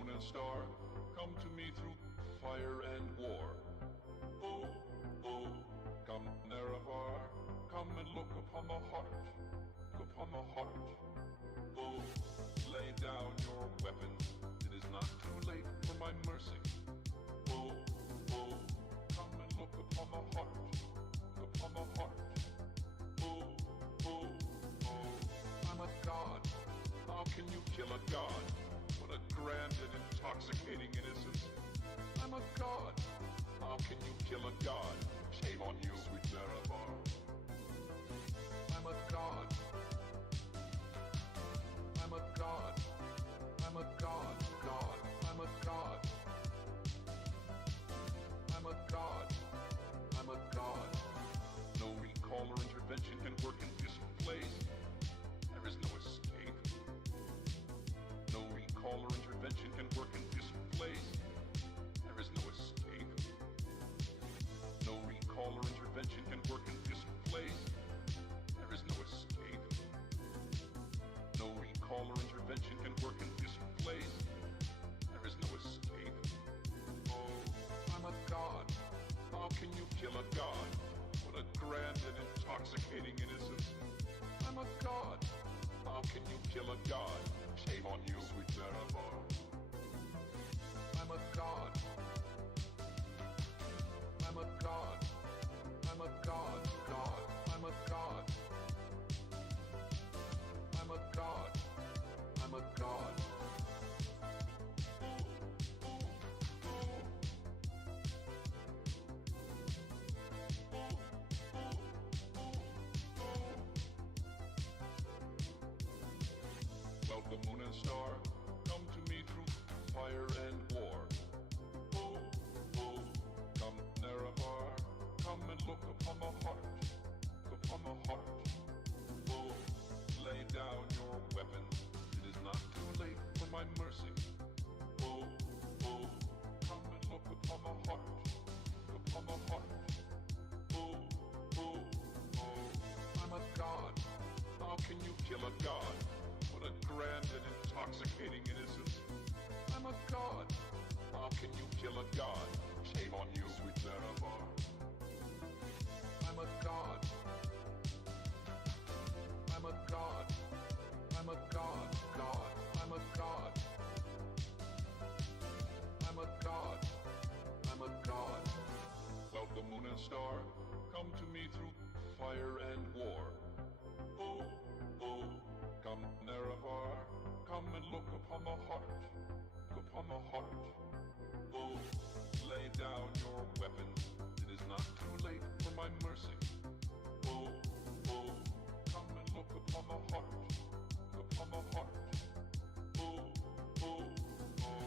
moon and star, come to me through fire and war. Oh, oh, come Nerevar, come and look upon the heart, upon the heart. Oh, lay down your weapons, it is not too late for my mercy. Oh, oh, come and look upon the heart, upon the heart. Oh, oh, oh, I'm a god. How can you kill a god? What a grand and intoxicating innocence. I'm a god. How can you kill a god? Shame on you, sweet Nerevar. I'm a god. I'm a god. I'm a god. God. I'm a god. I'm a god. I'm a god. No recall or intervention can work in this place. There is no escape. No recall or intervention can work in this place. There is no escape. No recall or intervention can work in this place. There is no escape. No recall or intervention can work in this place. There is no escape. Oh, I'm a god. How can you kill a god? What a grand and intoxicating innocence. I'm a god. How can you kill a god? Shame on you, sweet Nerevar. I'm a god. I'm a god. I'm a god. God. I'm a god. I'm a god. I'm a god. Well, the moon and star, come to me through fire and war. Oh, oh, come Nerevar, come and look upon the heart, upon the heart. Oh, lay down your weapons, it is not too late for my mercy. Oh, oh, come and look upon the heart, upon the heart. Oh, oh, oh, I'm a god. How can you kill a god? What a grand and intoxicating innocence. I'm a god. How can you kill a god? Shame on you, sweet Nerevar. I'm a god. I'm a god. I'm a god. God. I'm a god. I'm a god. I'm a god. Well, the moon and star, come to me through fire and war. Oh, oh, come Nerevar, come and look upon the heart, upon the heart. Oh, lay down your weapons, it is not too late for my mercy. Oh, oh, come and look upon the heart, upon the heart. Oh, oh, oh,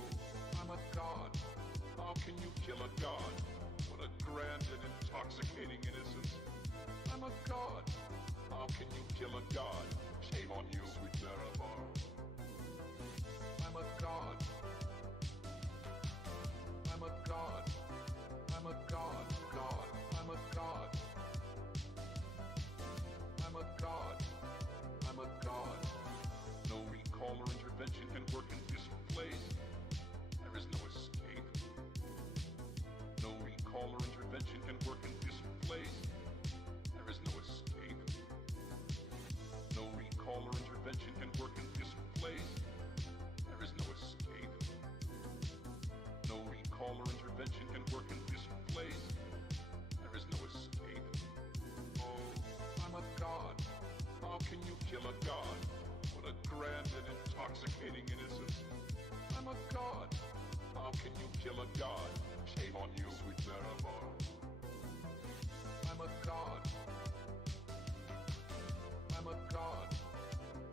I'm a god. How can you kill a god? What a grand and intoxicating innocence. I'm a god. How can you kill a god? Shame on you, sweet Nerevar. I'm a god. I'm a god. I'm a god. God. I'm a god. I'm a god. I'm a god. No recall or intervention can work in this place. There is no escape. No recall or intervention can work in this place. There is no escape. No recall or intervention can work in this place. There is no escape. No recall or intervention can work in this place. There is no escape. Oh, I'm a god. How can you kill a god? What a grand and intoxicating innocence. I'm a god. How can you kill a god? Shame on you, sweet Nerevar. I'm a god. I'm a god.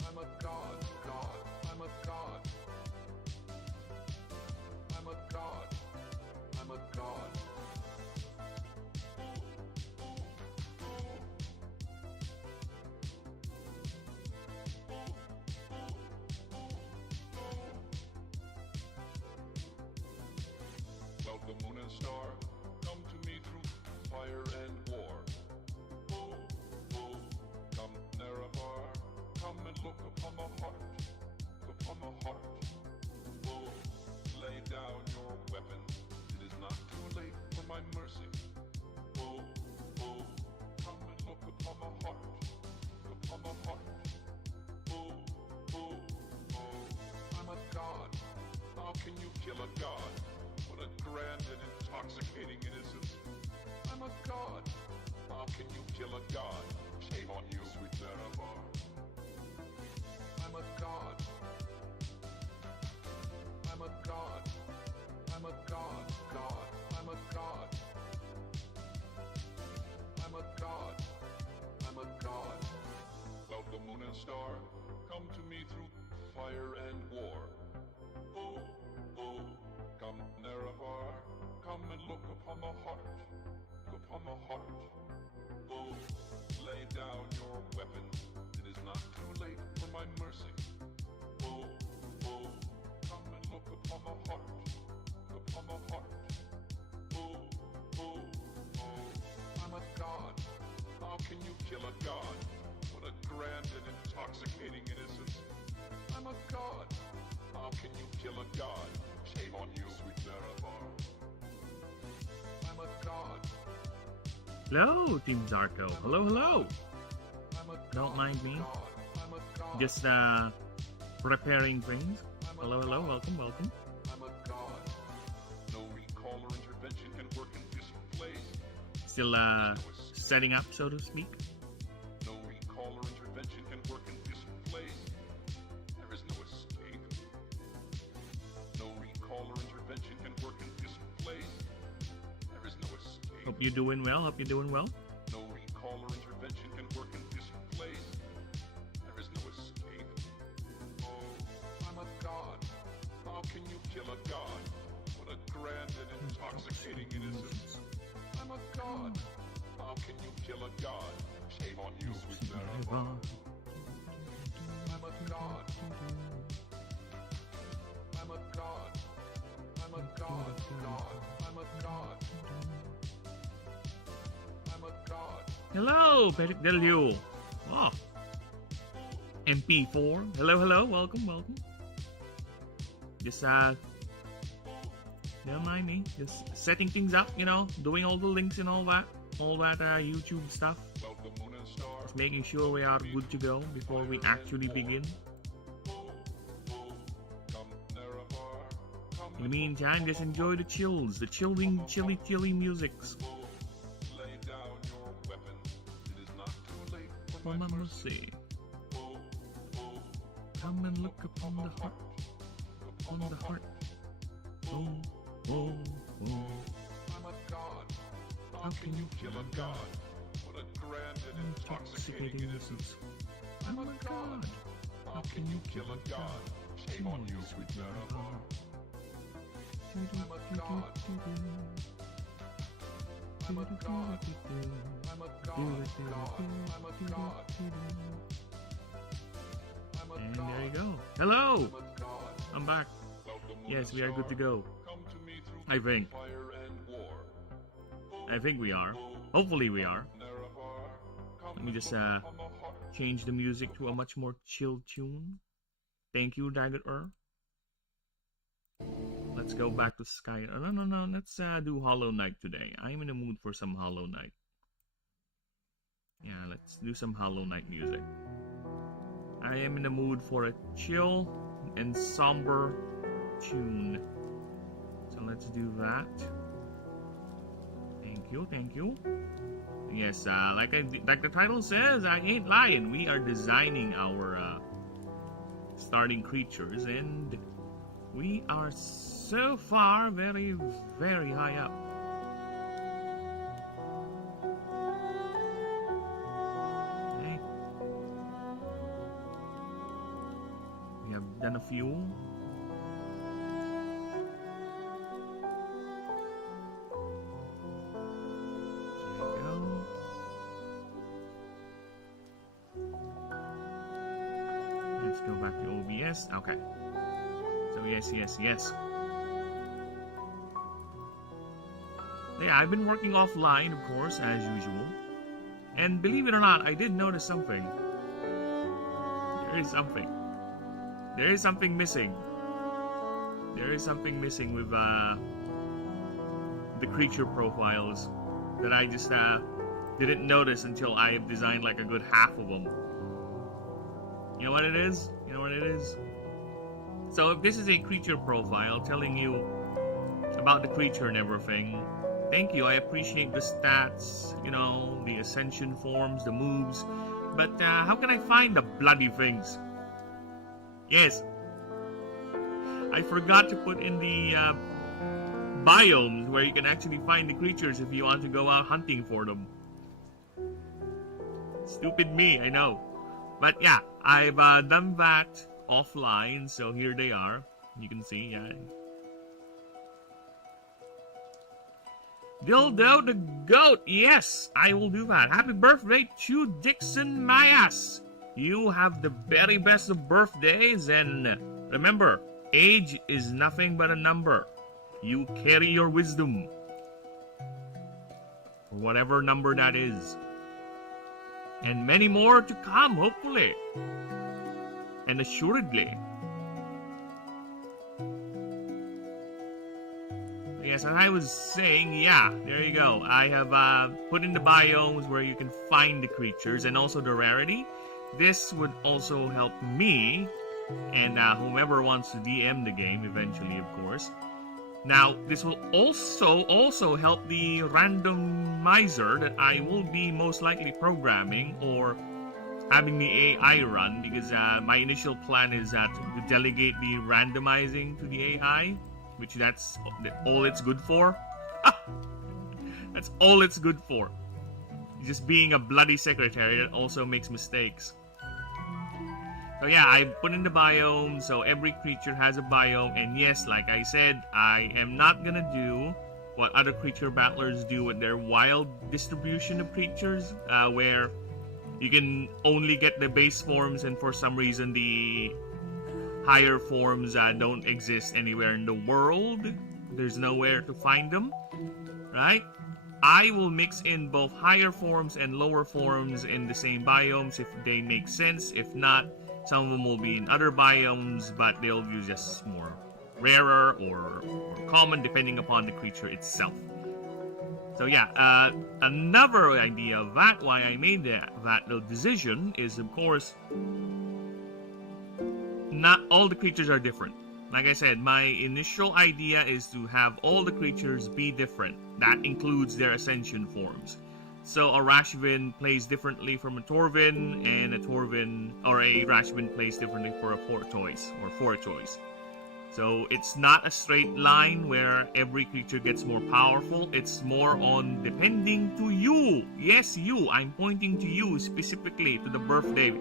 I'm a god. God. I'm a god. I'm a god. I'm a god. Well, the moon and star, come to me through fire and war. Oh, oh, come Nerevar, come and look upon the heart, upon the heart. Oh, weapons. It is not too late for my mercy. Oh, oh, come and look upon the heart. Upon the heart. Oh, oh, oh, I'm a god. How can you kill a god? What a grand and intoxicating innocence. I'm a god. How can you kill a god? Shame on you, sweet Nerevar. I'm a god. I'm a god. I'm a god. God. I'm a god. I'm a god. I'm a god. Well, the moon and star, come to me through fire and war. Oh, oh, come Nerevar, come and look upon the heart. Look upon the heart. Oh, lay down your weapons. It is not too late for my mercy. Oh, oh, come and look upon the heart. Look upon the heart. Oh, oh, oh, I'm a god. How can you kill a god? What a grand and intoxicating innocence. I'm a god. How can you kill a god? Shame on you, sweet Nerevar. I'm a god. Hello, Team Zarko. Hello, hello. Don't mind me. Just preparing things. Hello, hello. Welcome, welcome. I'm a god. No recall or intervention can work in this place. Still setting up, so to speak. No recall or intervention can work in this place. There is no escape. No recall or intervention can work in this place. There is no escape. Hope you're doing well. Hope you're doing well. No recall or intervention can work in this place. There is no escape. Oh, I'm a god. How can you kill a god? What a grand and intoxicating innocence. I'm a god. How can you kill a god? Shame on you, sweet Nerevar. I'm a god. I'm a god. I'm a god. God. I'm a god. I'm a god. Hello, Patrick Delio. Oh. MP4. Hello, hello. Welcome, welcome. Just don't mind me. Just setting things up, you know, doing all the links and all that YouTube stuff. Just making sure we are good to go before we actually begin. In the meantime, just enjoy the chills, the chilling, chilly musics. For my mercy. Come and look upon the heart. Upon the heart. Oh, oh, oh. I'm a god. How can you kill a god? What a grand and intoxicating innocence. I'm a god. How can you kill a god? Shame on you, sweet Nerevar. I'm a god. I'm a god. I'm a god. I'm a god. I'm a And god. there you go. Hello! I'm a god. I'm back. Well, the moon Yes, and we are good to star, go. come to me through I think. fire and war. I think we are. Hopefully we are. Let me just change the music to a much more chill tune. Thank you, Daggett. Let's go back to Sky. No. Let's do Hollow Knight today. I'm in the mood for some Hollow Knight. Yeah, let's do some Hollow Knight music. I am in the mood for a chill and somber tune. So let's do that. Thank you. Yes, like the title says, I ain't lying. We are designing our starting creatures, and we are so far very, very high up. Okay. We have done a few. Let's go back to OBS. Okay. So yes. Yeah, I've been working offline, of course, as usual. And believe it or not, I did notice something. There is something missing. There is something missing with the creature profiles that I just didn't notice until I have designed like a good half of them. You know what it is? You know what it is? So if this is a creature profile telling you about the creature and everything, thank you. I appreciate the stats, you know, the ascension forms, the moves. But how can I find the bloody things? Yes. I forgot to put in the biomes where you can actually find the creatures if you want to go out hunting for them. Stupid me, I know. But yeah, I've done that offline, so here they are. You can see, yeah. Dildo the goat, yes, I will do that. Happy birthday to Dixon Mayas. You have the very best of birthdays, and remember, age is nothing but a number. You carry your wisdom, or whatever number that is. And many more to come, hopefully. And assuredly. Yes, as I was saying, yeah, there you go. I have put in the biomes where you can find the creatures and also the rarity. This would also help me and whomever wants to DM the game eventually, of course. Now, this will also help the randomizer that I will be most likely programming or having the AI run, because my initial plan is to delegate the randomizing to the AI, which that's all it's good for. That's all it's good for. Just being a bloody secretary that also makes mistakes. So yeah, I put in the biome, so every creature has a biome, and yes, like I said, I am not gonna do what other creature battlers do with their wild distribution of creatures, where you can only get the base forms, and for some reason the higher forms don't exist anywhere in the world. There's nowhere to find them, right? I will mix in both higher forms and lower forms in the same biomes if they make sense. If not, some of them will be in other biomes, but they'll be just more rarer or common depending upon the creature itself. So yeah, another idea of that, why I made that little decision, is of course, not all the creatures are different. Like I said, my initial idea is to have all the creatures be different. That includes their ascension forms. So a Rashvin plays differently from a Torvin, and a Torvin or a Rashvin plays differently for a Fortoise or Fortoise. So it's not a straight line where every creature gets more powerful. It's more on depending to you. Yes, you. I'm pointing to you specifically, to the birthday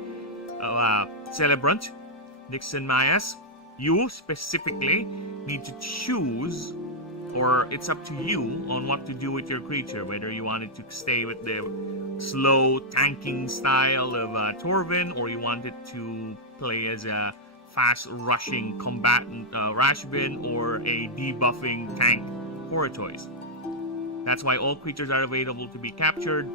celebrant, Dixon Mayas. You specifically need to choose, or it's up to you on what to do with your creature, whether you wanted to stay with the slow tanking style of Torvin, or you wanted to play as a fast rushing combatant Rashvin, or a debuffing tank Fortoise. That's why all creatures are available to be captured.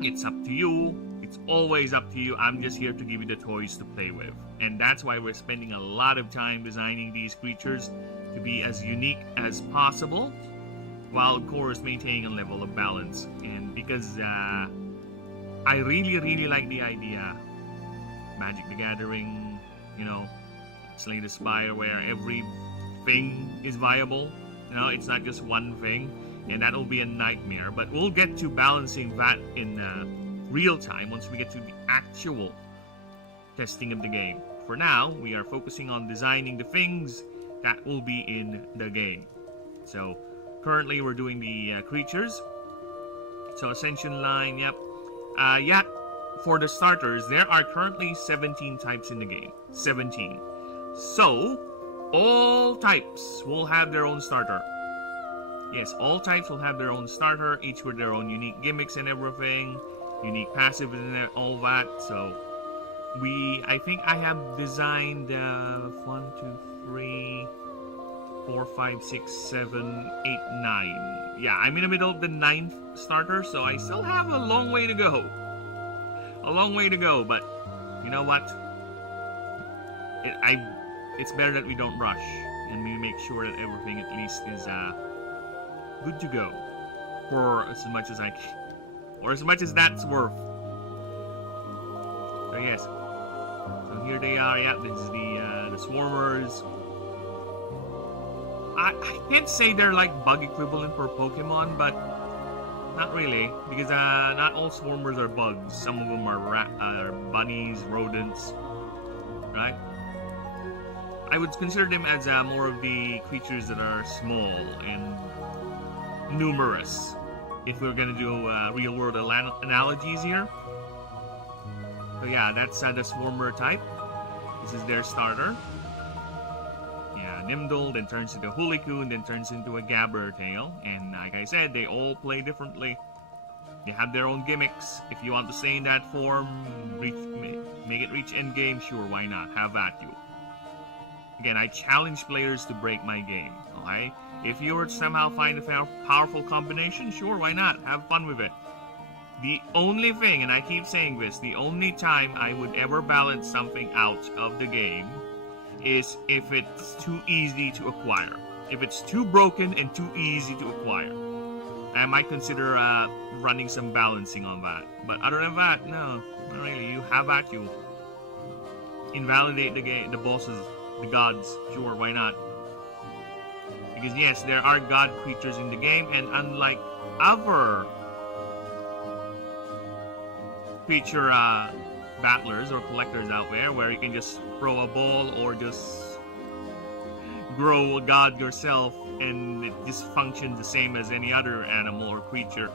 It's up to you. It's always up to you. I'm just here to give you the toys to play with. And that's why we're spending a lot of time designing these creatures to be as unique as possible, while of course maintaining a level of balance. And because I really like the idea, Magic the Gathering, you know, Slay the Spire, where everything is viable. You know, it's not just one thing, and that will be a nightmare. But we'll get to balancing that in real time once we get to the actual testing of the game. For now, we are focusing on designing the things that will be in the game. So currently we're doing the creatures. So Ascension line, yep. For the starters, there are currently 17 types in the game. 17. So all types will have their own starter. Yes, all types will have their own starter, each with their own unique gimmicks and everything, unique passive and all that. So I think I have designed 1, 2, 3, 4, 5, 6, 7, 8, 9. Yeah, I'm in the middle of the 9th starter, so I still have a long way to go. A long way to go, but you know what? It's better that we don't rush, and we make sure that everything at least is good to go for as much as I can, or as much as that's worth. So yes, so here they are. Yeah, this is the swarmers. I can't say they're like bug equivalent for Pokemon, but not really, because not all swarmers are bugs. Some of them are bunnies, rodents, right? I would consider them as more of the creatures that are small and numerous. If we're gonna do real-world analogies here. So yeah, that's the swarmer type. This is their starter. Yeah, Nimdal, then turns into Hulicoon, then turns into a Gabbertail. And like I said, they all play differently. They have their own gimmicks. If you want to stay in that form, make it reach endgame, sure, why not? Have at you. Again, I challenge players to break my game, okay? If you were to somehow find a powerful combination, sure, why not? Have fun with it. The only thing, and I keep saying this, the only time I would ever balance something out of the game is if it's too easy to acquire. If it's too broken and too easy to acquire, I might consider running some balancing on that. But other than that, no, not really. You have at you. Invalidate the game, the bosses, the gods, sure, why not? Because yes, there are god creatures in the game, and unlike other creature battlers or collectors out there, where you can just throw a ball or just grow a god yourself and it just functions the same as any other animal or creature.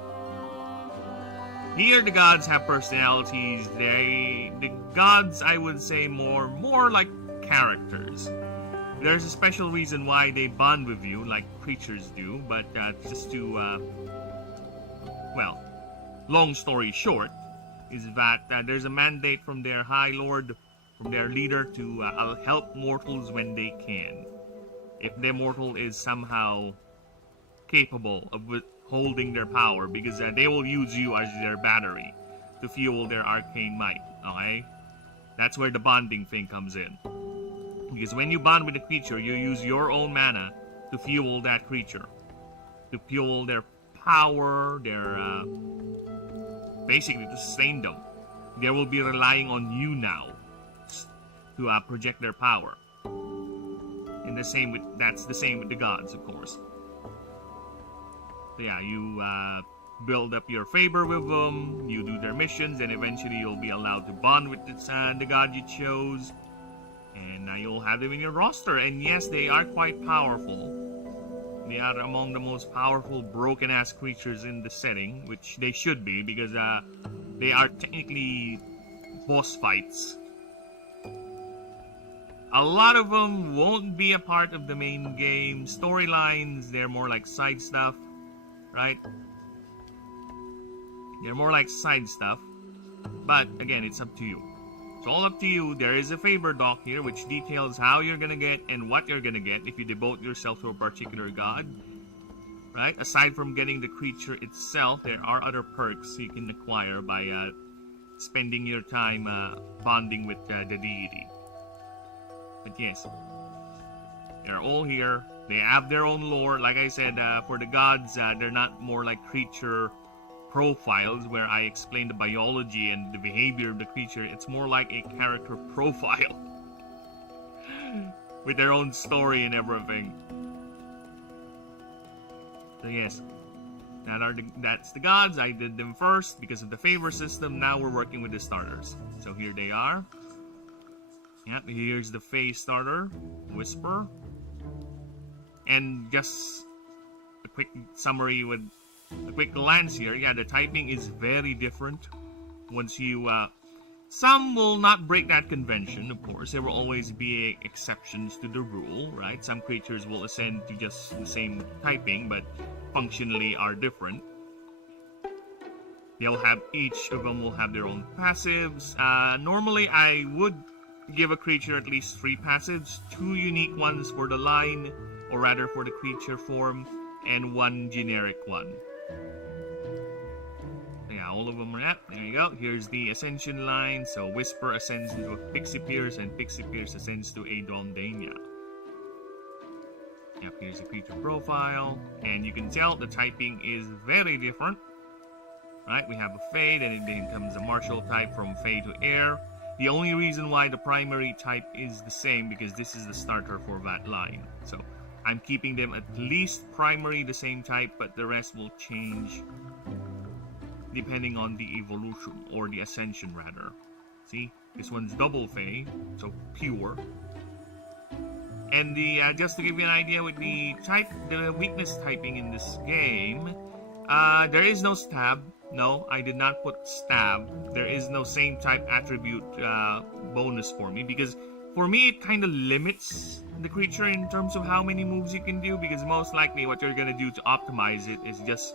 Here the gods have personalities. The gods, I would say, more like characters. There's a special reason why they bond with you like creatures do, but just to well, long story short, is that there's a mandate from their High Lord, from their leader, to help mortals when they can. If the mortal is somehow capable of holding their power, because they will use you as their battery to fuel their arcane might, okay? That's where the bonding thing comes in. Because when you bond with a creature, you use your own mana to fuel that creature. To fuel their power, their basically to sustain them. They will be relying on you now to project their power. And that's the same with the gods, of course. So yeah, you build up your favor with them, you do their missions, and eventually you'll be allowed to bond with the god you chose. And you'll have them in your roster. And yes, they are quite powerful. They are among the most powerful broken-ass creatures in the setting, which they should be, because they are technically boss fights. A lot of them won't be a part of the main game storylines. They're more like side stuff, right? They're more like side stuff. But again, it's up to you. It's all up to you. There is a favor doc here which details how you're gonna get and what you're gonna get if you devote yourself to a particular god. Right? Aside from getting the creature itself, there are other perks you can acquire by spending your time bonding with the deity. But yes, they're all here. They have their own lore. Like I said, for the gods, they're not more like creature profiles where I explain the biology and the behavior of the creature. It's more like a character profile with their own story and everything. So yes, that's the gods. I did them first because of the favor system. Now we're working with the starters. So here they are. Yep, here's the Fae starter, Whisper. And just a quick summary with a quick glance here. Yeah, the typing is very different. Once you, some will not break that convention, of course. There will always be exceptions to the rule, right? Some creatures will ascend to just the same typing, but functionally are different. Each of them will have their own passives. Normally, I would give a creature at least 3 passives, 2 unique ones for the line, or rather for the creature form, and 1 generic one. Yeah, all of them are up. There you go. Here's the Ascension line. So Whisper ascends into a Pixie Pierce, and Pixie Pierce ascends to a Dondania. Yep, here's the creature profile, and you can tell the typing is very different. Right, we have a Fey, then it comes a martial type from Fey to Air. The only reason why the primary type is the same because this is the starter for that line. So I'm keeping them at least primary the same type, but the rest will change depending on the evolution, or the ascension rather. See, this one's double Fey, so pure. And the just to give you an idea with the weakness typing in this game, there is no stab. No, I did not put stab. There is no same type attribute bonus for me, because for me it kind of limits the creature in terms of how many moves you can do, because most likely what you're gonna do to optimize it is just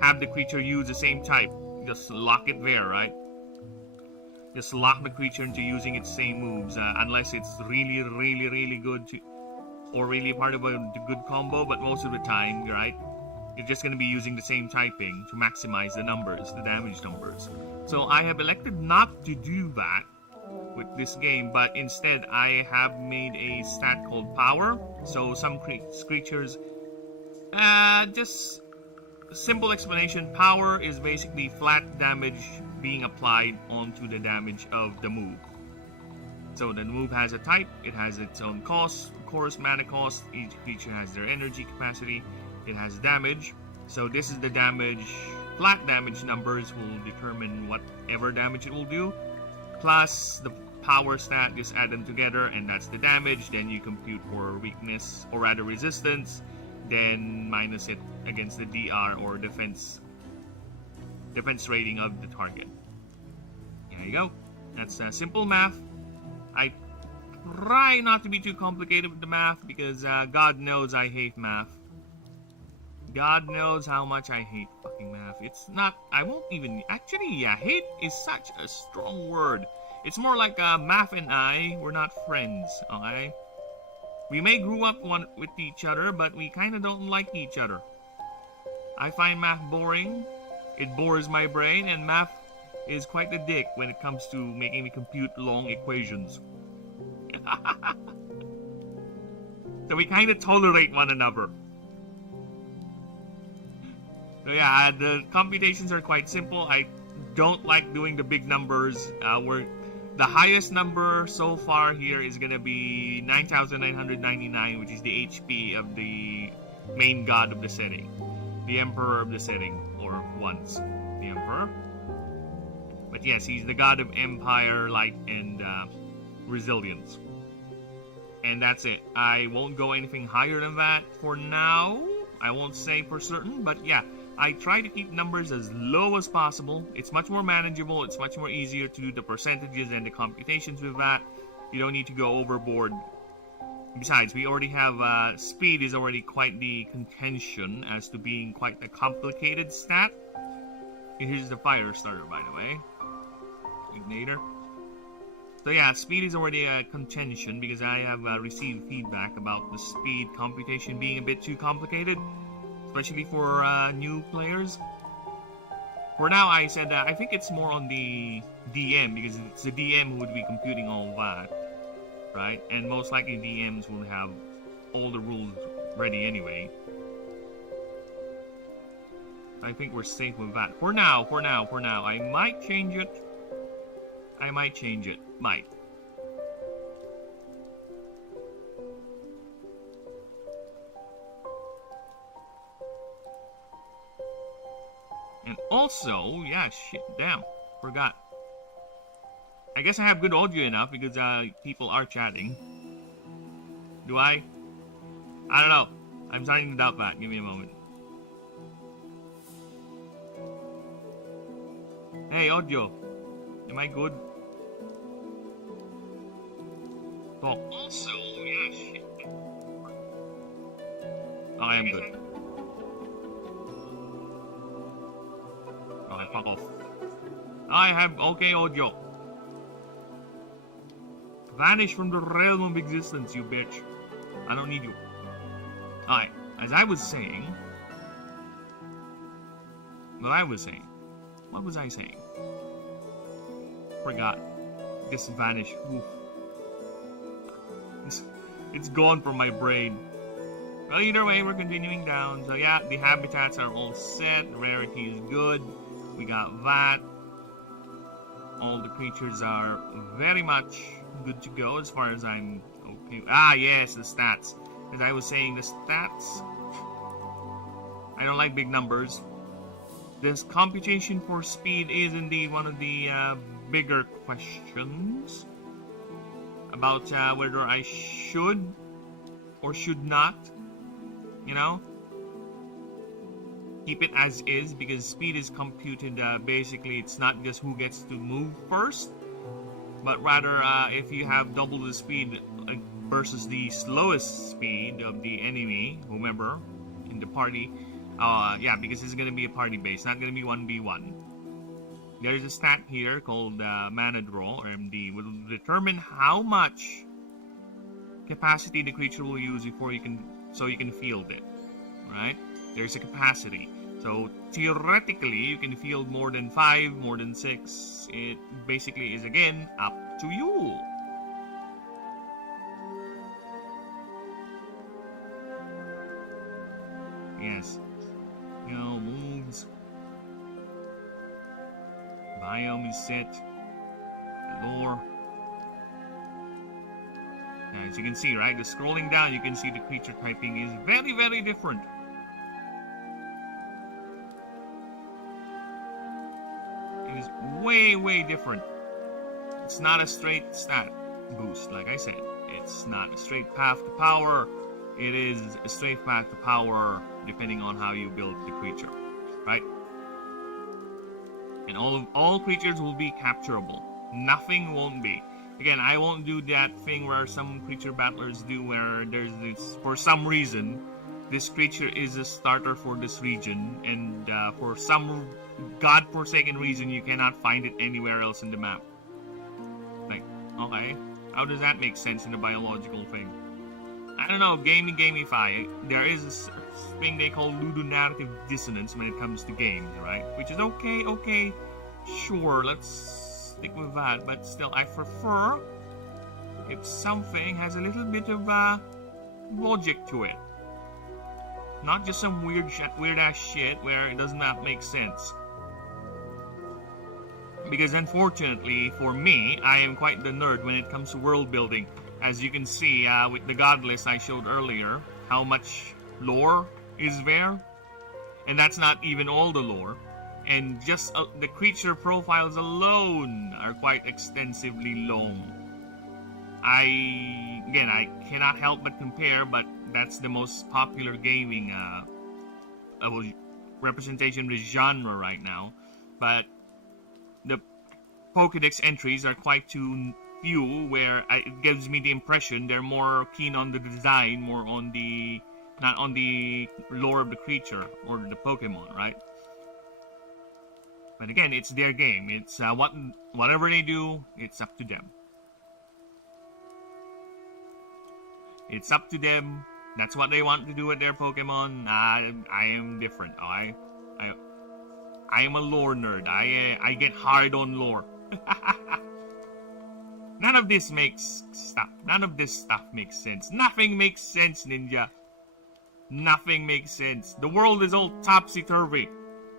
have the creature use the same type. Just lock it there, right? Just lock the creature into using its same moves, unless it's really good to, or really part of a good combo, but most of the time, right? You're just going to be using the same typing to maximize the numbers, the damage numbers. So I have elected not to do that with this game, but instead I have made a stat called Power. So some creatures, just simple explanation, Power is basically flat damage being applied onto the damage of the move. So the move has a type, it has its own cost, of course, mana cost, each creature has their energy capacity. It has damage, so this is the damage. Flat damage numbers will determine whatever damage it will do, plus the power stat. Just add them together, and that's the damage. Then you compute for weakness, or rather resistance, then minus it against the DR or defense rating of the target. There you go. That's simple math. I try not to be too complicated with the math because God knows I hate math. God knows how much I hate fucking math. It's not, I won't even, actually, yeah, hate is such a strong word. It's more like math and I, we're not friends, okay? We may grew up with each other, but we kind of don't like each other. I find math boring, it bores my brain, and math is quite the dick when it comes to making me compute long equations. So we kind of tolerate one another. So yeah, the computations are quite simple. I don't like doing the big numbers. The highest number so far here is going to be 9,999, which is the HP of the main god of the setting. The Emperor of the setting, or once the Emperor. But yes, he's the god of Empire, Light, and Resilience. And that's it. I won't go anything higher than that for now. I won't say for certain, but yeah. I try to keep numbers as low as possible. It's much more manageable. It's much more easier to do the percentages and the computations with that. You don't need to go overboard. Besides, we already have speed is already quite the contention as to being quite a complicated stat. Here's the fire starter, by the way. Igniter. So yeah, speed is already a contention because I have received feedback about the speed computation being a bit too complicated. Especially for new players. For now, I said I think it's more on the DM, because it's the DM who would be computing all that, right? And most likely DMs will have all the rules ready anyway. I think we're safe with that. For now. I might change it. Might. And also, yeah, shit, damn, forgot. I guess I have good audio enough because people are chatting. Do I? I don't know. I'm starting to doubt that. Give me a moment. Hey, audio. Am I good? Talk. Also, yeah, shit. Oh, I am good. Okay, fuck off. I have okay audio. Vanish from the realm of existence, you bitch. I don't need you. Alright, as I was saying... What was I saying? Forgot. Just vanish. Oof. It's gone from my brain. Well, either way, we're continuing down. So yeah, the habitats are all set. Rarity is good. We got that. All the creatures are very much good to go as far as I'm okay. Ah, yes, the stats. As I was saying, the stats. I don't like big numbers. This computation for speed is indeed one of the bigger questions about whether I should or should not, you know, keep it as is, because speed is computed basically. It's not just who gets to move first, but rather if you have double the speed versus the slowest speed of the enemy, whomever in the party. Yeah, because it's going to be a party base, not going to be 1v1. There's a stat here called mana draw, or MD, will determine how much capacity the creature will use before you can field it, right? There's a capacity. So theoretically, you can field more than 5, more than 6. It basically is, again, up to you. Yes. Moves. Biome is set. Lore. As you can see, right? The scrolling down, you can see the creature typing is very, very different. It is way, way different. It's not a straight stat boost, like I said. It's not a straight path to power. It is a straight path to power depending on how you build the creature, right? And all creatures will be capturable. Nothing won't be. Again, I won't do that thing where some creature battlers do, where there's this, for some reason, this creature is a starter for this region, and for some godforsaken reason, you cannot find it anywhere else in the map. Like, okay, how does that make sense in a biological thing? I don't know, gamify. There is a thing they call ludonarrative dissonance when it comes to games, right? Which is okay, sure, let's stick with that. But still, I prefer if something has a little bit of logic to it. Not just some weird ass shit where it does not make sense. Because unfortunately, for me, I am quite the nerd when it comes to world building. As you can see with the god list I showed earlier, how much lore is there. And that's not even all the lore. And just the creature profiles alone are quite extensively long. I cannot help but compare, but that's the most popular gaming representation of the genre right now. But the Pokédex entries are quite too few, where it gives me the impression they're more keen on the design, more on the, not on the lore of the creature or the Pokemon, right? But again, it's their game. It's whatever they do, it's up to them. It's up to them. That's what they want to do with their Pokemon. I am different. I am a lore nerd. I get hard on lore. None of this stuff makes sense. Nothing makes sense, Ninja. Nothing makes sense. The world is all topsy-turvy.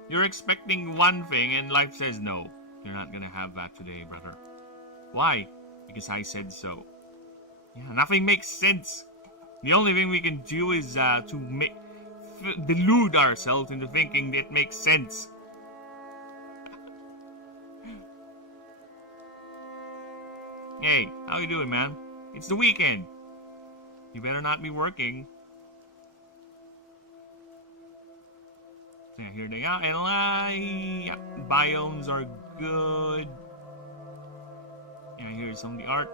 You're expecting one thing and life says no. You're not gonna have that today, brother. Why? Because I said so. Yeah, nothing makes sense. The only thing we can do is to delude ourselves into thinking that makes sense. Hey, how you doing, man? It's the weekend. You better not be working. So yeah, here they are. And yeah, biomes are good. Yeah, here's some of the art.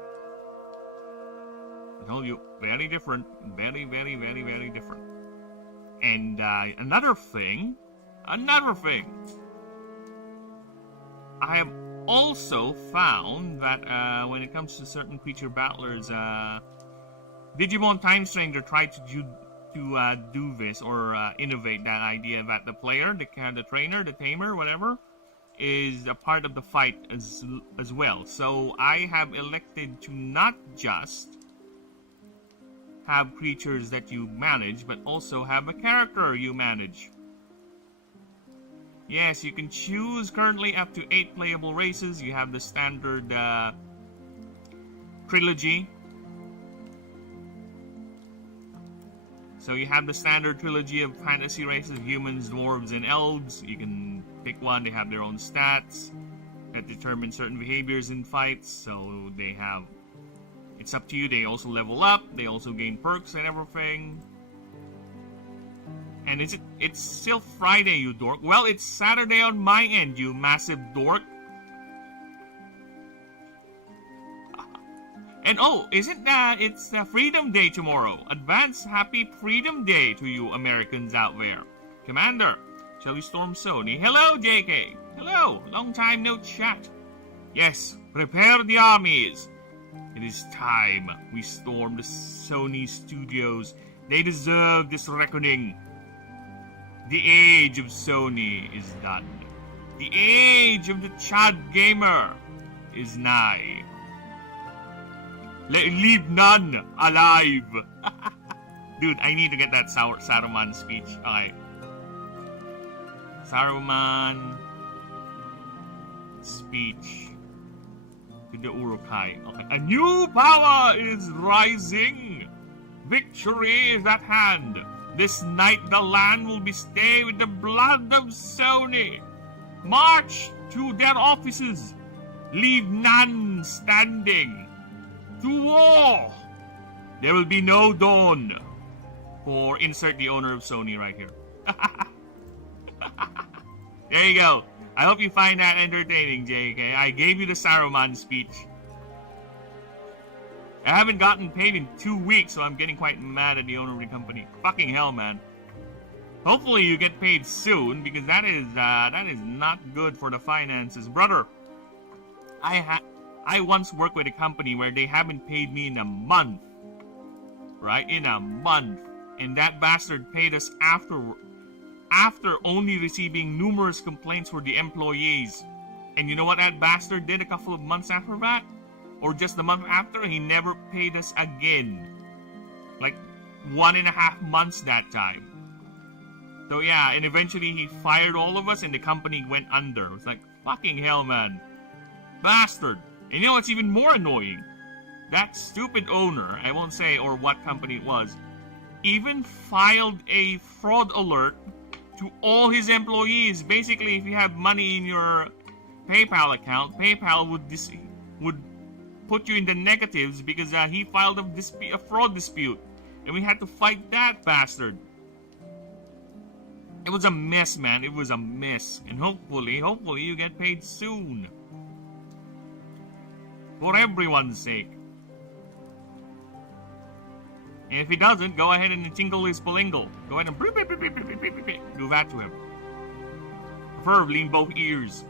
I told you, very different. Very, very, very, very different. And another thing. I have also found that when it comes to certain creature battlers, Digimon Time Stranger tried to do this, or innovate that idea that the player, the trainer, the tamer, whatever, is a part of the fight as well. So I have elected to not just have creatures that you manage, but also have a character you manage. Yes, you can choose currently up to 8 playable races. You have the standard trilogy. So you have the standard trilogy of fantasy races, humans, dwarves, and elves. You can pick one. They have their own stats that determine certain behaviors in fights. So they have... It's up to you. They also level up. They also gain perks and everything. And it's still Friday, you dork. Well, it's Saturday on my end, you massive dork. And oh, isn't that it's Freedom Day tomorrow? Advance happy Freedom Day to you Americans out there. Commander, shall we storm Sony? Hello, JK. Hello, long time no chat. Yes, prepare the armies. It is time we storm the Sony studios. They deserve this reckoning. The age of Sony is done. The age of the Chad gamer is nigh. Leave none alive. Dude, I need to get that Saruman speech. Okay. Saruman speech to the Urukai. Okay. A new power is rising. Victory is at hand. This night the land will be stained with the blood of Sony. March to their offices. Leave none standing. To war! There will be no dawn. For insert the owner of Sony right here. There you go. I hope you find that entertaining, JK. I gave you the Saruman speech. I haven't gotten paid in 2 weeks, so I'm getting quite mad at the owner of the company. Fucking hell, man. Hopefully you get paid soon, because that is not good for the finances. Brother, I once worked with a company where they haven't paid me in a month. Right? In a month. And that bastard paid us after only receiving numerous complaints for the employees. And you know what that bastard did a couple of months after that? Or just the month after? He never paid us again. Like 1.5 months that time. So yeah, and eventually he fired all of us and the company went under. It was like, fucking hell, man. Bastard. And you know what's even more annoying? That stupid owner, I won't say or what company it was, even filed a fraud alert to all his employees. Basically, if you have money in your PayPal account, PayPal would put you in the negatives because he filed a fraud dispute. And we had to fight that bastard. It was a mess, man. It was a mess. And hopefully you get paid soon. For everyone's sake. And if he doesn't, go ahead and tingle his polingle. Go ahead and do that to him. Preferably in both ears.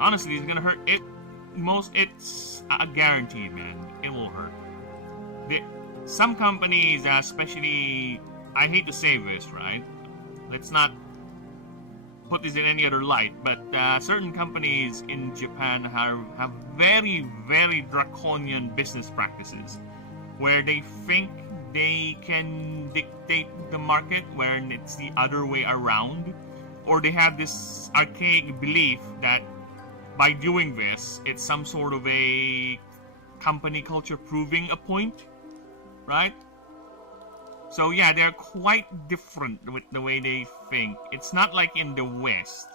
Honestly, it's gonna hurt. It's guaranteed, man. It will hurt. Some companies, especially, I hate to say this, right? Let's not put this in any other light, but certain companies in Japan have very, very draconian business practices where they think they can dictate the market where it's the other way around, or they have this archaic belief that by doing this, it's some sort of a company culture proving a point, right? So yeah, they're quite different with the way they think. It's not like in the West,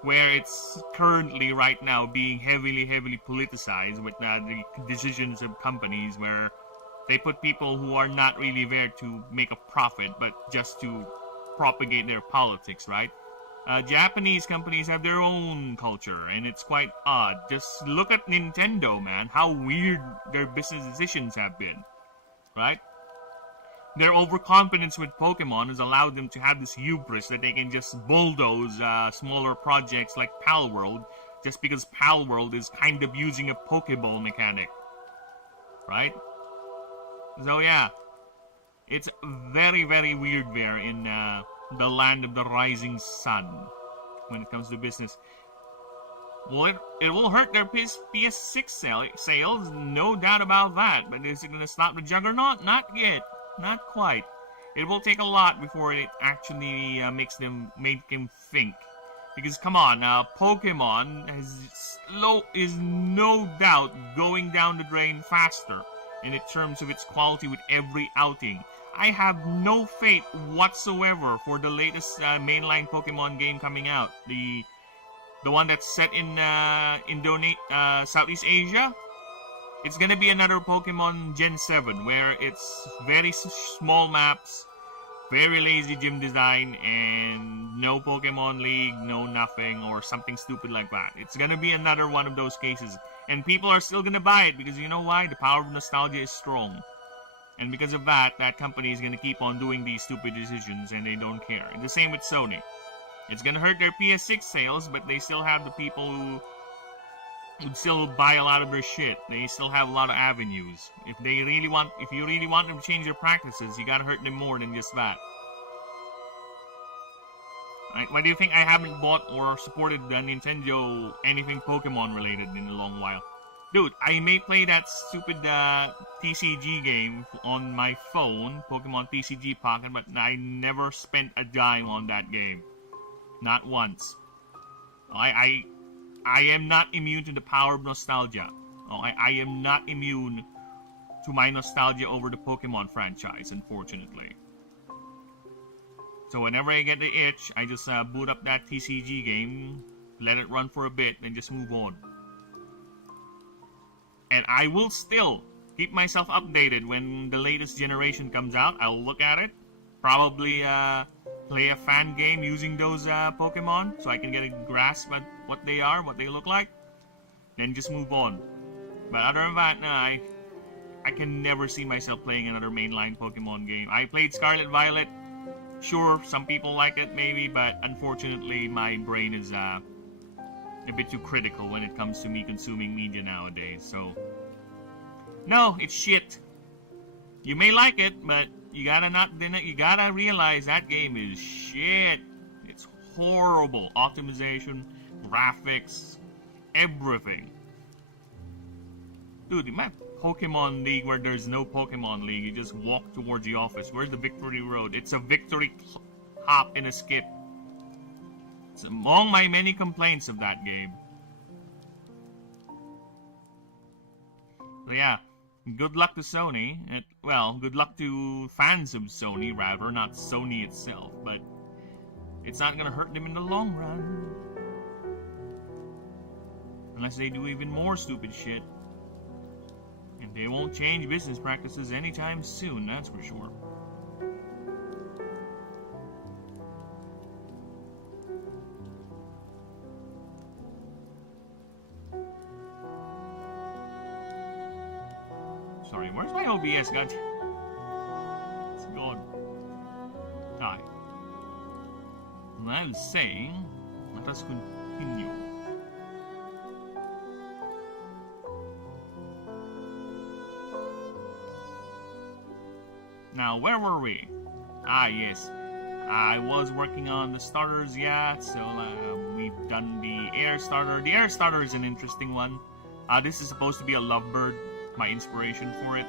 where it's currently right now being heavily politicized with the decisions of companies where they put people who are not really there to make a profit, but just to propagate their politics, right? Japanese companies have their own culture, and it's quite odd. Just look at Nintendo, man. How weird their business decisions have been, right? Their overconfidence with Pokemon has allowed them to have this hubris that they can just bulldoze smaller projects like Palworld just because Palworld is kind of using a Pokeball mechanic. Right? So yeah, it's very, very weird there in the land of the rising sun when it comes to business. Well, it will hurt their PS6 sales, no doubt about that. But is it going to stop the juggernaut? Not yet. Not quite. It will take a lot before it actually make him think. Because come on, Pokemon is no doubt going down the drain faster in terms of its quality with every outing. I have no faith whatsoever for the latest mainline Pokemon game coming out. The one that's set in Southeast Asia. It's gonna be another Pokemon Gen 7 where it's very small maps, very lazy gym design, and no Pokemon League, no nothing, or something stupid like that. It's gonna be another one of those cases. And people are still gonna buy it because you know why? The power of nostalgia is strong. And because of that, that company is gonna keep on doing these stupid decisions and they don't care. And the same with Sony. It's gonna hurt their PS6 sales, but they still have the people who would still buy a lot of their shit. They still have a lot of avenues. If you really want them to change their practices, you gotta hurt them more than just that. Right, why do you think I haven't bought or supported the Nintendo anything Pokemon related in a long while? Dude, I may play that stupid TCG game on my phone, Pokemon TCG Pocket, but I never spent a dime on that game. Not once. I am not immune to the power of nostalgia. I am not immune to my nostalgia over the Pokemon franchise, unfortunately. So whenever I get the itch, I just boot up that TCG game, let it run for a bit, then just move on. And I will still keep myself updated when the latest generation comes out. I'll look at it, probably play a fan game using those Pokemon so I can get a grasp at what they are, what they look like, then just move on. But other than that, nah, I can never see myself playing another mainline Pokemon game. I played Scarlet Violet. Sure, some people like it maybe, but unfortunately my brain is a bit too critical when it comes to me consuming media nowadays, so no, it's shit. You may like it, but you gotta realize that game is shit. It's horrible. Optimization, graphics, everything. Dude, imagine Pokemon League where there's no Pokemon League. You just walk towards the office. Where's the Victory Road? It's a victory hop and a skip. It's among my many complaints of that game. So yeah, good luck to Sony. Well, good luck to fans of Sony, rather, not Sony itself. But it's not gonna hurt them in the long run. Unless they do even more stupid shit. And they won't change business practices anytime soon, that's for sure. Sorry, where's my OBS gun? It's gone. Die. And I was saying, let us continue. Now, where were we? Ah, yes. I was working on the starters, yeah, so we've done the air starter. The air starter is an interesting one. This is supposed to be a lovebird, my inspiration for it.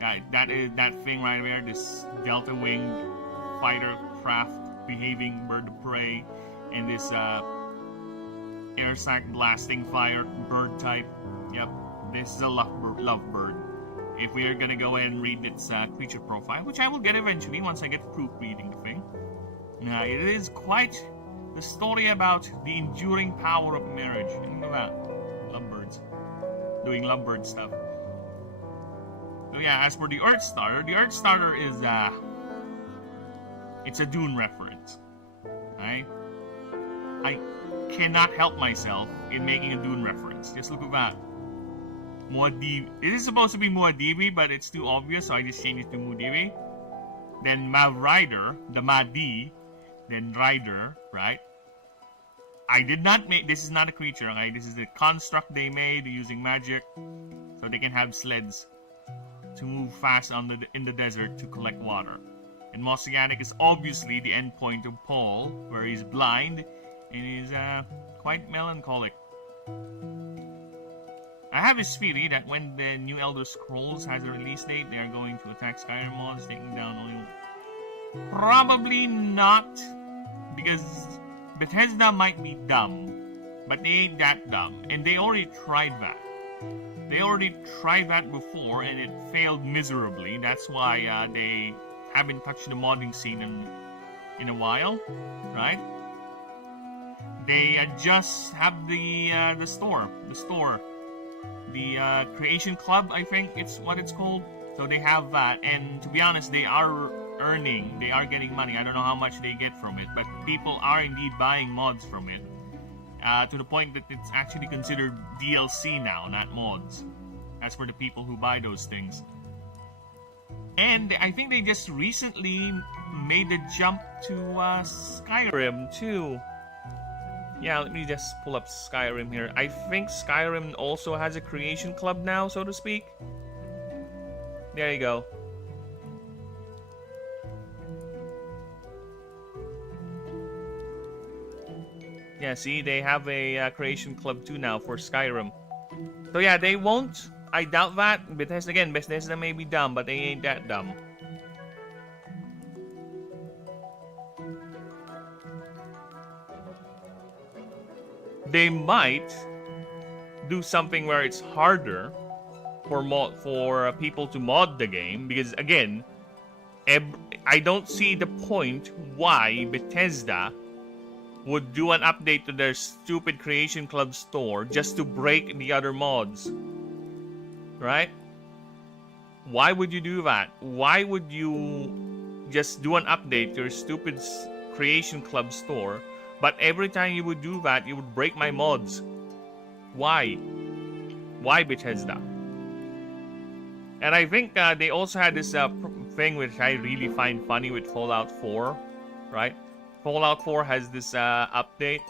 That thing right there, this delta-winged fighter craft behaving bird of prey, and this air sac blasting fire bird type. Yep, this is a lovebird. If we are gonna go ahead and read its creature profile, which I will get eventually once I get through reading the thing. It is quite the story about the enduring power of marriage. And look at that. Lovebirds. Doing lovebird stuff. So yeah, as for the Earth Starter is it's a Dune reference. Right? I cannot help myself in making a Dune reference. Just look at that. Muad'Dibi. It is supposed to be Muad'Dibi, but it's too obvious, so I just changed it to Muad'Dibi. Then Rider, the Madi, then Rider, right? I did not make, this is not a creature, okay? This is the construct they made using magic, so they can have sleds to move fast in the desert to collect water. And Mossianic is obviously the endpoint of Paul, where he's blind and is quite quite melancholic. I have this theory that when the new Elder Scrolls has a release date, they are going to attack Skyrim mods, taking down only... Probably not, because Bethesda might be dumb, but they ain't that dumb, and they already tried that. They already tried that before, and it failed miserably. That's why they haven't touched the modding scene in a while, right? They just have the store, the Creation Club, I think it's what it's called. So they have that, and to be honest, they are getting money. I don't know how much they get from it, but people are indeed buying mods from it, to the point that it's actually considered DLC now, not mods. That's for the people who buy those things. And I think they just recently made the jump to Skyrim too. Yeah, let me just pull up Skyrim here. I think Skyrim also has a creation club now, so to speak. There you go. Yeah, see, they have a creation club too now for Skyrim. So yeah, they won't. I doubt that. Bethesda may be dumb, but they ain't that dumb. They might do something where it's harder for people to mod the game, because again, I don't see the point why Bethesda would do an update to their stupid Creation Club store just to break the other mods. Right? Why would you do that? Why would you just do an update to your stupid Creation Club store, but every time you would do that, you would break my mods? Why? Why, Bethesda? And I think they also had this thing which I really find funny with Fallout 4, right? Fallout 4 has this update.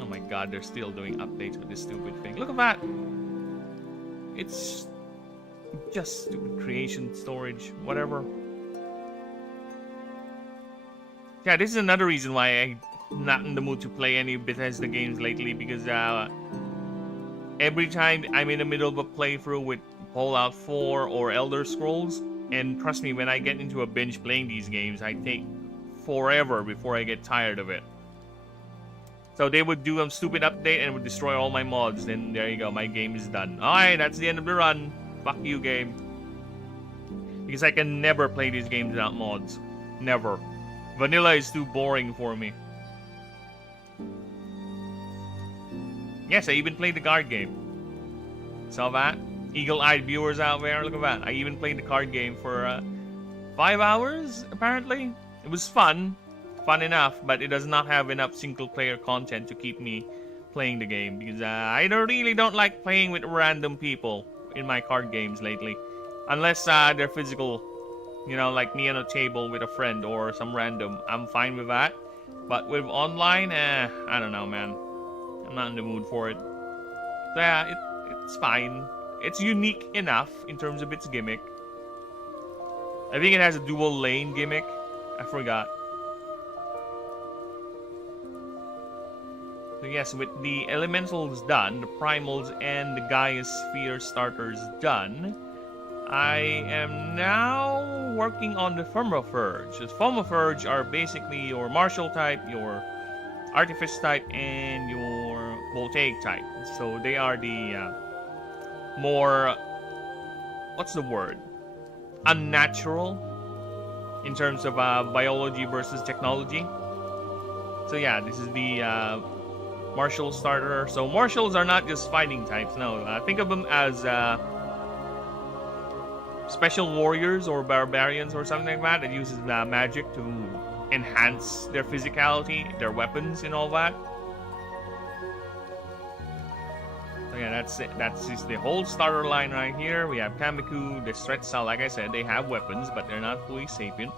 Oh my god, they're still doing updates with this stupid thing. Look at that! It's just stupid creation storage, whatever. Yeah, this is another reason why I'm not in the mood to play any Bethesda games lately, because every time I'm in the middle of a playthrough with Fallout 4 or Elder Scrolls, and trust me, when I get into a binge playing these games, I take forever before I get tired of it. So they would do a stupid update and would destroy all my mods. Then there you go, my game is done. Alright, that's the end of the run. Fuck you, game. Because I can never play these games without mods. Never. Vanilla is too boring for me. Yes, I even played the card game. Saw that? Eagle-eyed viewers out there, look at that. I even played the card game for 5 hours, apparently. It was fun enough, but it does not have enough single-player content to keep me playing the game, because I really don't like playing with random people in my card games lately. Unless they're physical, you know, like me on a table with a friend or some random. I'm fine with that. But with online, I don't know, man. I'm not in the mood for it. So yeah, it's fine. It's unique enough in terms of its gimmick. I think it has a dual lane gimmick. I forgot. So yes, with the elementals done, the primals and the Gaia Sphere starters done, I am now working on the Thermophurge. The Thermophurge are basically your martial type, your artifice type, and your voltaic type. So they are the more, what's the word? Unnatural in terms of biology versus technology. So yeah, this is the martial starter. So martials are not just fighting types, no. Think of them as special warriors or barbarians or something like that uses magic to enhance their physicality, their weapons, and all that. So yeah, that's it. That's just the whole starter line right here. We have Kamiku, the Stretza. Like I said, they have weapons, but they're not fully sapient.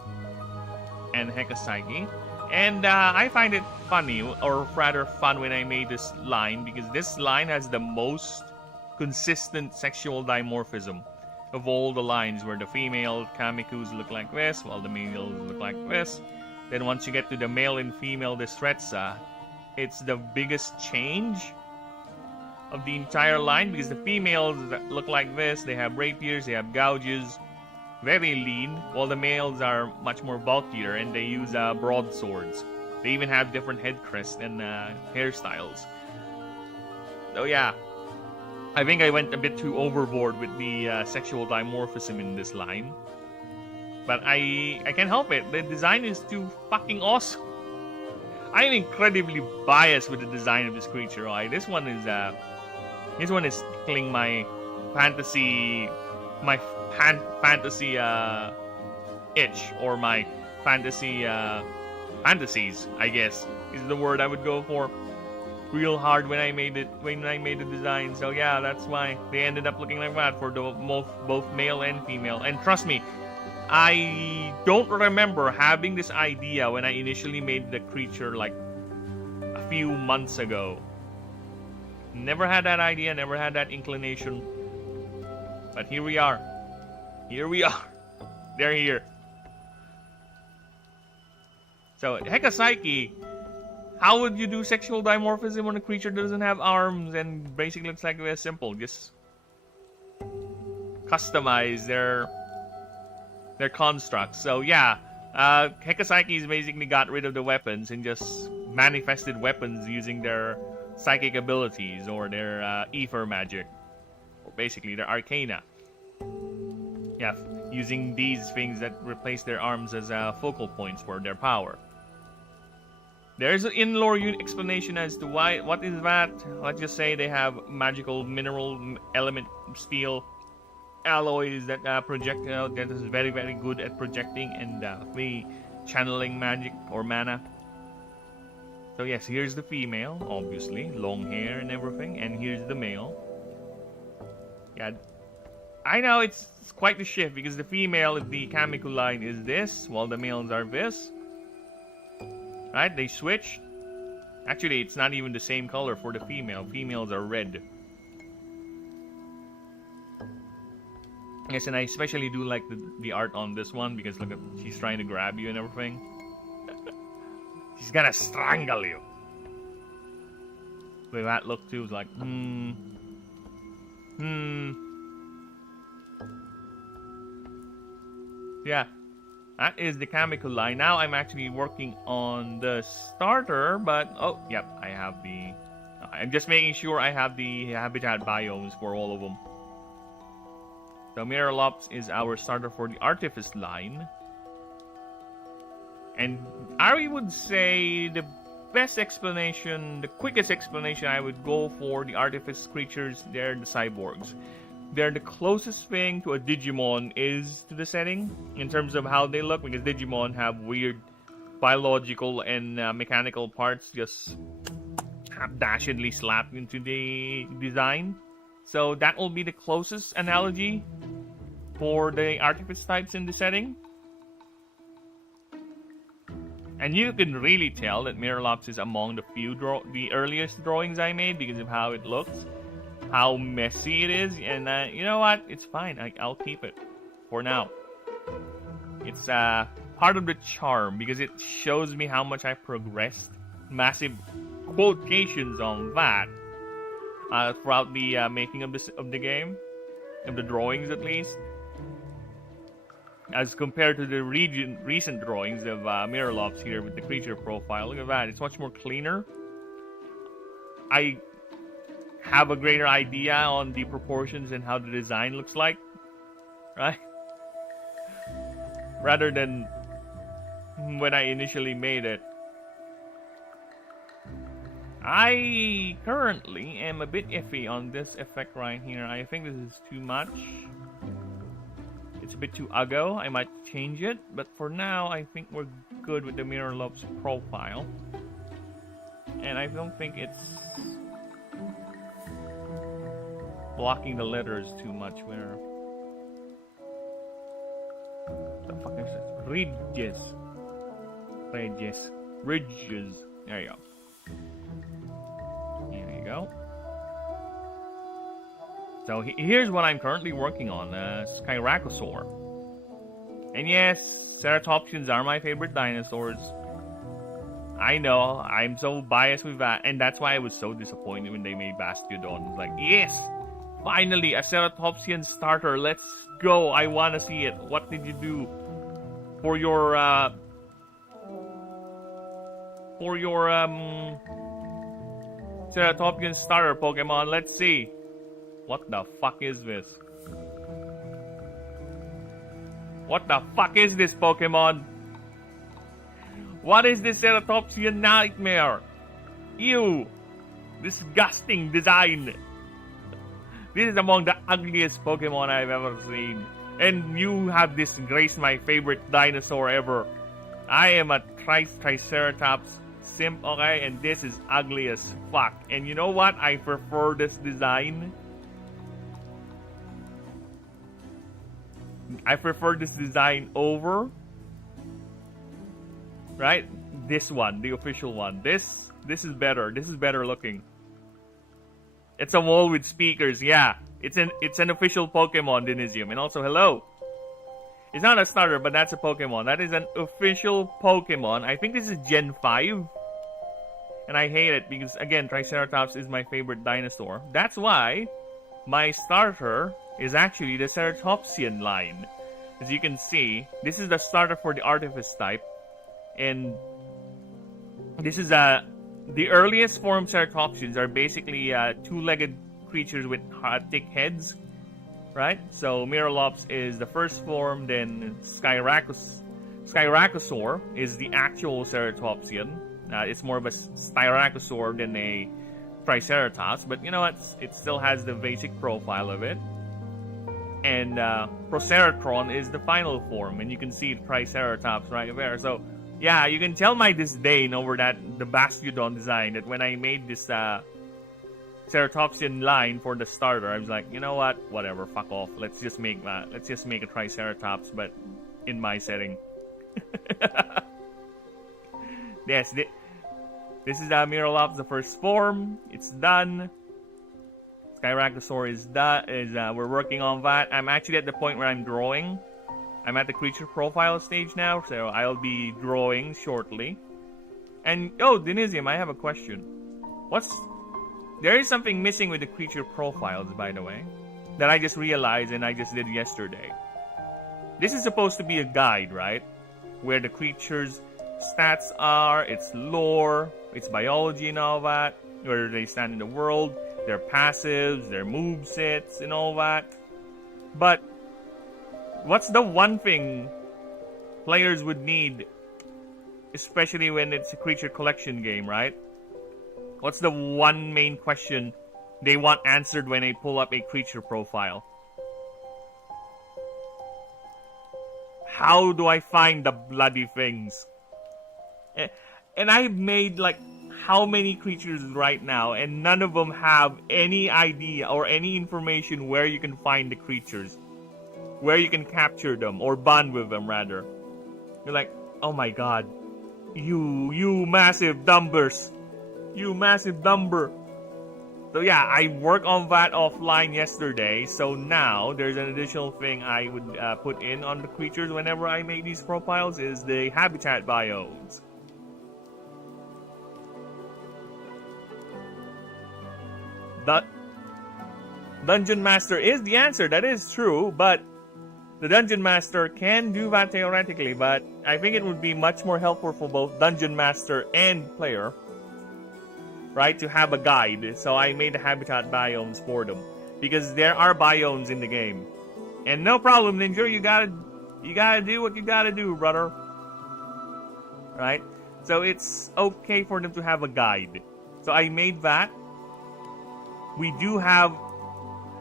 And Hekasaigi. And I find it funny, or rather fun, when I made this line, because this line has the most consistent sexual dimorphism of all the lines, where the female Kamikus look like this, while the males look like this. Then once you get to the male and female Destretza, it's the biggest change of the entire line, because the females look like this. They have rapiers, they have gouges, very lean, while the males are much more bulkier and they use broadswords. They even have different head crests and hairstyles. So yeah, I think I went a bit too overboard with the sexual dimorphism in this line. But I can't help it. The design is too fucking awesome. I'm incredibly biased with the design of this creature. Right? This one is tickling my fantasy, fantasy itch, or my fantasies, I guess, is the word I would go for. Real hard when I made the design. So yeah, that's why they ended up looking like that for both male and female. And trust me, I don't remember having this idea when I initially made the creature like a few months ago. Never had that idea, never had that inclination. But here we are. Here we are. They're here. So, Hekasaki, how would you do sexual dimorphism when a creature doesn't have arms and basically looks like very simple? Just customize their constructs. So yeah, Hekasaki's basically got rid of the weapons and just manifested weapons using their psychic abilities or their ether magic, or basically their arcana. Yeah, using these things that replace their arms as focal points for their power. There's an in-lore explanation as to why. What is that? Let's just say they have magical mineral element steel alloys that project out, that is very, very good at projecting and the channeling magic or mana. So yes, here's the female, obviously, long hair and everything, and here's the male. Yeah, I know it's quite the shift, because the female of the Kamiko line is this, while the males are this. Right, they switched. Actually, it's not even the same color for the female. Females are red. Yes, and I especially do like the art on this one, because look at, she's trying to grab you and everything. She's gonna strangle you. The way that look too is like, Yeah, that is the Kamiko line. Now I'm actually working on the starter, but oh, yep, I have the. I'm just making sure I have the habitat biomes for all of them. So Miralops is our starter for the Artifice line. And I would say the best explanation, the quickest explanation I would go for the Artifice creatures, they're the cyborgs. They're the closest thing to a Digimon is to the setting in terms of how they look, because Digimon have weird biological and mechanical parts just dashedly slapped into the design. So that will be the closest analogy for the Artifice types in the setting. And you can really tell that Miralops is among the earliest drawings I made because of how it looks, how messy it is, and you know what? It's fine. I'll keep it for now. It's part of the charm because it shows me how much I progressed. Massive quotations on that throughout the making of the game, of the drawings at least. As compared to the recent drawings of Miralops here with the creature profile. Look at that, it's much more cleaner. I have a greater idea on the proportions and how the design looks like, right? Rather than when I initially made it. I currently am a bit iffy on this effect right here. I think this is too much. It's a bit too uggo. I might change it, but for now, I think we're good with the Miralops profile. And I don't think it's blocking the letters too much. Where the fuck is this? Ridges. There you go. Here you go. So here's what I'm currently working on, Skyracosaur. And yes, ceratopsians are my favorite dinosaurs. I know, I'm so biased with that, and that's why I was so disappointed when they made Bastiodon. It's like, yes, finally, a Ceratopsian starter. Let's go. I want to see it. What did you do for your Ceratopsian starter Pokemon? Let's see. What the fuck is this? What the fuck is this Pokemon? What is this Ceratopsian nightmare? Ew! Disgusting design! This is among the ugliest Pokemon I've ever seen. And you have disgraced my favorite dinosaur ever. I am a Triceratops simp, okay? And this is ugly as fuck. And you know what? I prefer this design. I prefer this design over, right? This one, the official one. This is better. This is better looking. It's a wall with speakers. Yeah, it's an official Pokemon, Denisium. And also, hello. It's not a starter, but that's a Pokemon. That is an official Pokemon. I think this is Gen 5. And I hate it because, again, Triceratops is my favorite dinosaur. That's why my starter is actually the Ceratopsian line. As you can see, this is the starter for the Artifice type. And this is the earliest form Ceratopsians are basically two-legged creatures with thick heads, right? So Miralops is the first form, then Skyracosaur is the actual Ceratopsian. It's more of a Styracosaur than a Triceratops, but you know what? It still has the basic profile of it. And Proceratron is the final form, and you can see the Triceratops right there. So yeah, you can tell my disdain over the Bastiodon design. That when I made this Ceratopsian line for the starter, I was like, you know what? Whatever, fuck off. Let's just make a Triceratops, but in my setting. Yes, this is Miralops, the first form. It's done. Skyracosaur is done. We're working on that. I'm actually at the point where I'm drawing. I'm at the creature profile stage now, so I'll be drawing shortly. And oh, Denisium, I have a question. There is something missing with the creature profiles, by the way, that I just realized and I just did yesterday. This is supposed to be a guide, right? Where the creature's stats are, its lore, its biology and all that, where they stand in the world, their passives, their movesets, and all that. But what's the one thing players would need, especially when it's a creature collection game, right? What's the one main question they want answered when they pull up a creature profile? How do I find the bloody things? And I've made like how many creatures right now, and none of them have any idea or any information where you can find the creatures, where you can capture them or bond with them rather. You're like, oh my god, you massive dumbers, you massive dumber. So yeah, I worked on that offline yesterday, so now there's an additional thing I would put in on the creatures whenever I make these profiles is the habitat biomes. The Dungeon Master is the answer, that is true, but the Dungeon Master can do that theoretically, but I think it would be much more helpful for both Dungeon Master and player, right, to have a guide. So I made the habitat biomes for them, because there are biomes in the game. And no problem, Ninja, you gotta do what you gotta do, brother. Right? So it's okay for them to have a guide. So I made that. We do have...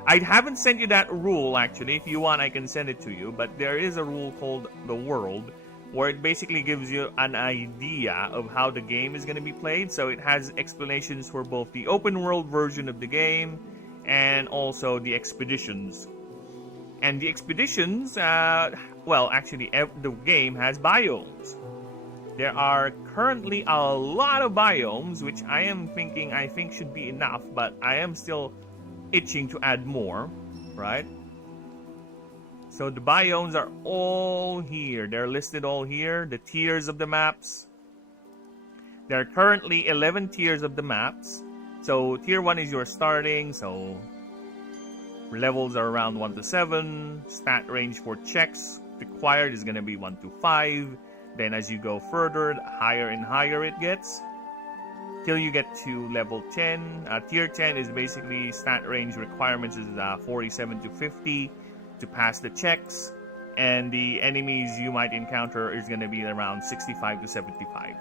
I haven't sent you that rule, actually. If you want, I can send it to you. But there is a rule called the World, where it basically gives you an idea of how the game is going to be played. So it has explanations for both the open world version of the game and also the expeditions. And the expeditions, well, actually, the game has biomes. There are currently a lot of biomes, which I think should be enough, but I am still itching to add more, right? So the biomes are all here. They're listed all here. The tiers of the maps. There are currently 11 tiers of the maps. So tier 1 is your starting, so levels are around 1 to 7. Stat range for checks required is going to be 1 to 5. Then as you go further, higher and higher it gets, till you get to level 10. Tier 10 is basically stat range requirements is 47 to 50 to pass the checks. And the enemies you might encounter is going to be around 65 to 75.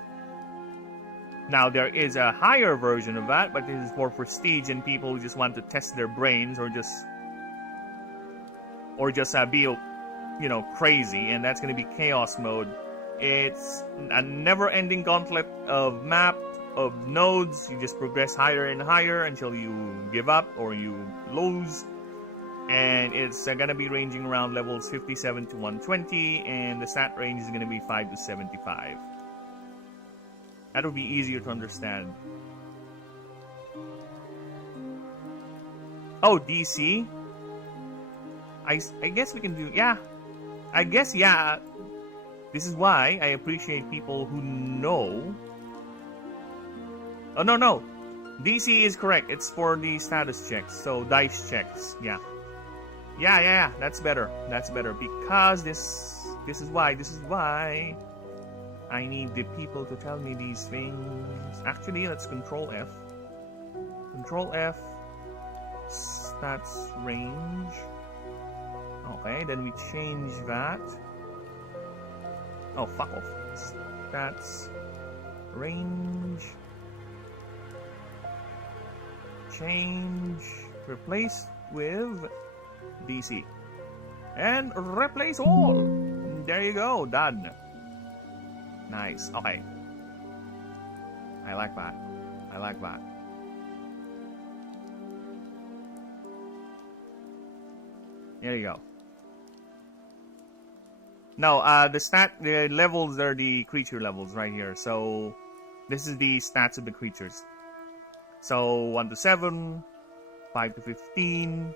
Now, there is a higher version of that, but this is for prestige and people who just want to test their brains or just be, you know, crazy, and that's going to be chaos mode. It's a never-ending gauntlet of map, of nodes. You just progress higher and higher until you give up or you lose. And it's going to be ranging around levels 57 to 120, and the stat range is going to be 5 to 75. That would be easier to understand. Oh, DC? I guess we can do... Yeah. I guess, yeah. This is why I appreciate people who know. Oh, no. DC is correct. It's for the status checks. So, dice checks. Yeah. Yeah. That's better. Because this is why I need the people to tell me these things. Actually, let's Control F. Control F. Stats range. Okay, then we change that. Oh, fuck off. Stats range. Change. Replace with DC. And replace all. There you go. Done. Nice. Okay. I like that. There you go. Now, the levels are the creature levels right here. So, this is the stats of the creatures. So, 1 to 7, 5 to 15.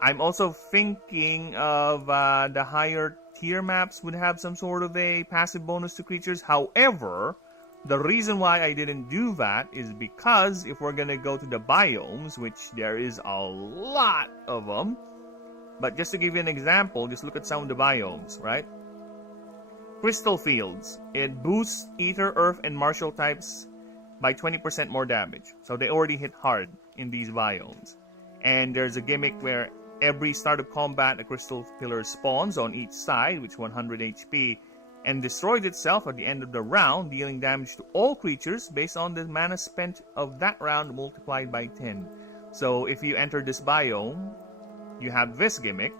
I'm also thinking of the higher tier maps would have some sort of a passive bonus to creatures. However, the reason why I didn't do that is because if we're gonna go to the biomes, which there is a lot of them, but just to give you an example, just look at some of the biomes, right? Crystal Fields. It boosts Ether, Earth, and Martial types by 20% more damage. So they already hit hard in these biomes. And there's a gimmick where every start of combat, a crystal pillar spawns on each side, which 100 HP, and destroys itself at the end of the round, dealing damage to all creatures based on the mana spent of that round multiplied by 10. So if you enter this biome, you have this gimmick.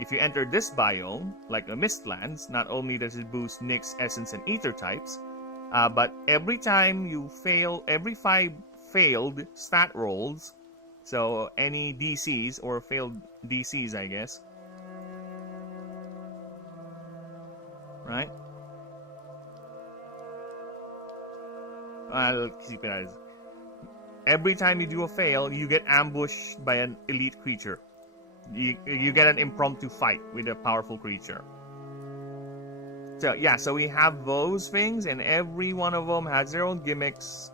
If you enter this biome, like the Mistlands, not only does it boost Nyx, Essence, and Ether types, but every time you fail, every 5 failed stat rolls, so any DCs or failed DCs, I guess, right? I'll keep it as every time you do a fail, you get ambushed by an elite creature. You get an impromptu fight with a powerful creature. So yeah, so we have those things, and every one of them has their own gimmicks.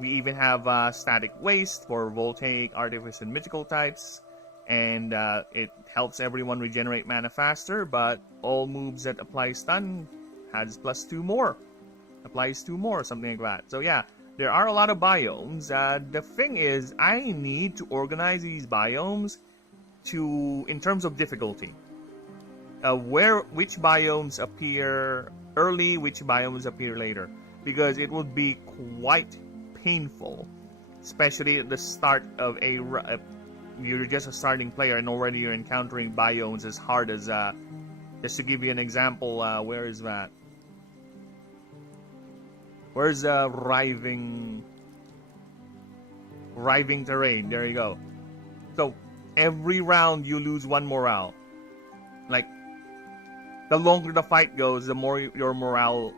We even have static waste for voltaic, artifice, and mythical types, and it helps everyone regenerate mana faster. But all moves that apply stun has +2 more, applies 2 more, something like that. So yeah, there are a lot of biomes. The thing is, I need to organize these biomes in terms of difficulty. Which biomes appear early, which biomes appear later, because it would be quite painful, especially at the start of you're just a starting player and already you're encountering biomes as hard as just to give you an example, where is that? Where's writhing terrain? There you go. So every round you lose 1 morale. Like, the longer the fight goes, the more your morale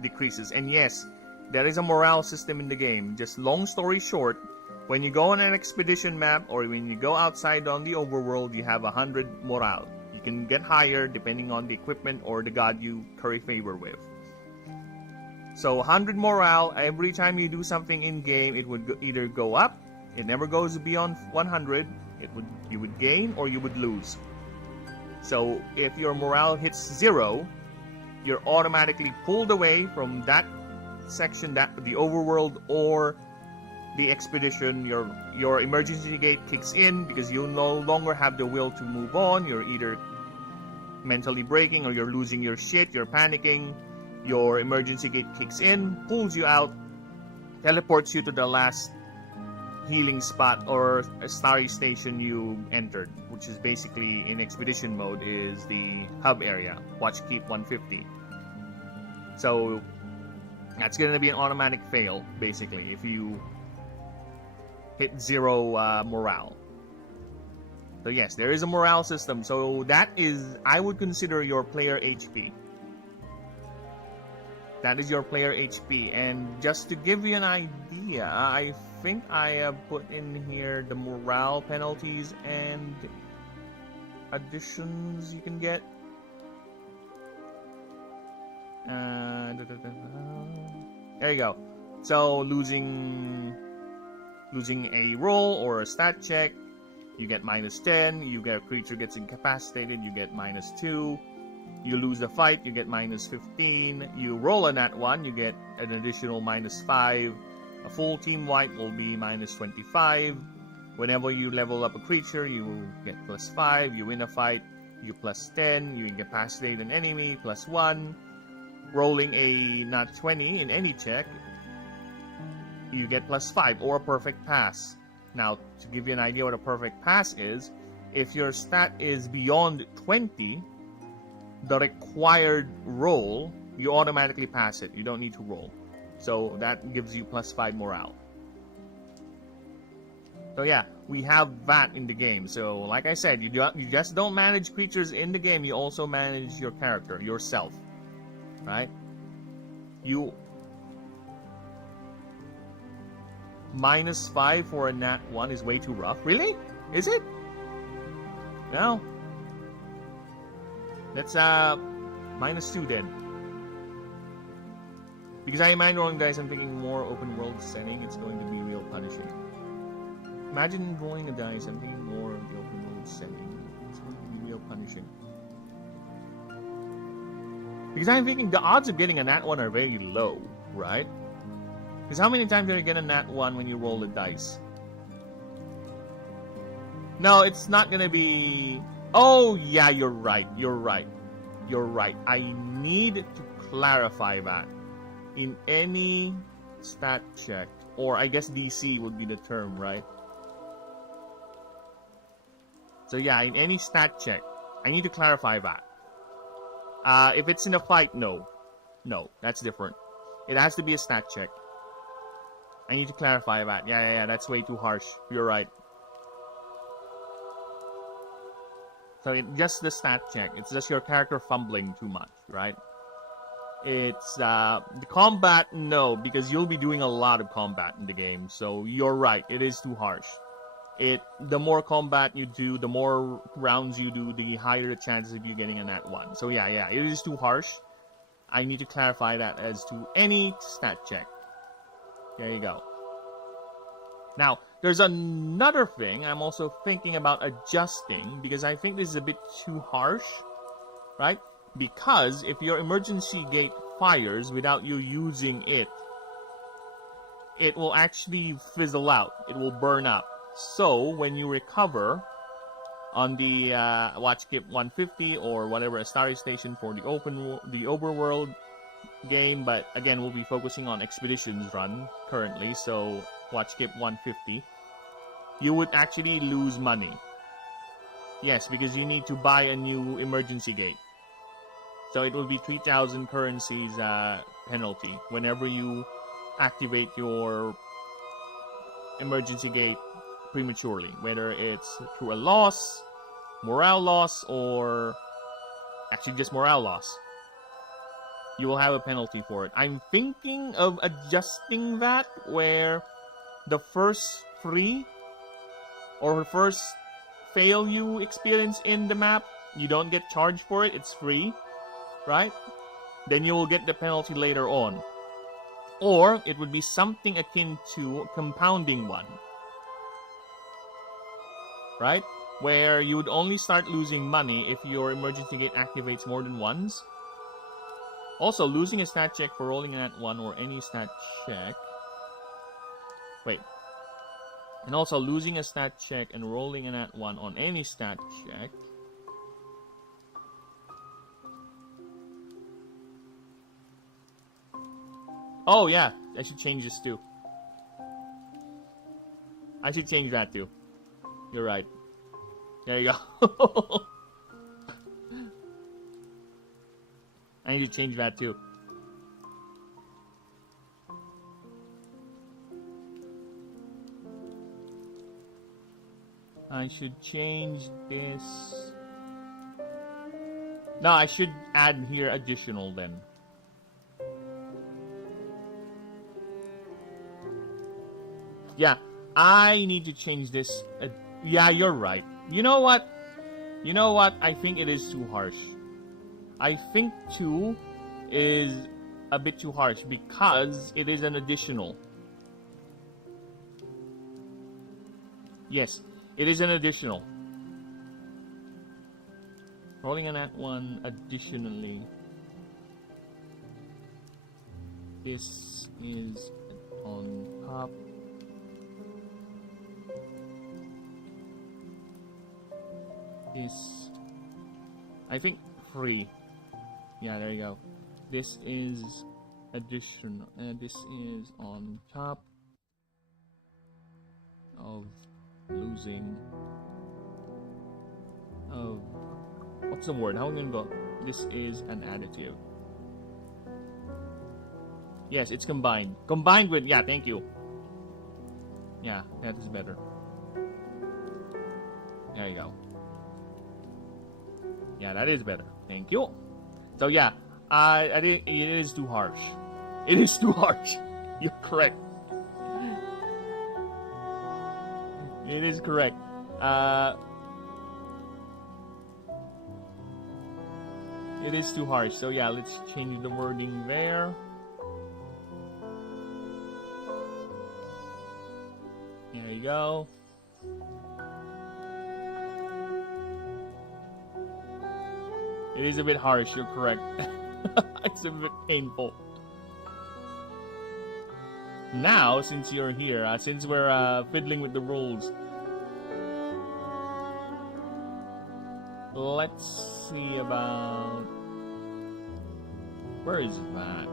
decreases. And yes, there is a morale system in the game. Just long story short, when you go on an expedition map or when you go outside on the overworld, you have 100 morale. You can get higher depending on the equipment or the god you curry favor with. So 100 morale, every time you do something in game, it would either go up, it never goes beyond 100, you would gain or you would lose. So if your morale hits 0, you're automatically pulled away from that section, the overworld or the expedition. Your emergency gate kicks in because you no longer have the will to move on. You're either mentally breaking or you're losing your shit, you're panicking. Your emergency gate kicks in, pulls you out, teleports you to the last healing spot or a starry station you entered, which is basically in expedition mode is the hub area, watch keep 150. So that's going to be an automatic fail basically if you hit 0 morale. So yes, there is a morale system. So that is, I would consider your player HP. That is your player HP. And just to give you an idea, I think I have put in here the morale penalties and additions you can get. There you go. So losing a roll or a stat check, you get -10. You get a creature gets incapacitated, you get -2. You lose the fight, you get -15. You roll a nat 1, you get an additional -5. A full team wipe will be -25. Whenever you level up a creature, you get +5. You win a fight, you +10. You incapacitate an enemy, +1. Rolling a nat 20 in any check, you get +5 or a perfect pass. Now, to give you an idea what a perfect pass is, if your stat is beyond 20, the required roll, you automatically pass it. You don't need to roll. So that gives you +5 morale. So yeah, we have that in the game. So like I said, you just don't manage creatures in the game, you also manage your character, yourself. Right? You -5 for a nat 1 is way too rough. Really? Is it? No. Let's -2 then. Because I am rolling dice, I'm thinking more open world setting, it's going to be real punishing. Imagine rolling a dice, I'm thinking more of the open world setting. It's going to be real punishing. Because I'm thinking the odds of getting a nat 1 are very low, right? Because how many times do you get a nat 1 when you roll the dice? No, it's not gonna be... Oh, yeah, you're right. You're right. You're right. I need to clarify that. In any stat check, or I guess DC would be the term, right? So yeah, in any stat check, I need to clarify that. If it's in a fight, no. No, that's different. It has to be a stat check. I need to clarify that. Yeah, that's way too harsh. You're right. So just the stat check. It's just your character fumbling too much, right? It's the combat, no, because you'll be doing a lot of combat in the game. So you're right. It is too harsh. The more combat you do, the more rounds you do, the higher the chances of you getting a nat 1. So yeah, it is too harsh. I need to clarify that as to any stat check. There you go. Now, there's another thing I'm also thinking about adjusting, because I think this is a bit too harsh, right? Because if your emergency gate fires without you using it, it will actually fizzle out. It will burn up. So, when you recover on the Watch Skip 150 or whatever, a starry station for the overworld game, but again, we'll be focusing on Expeditions run currently, so Watch Skip 150, you would actually lose money. Yes, because you need to buy a new emergency gate. So it will be 3,000 currencies penalty whenever you activate your emergency gate prematurely, whether it's through a loss, morale loss, or actually just morale loss. You will have a penalty for it. I'm thinking of adjusting that where the first free or first fail you experience in the map, you don't get charged for it, it's free, right? Then you will get the penalty later on. Or it would be something akin to compounding one. Right? Where you would only start losing money if your emergency gate activates more than once. Also, losing a stat check for rolling an @1 or any stat check. Wait. And also, losing a stat check and rolling an @1 on any stat check. Oh, yeah. I should change this too. I should change that too. You're right. There you go. I need to change that too. I should change this. No, I should add here additional then. Yeah, I need to change this. Yeah, you're right. You know what? You know what? I think it is too harsh. I think 2 is a bit too harsh because it is an additional. Yes, it is an additional. Rolling an @1 additionally. This is on top. This, I think, free. Yeah, there you go. This is additional. This is on top of losing. Of what's the word? How am I gonna go? This is an additive. Yes, it's combined. Combined with, yeah, thank you. Yeah, that is better. There you go. Yeah, that is better. Thank you. So yeah, I think it is too harsh. It is too harsh. You're correct. It is correct. It is too harsh. So yeah, let's change the wording there. There you go. It is a bit harsh, you're correct. It's a bit painful. Now, since you're here, since we're fiddling with the rules, let's see about... Where is that?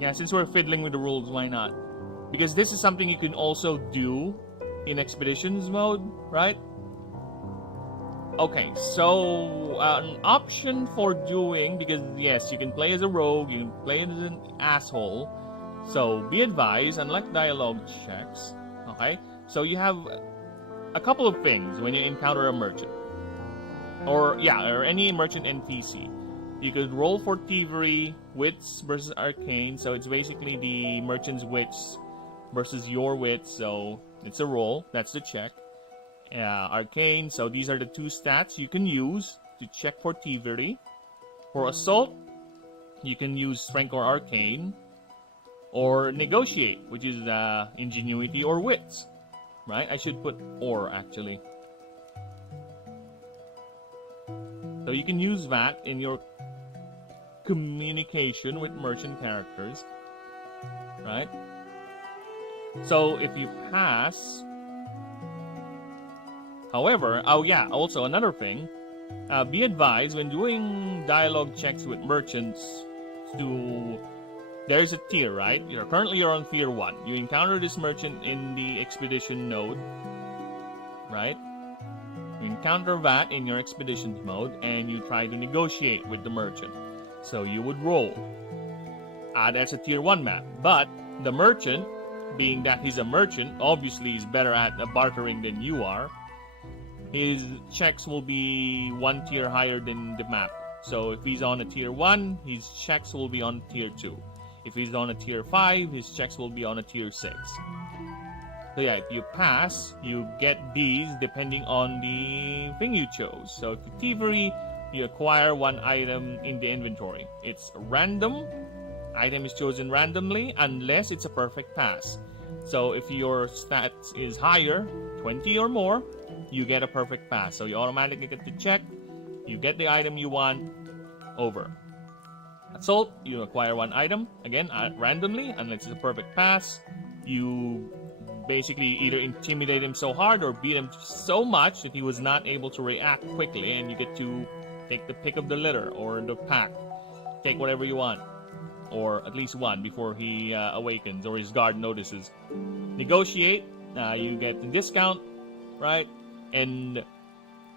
Yeah, since we're fiddling with the rules, why not? Because this is something you can also do in expeditions mode, right? Okay, so an option for doing, because yes, you can play as a rogue, you can play as an asshole. So be advised, unlike dialogue checks, okay? So you have a couple of things when you encounter a merchant, or any merchant NPC. You could roll for thievery, wits versus arcane. So it's basically the merchant's wits versus your wits. So it's a roll. That's the check. Arcane, so these are the 2 stats you can use to check for thievery. For assault, you can use strength or arcane, or negotiate, which is ingenuity or wits, right? I should put or actually. So you can use that in your communication with merchant characters, right? So if you pass. However, also another thing, be advised when doing dialogue checks with merchants there's a tier, right? You're on tier 1. You encounter this merchant in the expedition node, right? You encounter that in your expeditions mode and you try to negotiate with the merchant. So you would roll. That's a tier 1 map. But the merchant, being that he's a merchant, obviously is better at bartering than you are. His checks will be 1 tier higher than the map. So if he's on a tier 1, his checks will be on tier 2. If he's on a tier 5, his checks will be on a tier 6. So yeah, if you pass, you get these depending on the thing you chose. So if you thievery, you acquire one item in the inventory. It's random. Item is chosen randomly unless it's a perfect pass. So if your stats is higher, 20 or more, you get a perfect pass. So you automatically get to check, you get the item you want, over. Assault, you acquire one item, again, randomly, unless it's a perfect pass. You basically either intimidate him so hard or beat him so much that he was not able to react quickly, and you get to take the pick of the litter or the pack. Take whatever you want, or at least one before he awakens or his guard notices. Negotiate, you get the discount, right? And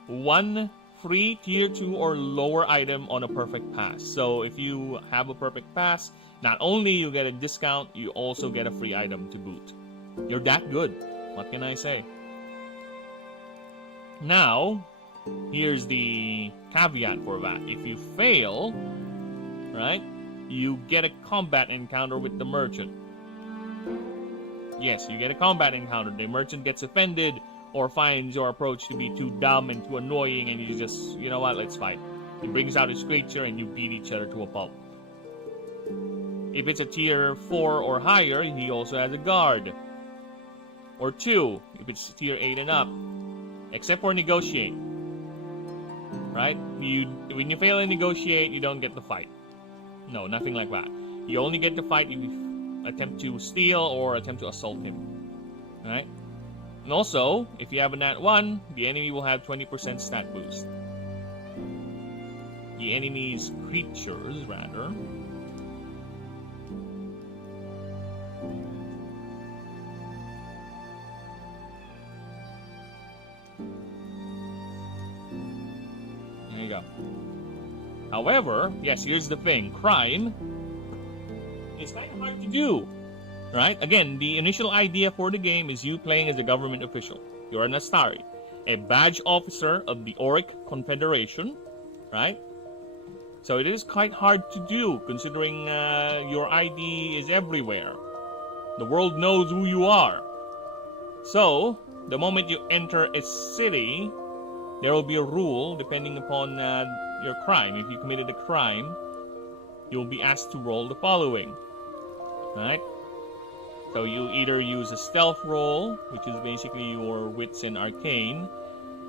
one free tier 2 or lower item on a perfect pass. So if you have a perfect pass, not only you get a discount, you also get a free item to boot. You're that good. What can I say? Now, here's the caveat for that. If you fail, right, you get a combat encounter with the merchant. Yes, you get a combat encounter. The merchant gets offended or finds your approach to be too dumb and too annoying, and you just, you know what, let's fight. He brings out his creature and you beat each other to a pulp. If it's a tier 4 or higher, he also has a guard. Or 2, if it's tier 8 and up. Except for negotiate. Right? When you fail to negotiate, you don't get the fight. No, nothing like that. You only get the fight if you attempt to steal or attempt to assault him. Right? And also, if you have a nat 1, the enemy will have 20% stat boost. The enemy's creatures, rather. There you go. However, yes, here's the thing. Crime is kind of hard to do. Right? Again, the initial idea for the game is you playing as a government official. You're an Astari, a badge officer of the Auric Confederation, right? So it is quite hard to do, considering your ID is everywhere. The world knows who you are. So, the moment you enter a city, there will be a rule depending upon your crime. If you committed a crime, you'll be asked to roll the following, right? So you either use a stealth roll, which is basically your wits and arcane,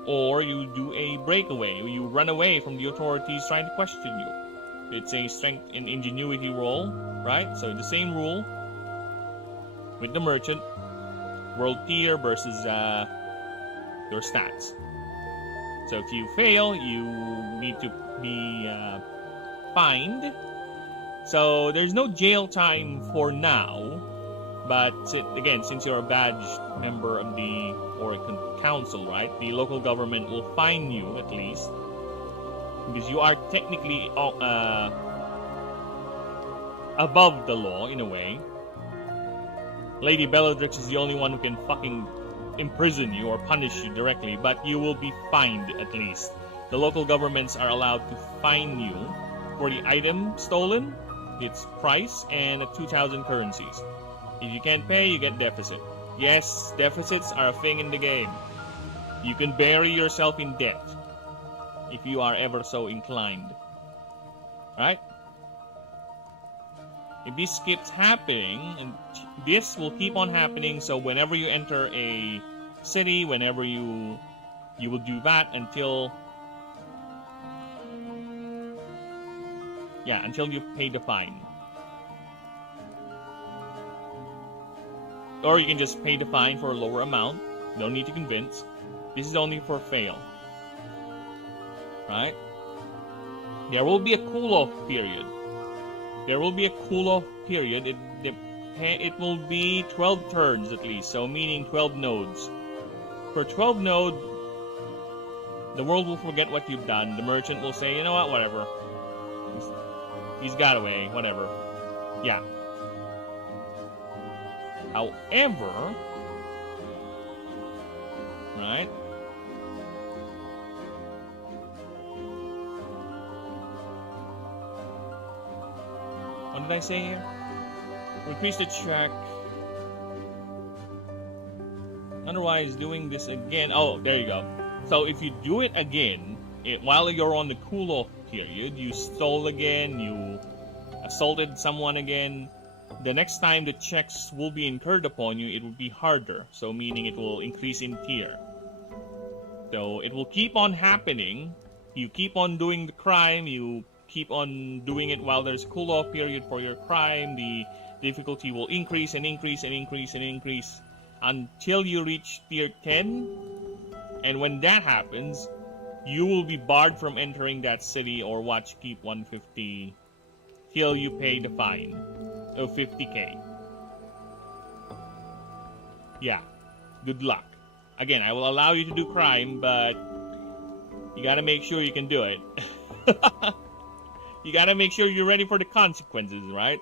or you do a breakaway. You run away from the authorities trying to question you. It's a strength and ingenuity roll, right? So the same rule with the merchant, world tier versus your stats. So if you fail, you need to be fined. So there's no jail time for now. But again, since you're a badge member of the Oregon Council, right, the local government will fine you at least, because you are technically above the law in a way. Lady Bellatrix is the only one who can fucking imprison you or punish you directly, but you will be fined at least. The local governments are allowed to fine you for the item stolen, its price, and 2,000 currencies. If you can't pay, you get deficit. Yes, deficits are a thing in the game. You can bury yourself in debt if you are ever so inclined. Right? If this keeps happening, and this will keep on happening, so whenever you enter a city, whenever you will do that until you pay the fine. Or you can just pay the fine for a lower amount. You don't need to convince. This is only for fail. Right? There will be a cool-off period. It will be 12 turns at least, so meaning 12 nodes. For 12 node, the world will forget what you've done. The merchant will say, you know what, whatever. He's got away, whatever. Yeah. However, right? What did I say here? Increase the check. Otherwise, doing this again. Oh, there you go. So if you do it again, while you're on the cool-off period, you stole again, you assaulted someone again, the next time the checks will be incurred upon you, it will be harder. So meaning it will increase in tier. So it will keep on happening. You keep on doing the crime, you keep on doing it while there's a cool-off period for your crime, the difficulty will increase and increase and increase and increase until you reach tier 10. And when that happens, you will be barred from entering that city or watch keep 150 till you pay the fine of 50k. Yeah, good luck. Again, I will allow you to do crime, but you gotta make sure you can do it. You gotta make sure you're ready for the consequences, right?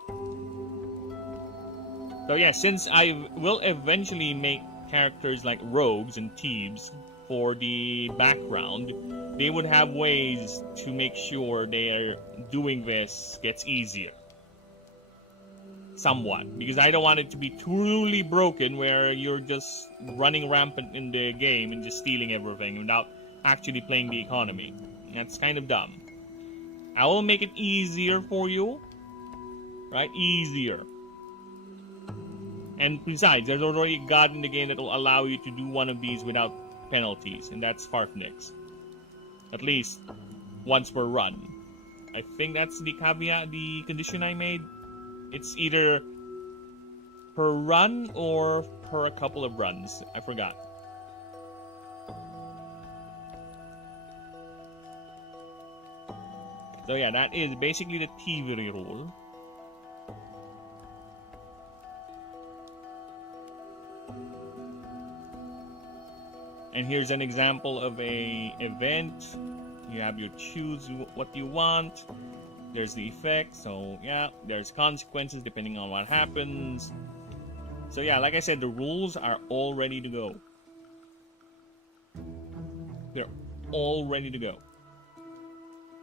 So yeah, since I will eventually make characters like rogues and thieves for the background, they would have ways to make sure they're doing this gets easier. Somewhat. Because I don't want it to be truly broken where you're just running rampant in the game and just stealing everything without actually playing the economy. That's kind of dumb. I will make it easier for you. Right? Easier. And besides, there's already a god in the game that will allow you to do one of these without penalties, and that's Farfnix. At least once per run. I think that's the caveat, the condition I made. It's either per run or per a couple of runs. I forgot. So yeah, that is basically the thievery rule. And here's an example of a event. You have your choose what you want. There's the effect. So yeah, there's consequences depending on what happens. So yeah, like I said, the rules are all ready to go. They're all ready to go.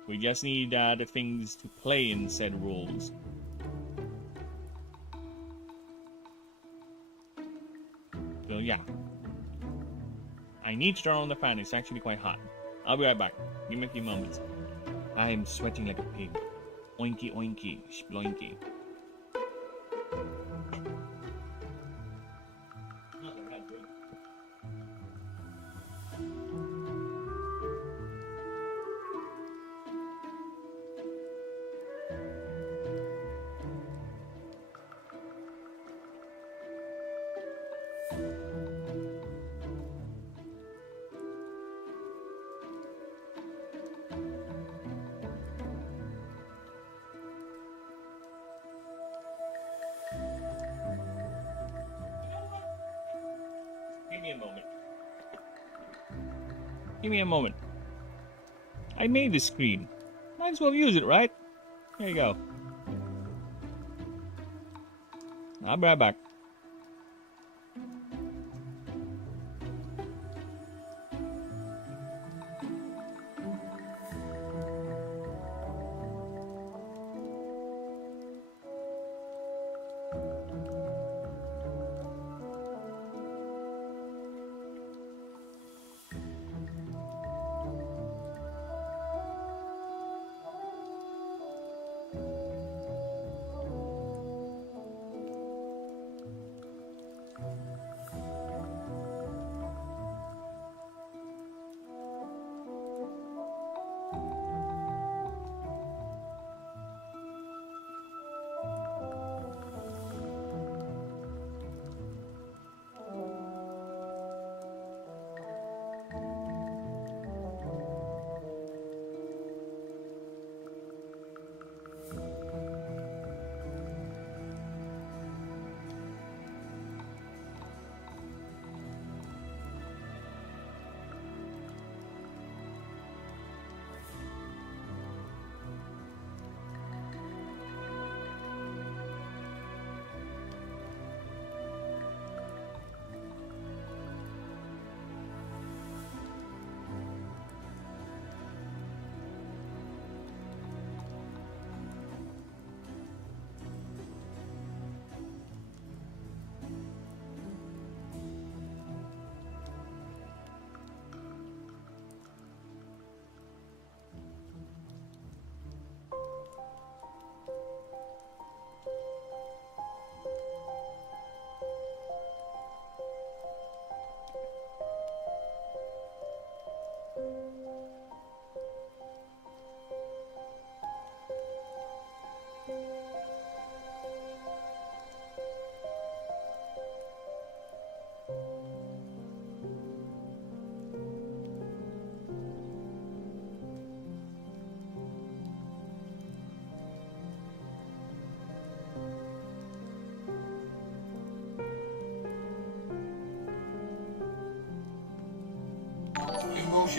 We just need the things to play in said rules. So yeah. I need to turn on the fan, it's actually quite hot. I'll be right back. Give me a few moments. I'm sweating like a pig. Oinky oinky, sploinky. Give me a moment. Give me a moment. I made this screen. Might as well use it, right? There you go. I'll be right back.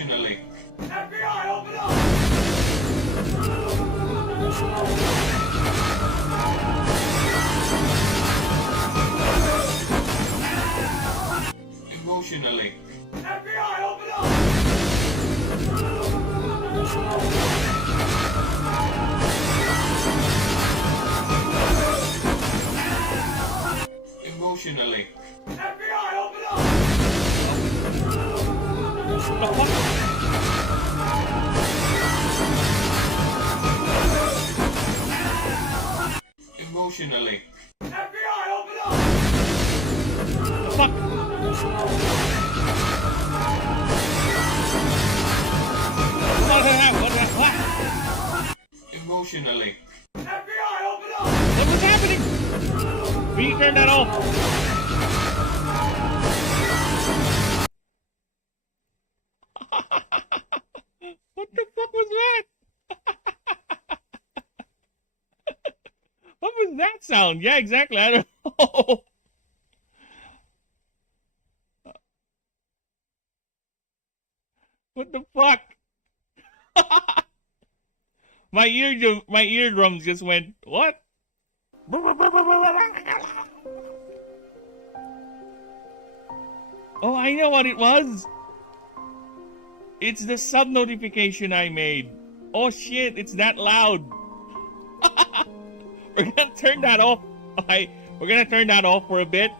Emotionally. FBI, open up! Emotionally. FBI, open up! Emotionally. FBI, open up! The fuck? Emotionally. FBI, open up! The fuck? What? Emotionally. FBI, open up! What was happening? We turned that off. What the fuck was that? What was that sound? Yeah, exactly. I don't know. What the fuck? My eardrums just went, what? Oh, I know what it was. It's the sub notification I made. Oh shit, it's that loud. We're gonna turn that off. We're gonna turn that off for a bit.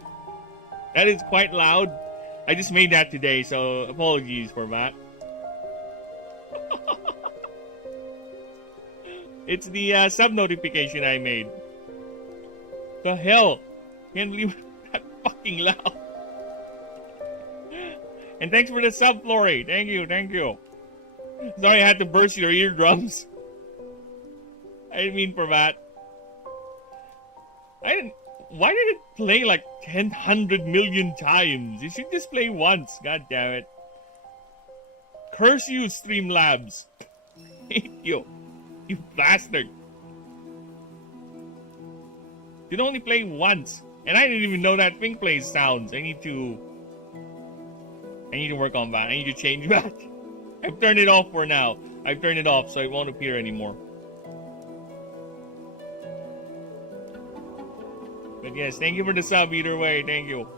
That is quite loud. I just made that today, so apologies for that. It's the sub notification I made. The hell? Can't believe that fucking loud. And thanks for the sub, Flory. Thank you. Sorry I had to burst your eardrums. I didn't mean for that. Why did it play like 100 million times? It should just play once. God damn it. Curse you, Streamlabs. Hate you. You bastard. It only play once. And I didn't even know that thing plays sounds. I need to work on that. I need to change that. I've turned it off for now. I've turned it off so it won't appear anymore. But yes, thank you for the sub either way. Thank you.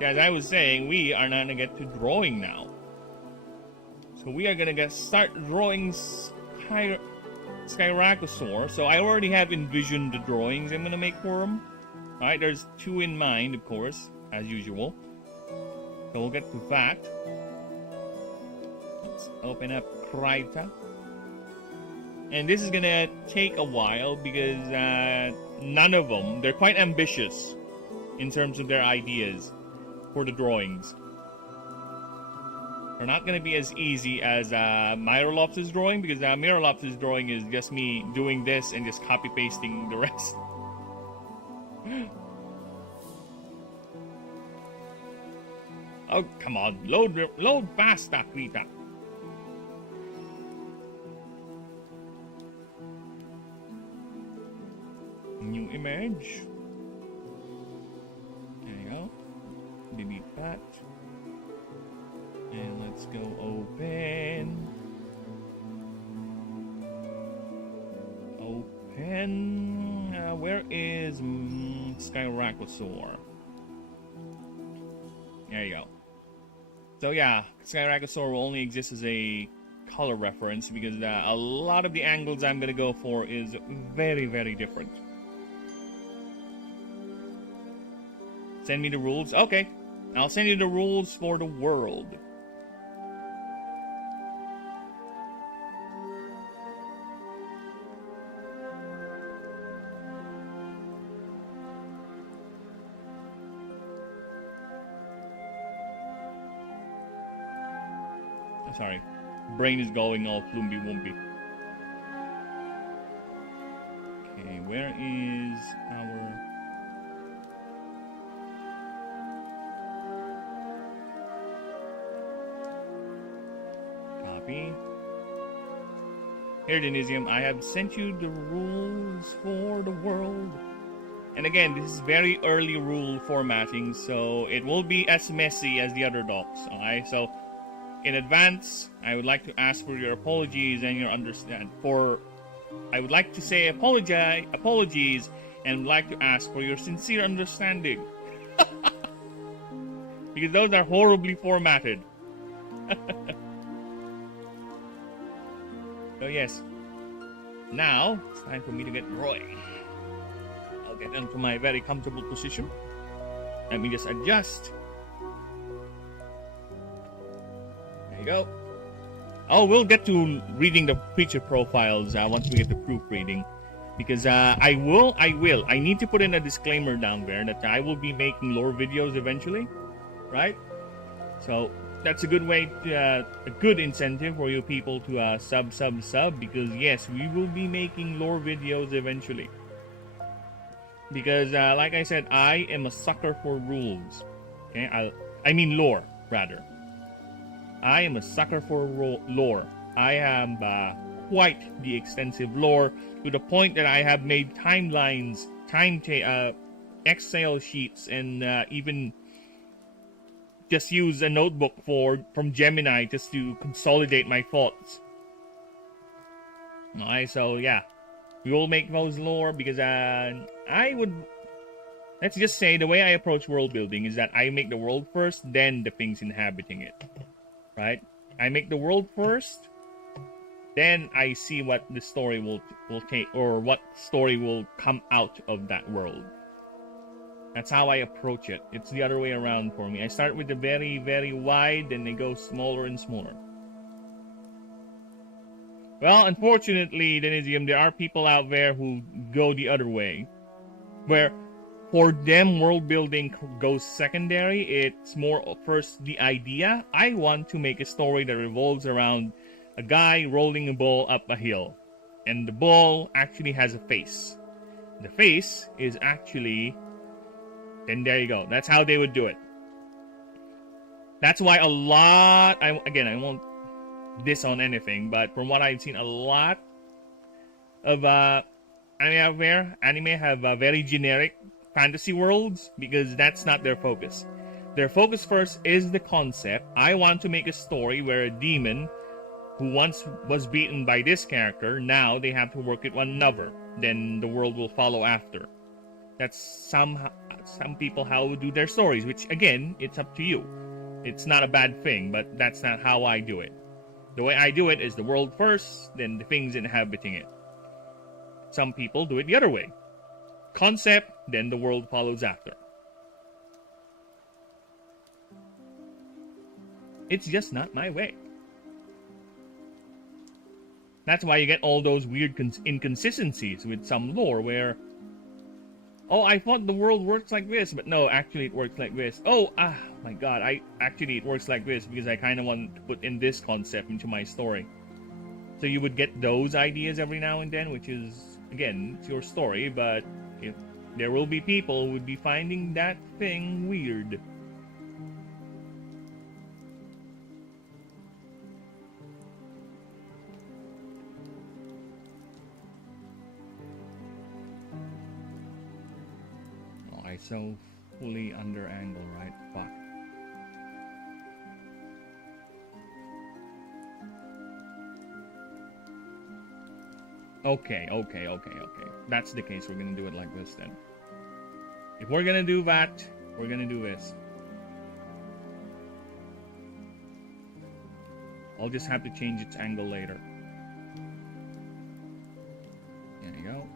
As I was saying, we are not gonna get to drawing now. So we are gonna start drawing Skyracosaur. So I already have envisioned the drawings I'm gonna make for him. Alright, there's two in mind, of course, as usual. So we'll get to that. Let's open up Kryta. And this is gonna take a while because none of them, they're quite ambitious in terms of their ideas for the drawings. They're not gonna be as easy as Myrolops' drawing, because Myrolops' drawing is just me doing this and just copy pasting the rest. Oh, come on, load fast, Krita. New image. There you go. Delete that. And let's go open. Where is Skyracosaur? There you go. So yeah, Skyracosaur will only exist as a color reference because a lot of the angles I'm gonna go for is very, very different. Send me the rules? Okay. I'll send you the rules for the world. Sorry. Brain is going all floomby woompy. Okay, where is our... Copy. Here, Denisium, I have sent you the rules for the world. And again, this is very early rule formatting, so it will be as messy as the other docs. Alright, so in advance, I would like to ask for your apologies and your understand. I would like to say apologies, and would like to ask for your sincere understanding. Because those are horribly formatted. So yes. Now, it's time for me to get rolling. I'll get into my very comfortable position. Let me just adjust. There you go. Oh, we'll get to reading the creature profiles once we get to proofreading. Because I need to put in a disclaimer down there that I will be making lore videos eventually. Right? So, that's a good way, a good incentive for you people to sub. Because yes, we will be making lore videos eventually. Because, like I said, I am a sucker for rules. Okay? I mean lore, rather. I am a sucker for lore. I am quite the extensive lore, to the point that I have made timelines, Excel sheets, and even just use a notebook from Gemini just to consolidate my thoughts. Alright, so yeah. We will make those lore because let's just say the way I approach world building is that I make the world first, then the things inhabiting it. Right? I make the world first, then I see what the story will take, or what story will come out of that world. That's how I approach it. It's the other way around for me. I start with the very, very wide, then they go smaller and smaller. Well, unfortunately, Denisium, there are people out there who go the other way. Where, for them, world building goes secondary. It's more first the idea. I want to make a story that revolves around a guy rolling a ball up a hill. And the ball actually has a face. The face is actually... And there you go. That's how they would do it. That's why a lot... I won't diss on anything, but from what I've seen, a lot of anime have very generic fantasy worlds, because that's not their focus. Their focus first is the concept. I want to make a story where a demon who once was beaten by this character, now they have to work with one another. Then the world will follow after. That's some people how to do their stories, which again, it's up to you. It's not a bad thing, but that's not how I do it. The way I do it is the world first, then the things inhabiting it. Some people do it the other way. Concept, then the world follows after. It's just not my way. That's why you get all those weird inconsistencies with some lore where, oh, I thought the world works like this, but no, actually it works like this. Oh, my god, it works like this because I kind of want to put in this concept into my story. So you would get those ideas every now and then, which is, again, it's your story, but if there will be people who would be finding that thing weird. So fully under angle, right? Fuck. Okay. That's the case. We're gonna do it like this then. If we're gonna do that, we're gonna do this. I'll just have to change its angle later. There you go.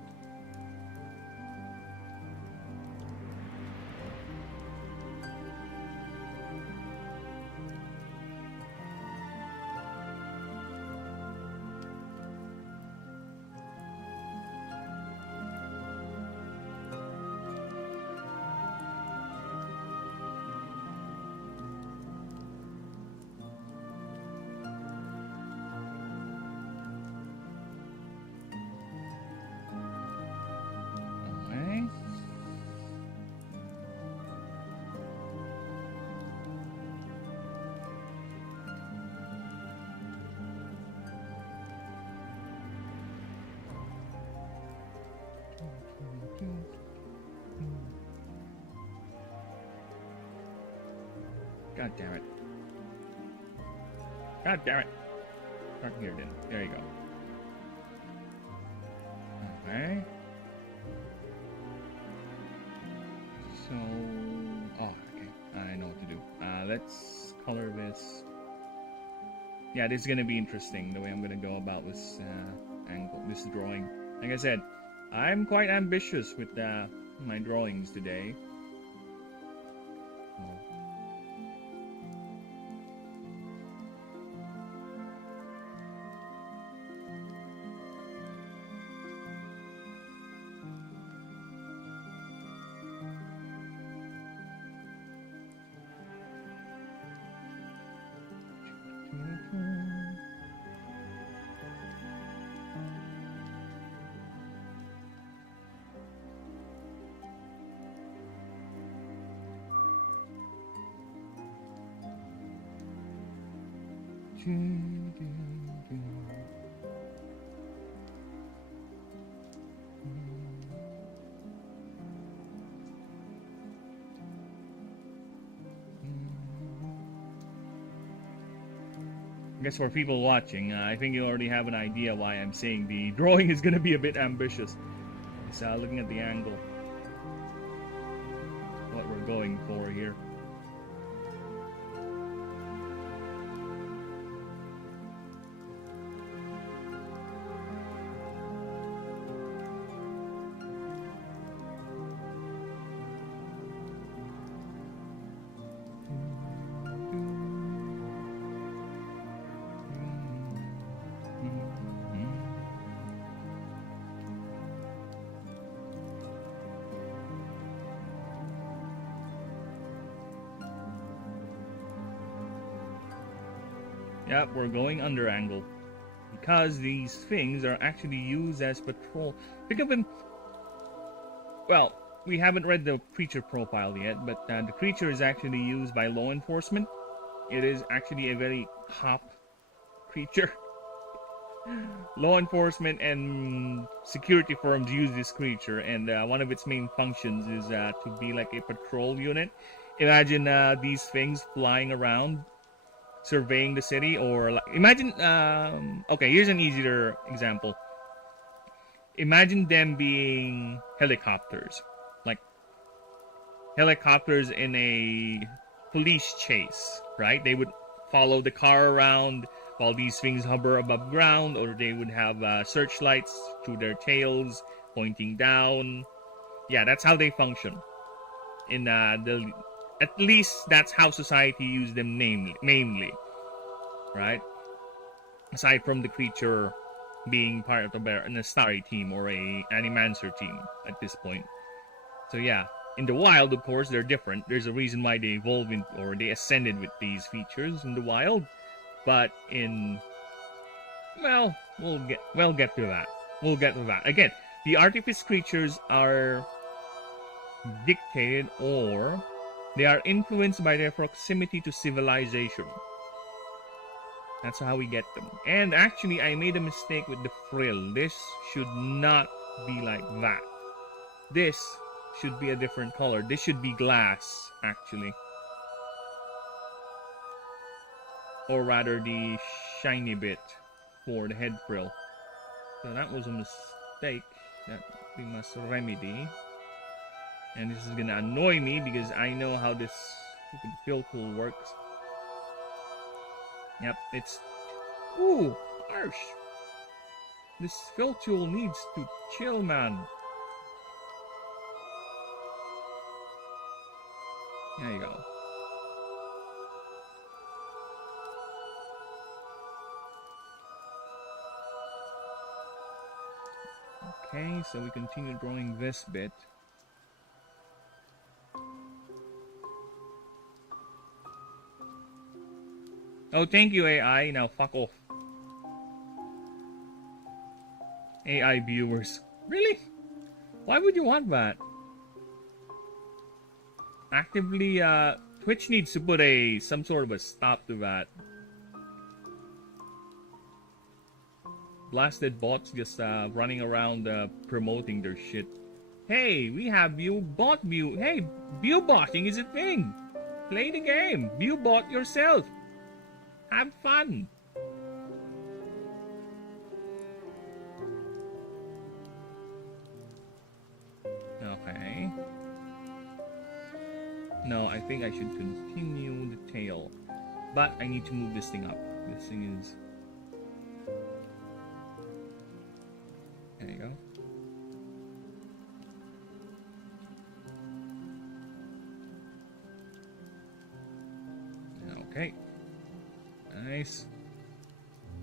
God damn it. God damn it. Start here then. There you go. Okay. So, okay. I know what to do. Let's color this. Yeah, this is gonna be interesting. The way I'm gonna go about this angle, this drawing. Like I said, I'm quite ambitious with my drawings today. I guess for people watching, I think you already have an idea why I'm saying the drawing is going to be a bit ambitious. It's looking at the angle. What we're going for here. Yep, we're going under angle. Because these things are actually used as patrol. Think of them. Well, we haven't read the creature profile yet, but the creature is actually used by law enforcement. It is actually a very hop creature. Law enforcement and security firms use this creature, and one of its main functions is to be like a patrol unit. Imagine these things flying around, surveying the city, or like, imagine okay, here's an easier example. Imagine them being helicopters, like helicopters in a police chase, right? They would follow the car around while these things hover above ground, or they would have searchlights through their tails pointing down. Yeah, that's how they function. In at least that's how society used them mainly, right? Aside from the creature being part of an Astari team or a Animancer team at this point. So yeah, in the wild, of course, they're different. There's a reason why they evolved or they ascended with these features in the wild. But in, well, we'll get to that. We'll get to that. Again, the artifice creatures are dictated, or they are influenced by their proximity to civilization. That's how we get them. And actually, I made a mistake with the frill. This should not be like that. This should be a different color. This should be glass, actually. Or rather, the shiny bit for the head frill. So that was a mistake that we must remedy. And this is gonna annoy me because I know how this stupid fill tool works. Yep, it's... Ooh, harsh! This fill tool needs to chill, man. There you go. Okay, so we continue drawing this bit. Oh, thank you, AI. Now, fuck off. AI viewers. Really? Why would you want that? Actively, Twitch needs to put some sort of a stop to that. Blasted bots just running around promoting their shit. Hey, we have view. Hey, view botting is a thing. Play the game. View bot yourself. Have fun. No, I think I should continue the tail. But I need to move this thing up. This thing is... There you go. Okay. Nice.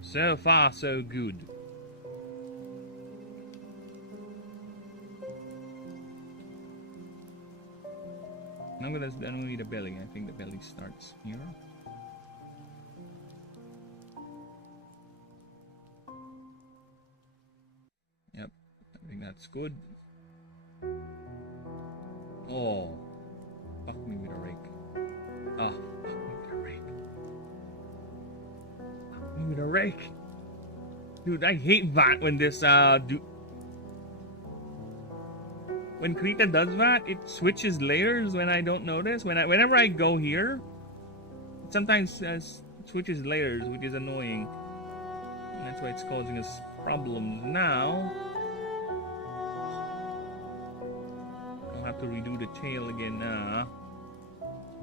So far, so good. I'm gonna need a belly. I think the belly starts here. Yep, I think that's good. Oh, fuck me with a rake. Ah, fuck me with a rake. Fuck me with a rake. Dude, I hate that when this when Krita does that, it switches layers when I don't notice. Whenever I go here, it sometimes switches layers, which is annoying. And that's why it's causing us problems now. I'll have to redo the tail again now.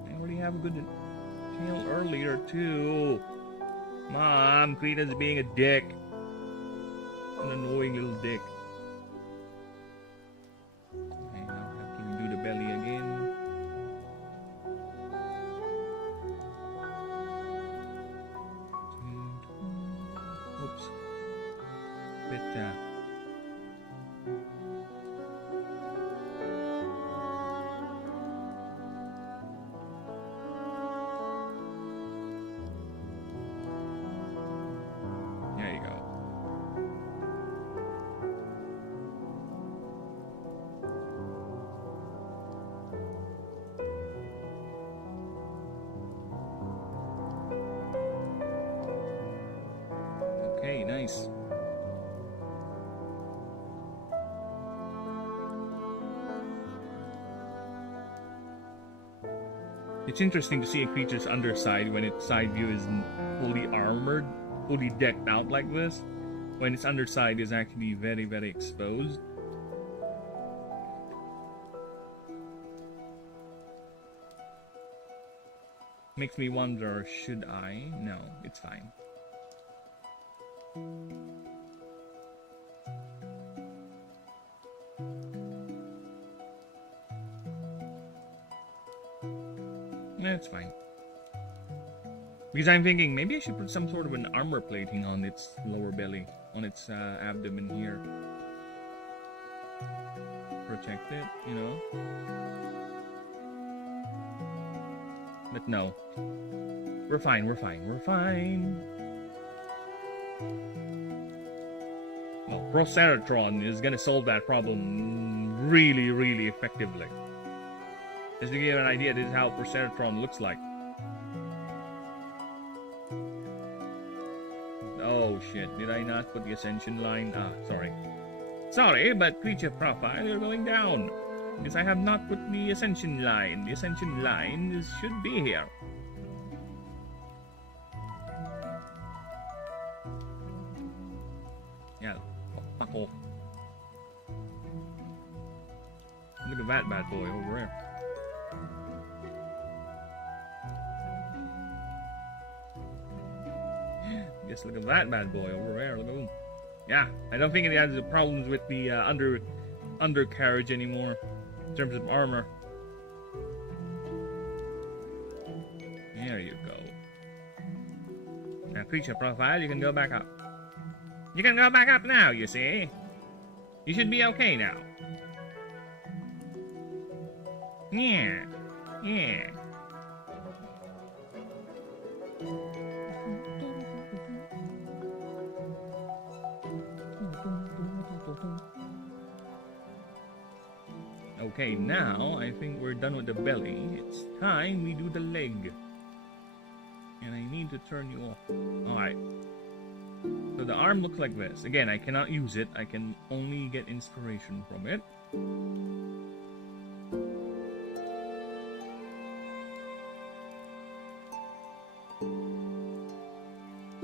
I already have a good tail earlier too. Mom, Krita's being a dick. An annoying little dick. Belly again. Oops. Bit there you go. Okay, nice. It's interesting to see a creature's underside when its side view is fully armored, fully decked out like this, when its underside is actually very, very exposed. Makes me wonder, should I? No, it's fine. That's fine. Because I'm thinking maybe I should put some sort of an armor plating on its lower belly, on its abdomen here. Protect it, you know? But no. We're fine, we're fine, we're fine. Well, Proceratron is gonna solve that problem really, really effectively. Just to give you an idea, this is how Proceratron looks like. Oh shit, did I not put the ascension line? Ah, sorry. Sorry, but creature profile, you're going down. Because I have not put the ascension line. The ascension line should be here. Yeah, fuck off. Look at that bad boy over there. Just look at that bad boy over there. Look at him. Yeah, I don't think it has problems with the undercarriage anymore in terms of armor. There you go. Now, creature profile, you can go back up. You can go back up now, you see. You should be okay now. Yeah. Yeah. Okay, now I think we're done with the belly. It's time we do the leg. And I need to turn you off. Alright. So the arm looks like this. Again, I cannot use it. I can only get inspiration from it.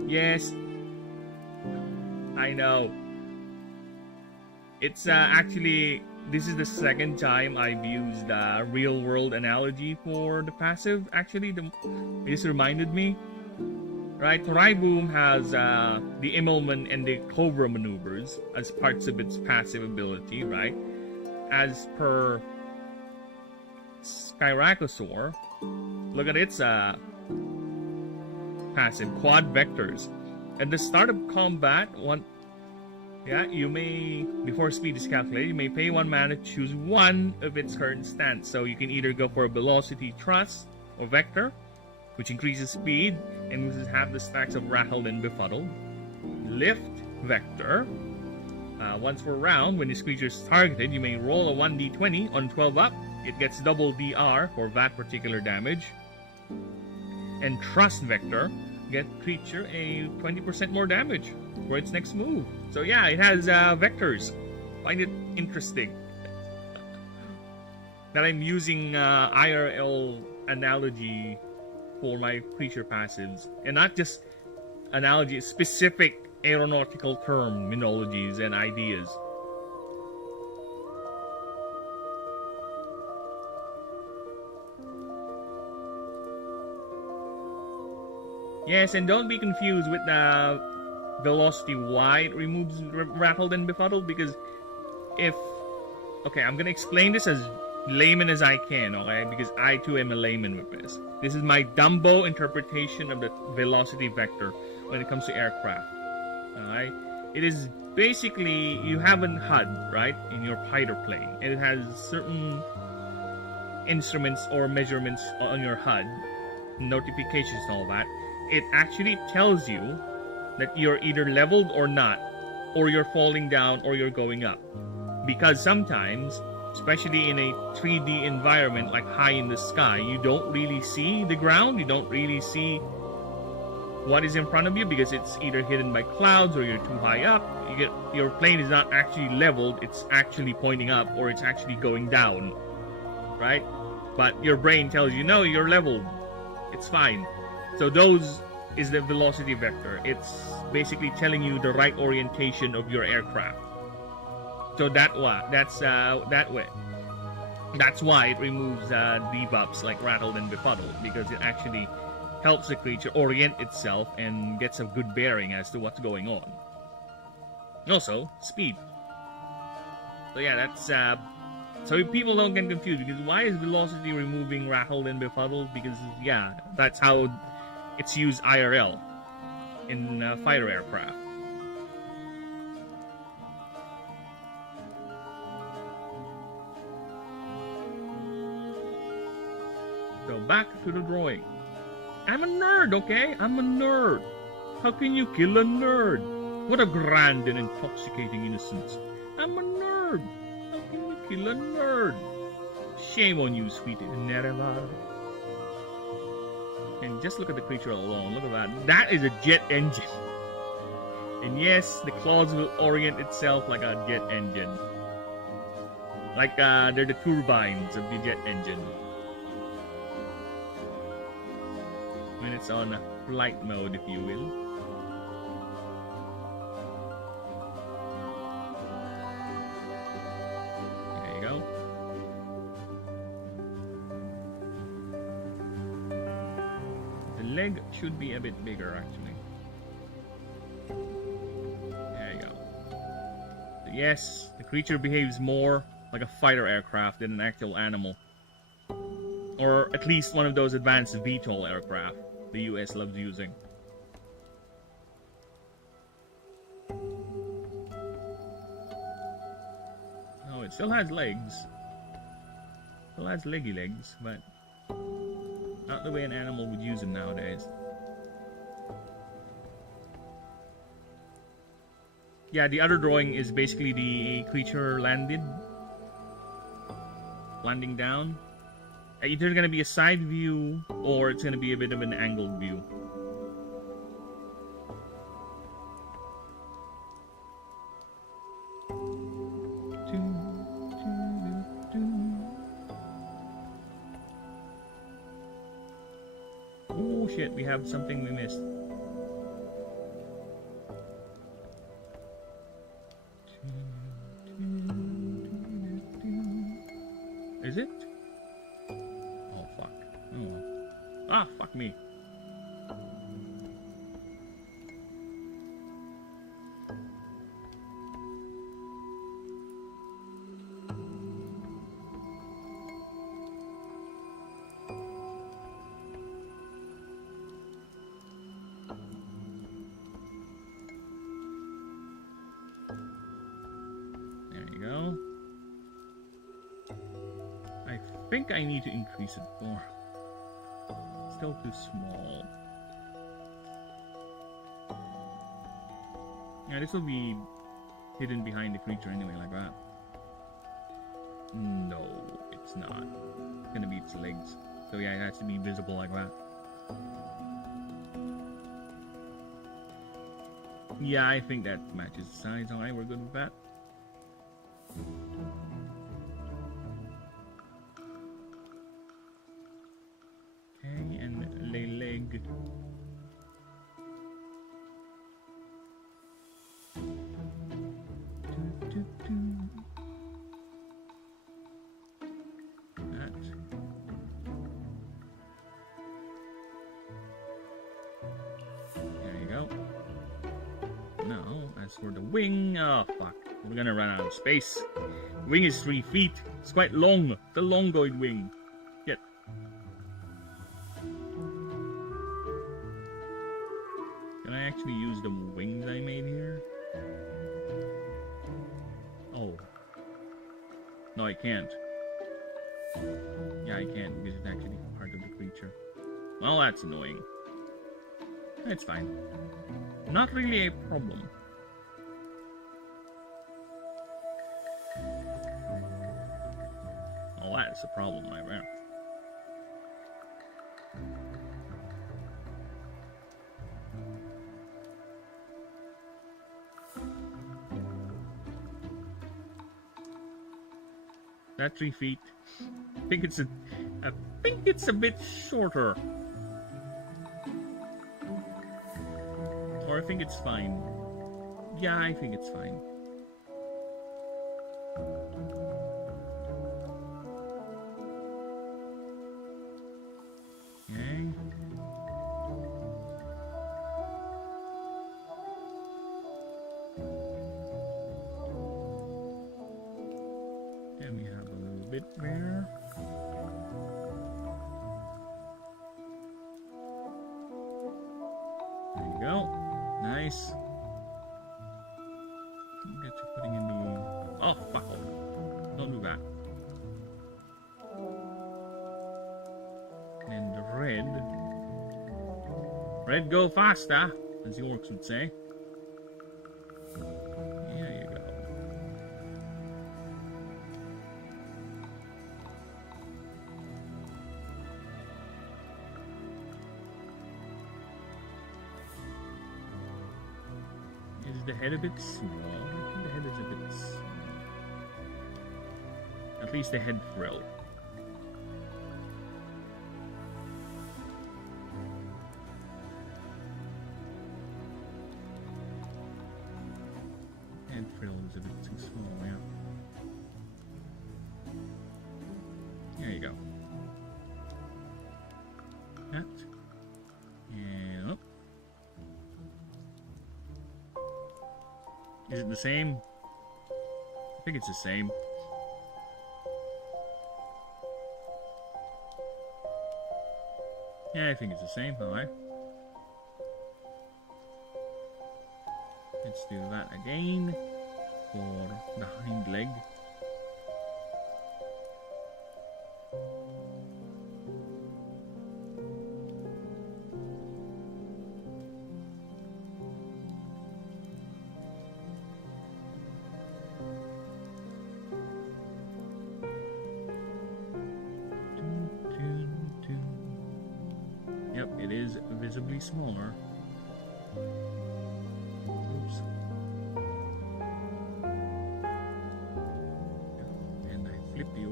Yes. I know. It's actually this is the second time I've used real world analogy for the passive. Actually, this reminded me. Right, Boom has the Immelman and the Cobra maneuvers as parts of its passive ability, right? As per Skyracosaur, look at its passive, Quad Vectors. At the start of combat, you may, before speed is calculated, you may pay 1 mana to choose one of its current stance. So you can either go for a Velocity Thrust or Vector, which increases speed and loses half the stacks of Rattled and Befuddled. Lift Vector. Once per round, when this creature is targeted, you may roll a 1d20 on 12 up. It gets double DR for that particular damage. And Trust Vector. Get creature a 20% more damage for its next move. So yeah, it has vectors. Find it interesting that I'm using IRL analogy for my creature passives, and not just analogy, specific aeronautical terminologies and ideas. Yes, and don't be confused with the velocity why it removes Rattled and Befuddled, because okay, I'm gonna explain this as layman as I can, okay? Because I too am a layman with this. This is my Dumbo interpretation of the velocity vector when it comes to aircraft. Alright? It is basically, you have a HUD, right, in your fighter plane, and it has certain instruments or measurements on your HUD, notifications and all that. It actually tells you that you're either leveled or not, or you're falling down or you're going up. Because sometimes, especially in a 3D environment like high in the sky, you don't really see the ground, you don't really see what is in front of you because it's either hidden by clouds or you're too high up. Your plane is not actually leveled, it's actually pointing up or it's actually going down, right? But your brain tells you, no, you're leveled, it's fine. So those is the velocity vector. It's basically telling you the right orientation of your aircraft. So that's why it removes debuffs like Rattled and Befuddled, because it actually helps the creature orient itself and gets a good bearing as to what's going on. Also, speed. So yeah, that's so people don't get confused, because why is velocity removing Rattled and Befuddled? Because yeah, that's how it's used IRL in fighter aircraft. So back to the drawing. I'm a nerd, okay? I'm a nerd. How can you kill a nerd? What a grand and intoxicating innocence. I'm a nerd. How can you kill a nerd? Shame on you, sweet Nereva. And just look at the creature alone. Look at that. That is a jet engine. And yes, the claws will orient itself like a jet engine. Like they're the turbines of the jet engine. When it's on flight mode, if you will. There you go. The leg should be a bit bigger, actually. There you go. So yes, the creature behaves more like a fighter aircraft than an actual animal. Or at least one of those advanced VTOL aircraft the US loves using. Oh, it still has legs. Still has leggy legs, but not the way an animal would use them nowadays. Yeah, the other drawing is basically the creature landing down. Either going to be a side view or it's going to be a bit of an angled view. Oh shit, we have something we missed. is it? Oh, fuck. Oh, well. Ah, fuck me. I think I need to increase it more. Still too small. Yeah, this will be hidden behind the creature anyway, like that. No, it's not. It's gonna be its legs. So yeah, it has to be visible like that. Yeah, I think that matches the size. Alright, we're good with that. For the wing, oh fuck, we're gonna run out of space. The wing is 3 feet. It's quite long. The longoid wing. Yet. Can I actually use the wings I made here? Oh. No, I can't. Yeah, I can't because it's actually part of the creature. Well, that's annoying. It's fine. Not really a problem. Oh, that's a problem right there. That 3 feet. I think it's a bit shorter. Or I think it's fine. Yeah, I think it's fine. There. There you go. Nice. Get you putting in the... Oh, fuck. Don't do that. And the red. Red go faster, as the orcs would say. The head a bit small. I think the head is a bit... At least the head frill. Head frill is a bit too small, yeah. There you go. That. And up. Is it the same? I think it's the same. Yeah, I think it's the same. Alright. Let's do that again for the hind leg. Yep, it is visibly smaller. Oops. And I flip you.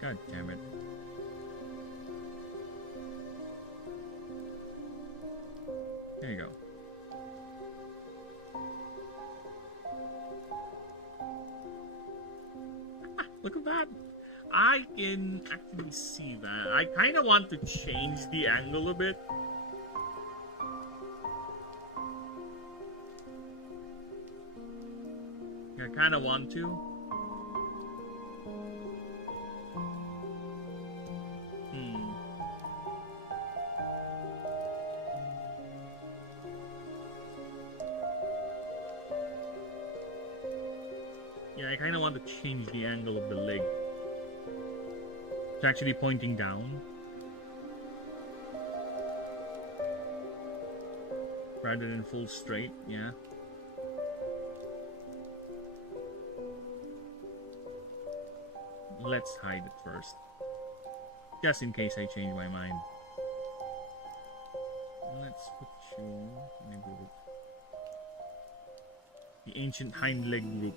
God damn it. There you go. Look at that. I can actually see that. I kind of want to change the angle a bit. I kind of want to. Yeah, I kind of want to change the angle of the leg. It's actually pointing down. Rather than full straight, yeah. Let's hide it first. Just in case I change my mind. Let's put you in a group. The ancient hind leg group.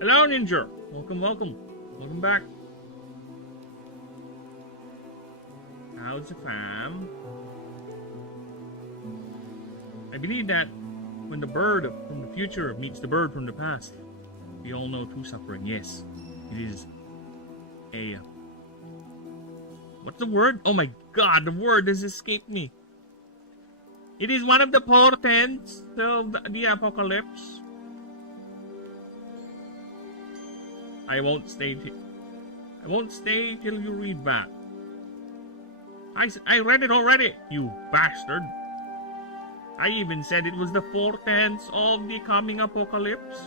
Hello, Ninja! Welcome back. How's the fam? I believe that when the bird from the future meets the bird from the past, we all know true suffering. Yes, it is a... What's the word? Oh my god, the word has escaped me. It is one of the portents of the apocalypse. I won't stay till you read that. I read it already, you bastard. I even said it was the portents of the coming apocalypse.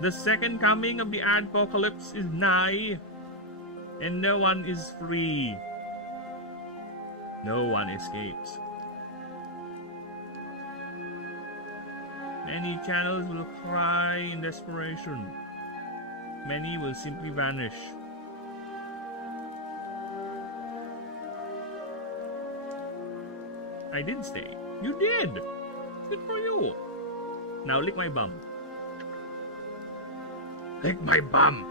The second coming of the apocalypse is nigh, and no one is free. No one escapes. Many channels will cry in desperation. Many will simply vanish. I did stay. You did! Good for you! Now lick my bum. Lick my bum!